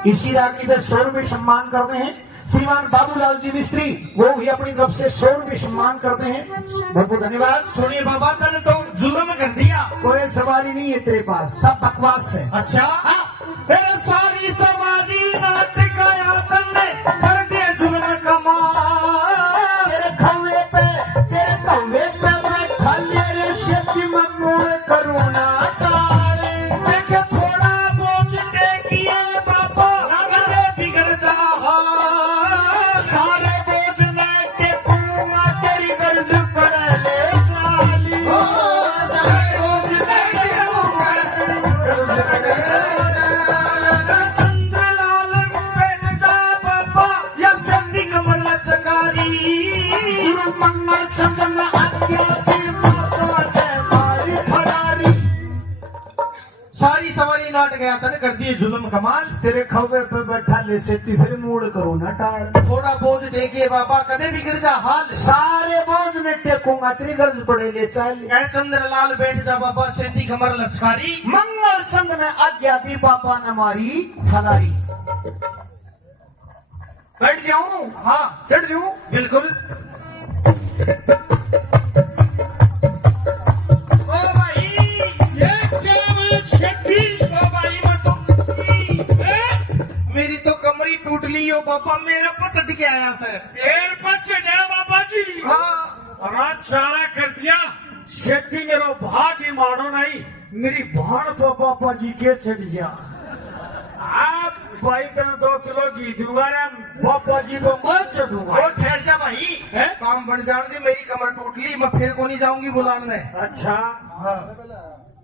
इसी राखी से 100 रुपये सम्मान करते हैं। श्रीमान बाबूलाल जी मिस्त्री वो भी अपनी तरफ से 100 रुपये सम्मान करते हैं। बहुत बहुत धन्यवाद। सुनिए बाबा तने तो जुल्म कर दिया। कोई सवारी नहीं है तेरे पास, सब बकवास है। अच्छा तेरे सारी समाजी नाटक आया तन्ने कर दे जुल्म कमाल। तेरे खौवे पे बैठा ले रे शक्ति मनोर करुणा टाले। देखे थोड़ा बोझ टेकिए बाबा अगले बिगड़ जा सारे बोझ में टेकूंगा तेरी गर्ज पर ले चाली। सारे बोझ टेकूंगा गर्ज पर ले चंद्रलाल पेट जा बाबा या संधि कमल चकारी। गुरु मंगल चंदन आज्ञा की माता जय मारी फरारी। सारी सवारी नाट गया तने कर दिए जुल्म कमाल। तेरे खौवे पे बैठा ले सेती फिर मूड करो न टाल। थोड़ा बोझ देके बाबा कदे बिगड़ जा हाल। सारे बोझ में टेकूंगा तेरी गर्ज पड़े ले चाल। ऐ चंद्रलाल बैठ जा बाबा सेंधी कमर लचकारी। मंगल चंद में आज्ञा दी पापा न मारी फलारी। बैठ जाऊं? हाँ चढ़ जाऊं बिल्कुल। ओ भाई ये क्या मैं छठी ओ भाई मैं तो मेरी तो कमरी टूट ली हो बाबा मेरा पचट के आया सर। देर पचट है बाबा जी। हाँ रात सारा कर दिया शेती मेरो भाग ही मानो नहीं मेरी भाण को पापा जी के चढ़ गया। आप भाई तेने 2 किलो घी दूंगा रे पापा जी को मत चढ़ूंगा। ठहर जा भाई काम बन जाने दे मेरी कमर टूट ली मैं फिर को नहीं जाऊंगी बुलाने। अच्छा हाँ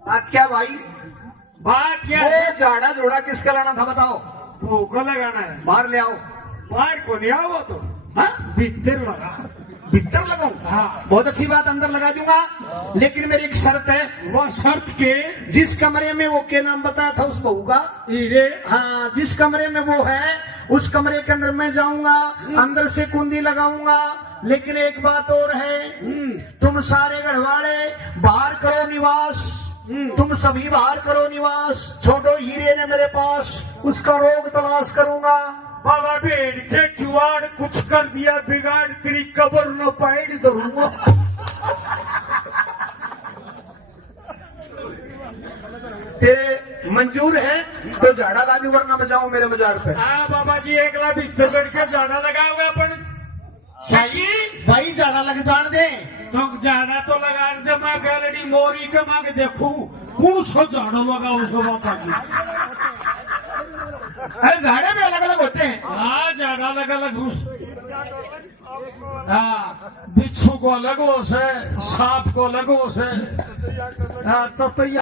आज क्या भाई बात क्या वो झाड़ा जोड़ा किसका लाना था बताओ। भूखो लगाना है। बाहर ले आओ। बाहर को नहीं आओ वो तो हाँ भीतर लगा। भीतर लगाऊं? हाँ बहुत अच्छी बात, अंदर लगा दूंगा, लेकिन मेरी एक शर्त है। वो शर्त के जिस कमरे में वो के नाम बताया था उसको होगा। हाँ जिस कमरे में वो है उस कमरे के अंदर मैं जाऊंगा, अंदर से कुंडी लगाऊंगा। लेकिन एक बात और है, तुम सारे घर वाले बाहर करो निवास। तुम सभी बाहर करो निवास। छोटो हीरे ने मेरे पास उसका रोग तलाश करूंगा। बाबा भेड़ के जुआड़ कुछ कर दिया बिगाड़ तेरी कबर न पैड़ दूंगा। तेरे मंजूर है तो झाड़ा लाजू वरना बचाओ मेरे मजार पे। हाँ बाबा जी एक लाख भीतर करके जाना लगाओगे अपन सही भाई झाड़ा लग जान दे। तो जाना तो लगा दे मैं गैलरी मोरी के मांग देखूं कौन सो झाड़ो लगाओ उसको बाबा जी। अरे झाड़े भी अलग अलग होते हैं। हाँ झाड़ा अलग अलग हाँ बिच्छू को अलग हो से सांप को अलग हो से हाँ तो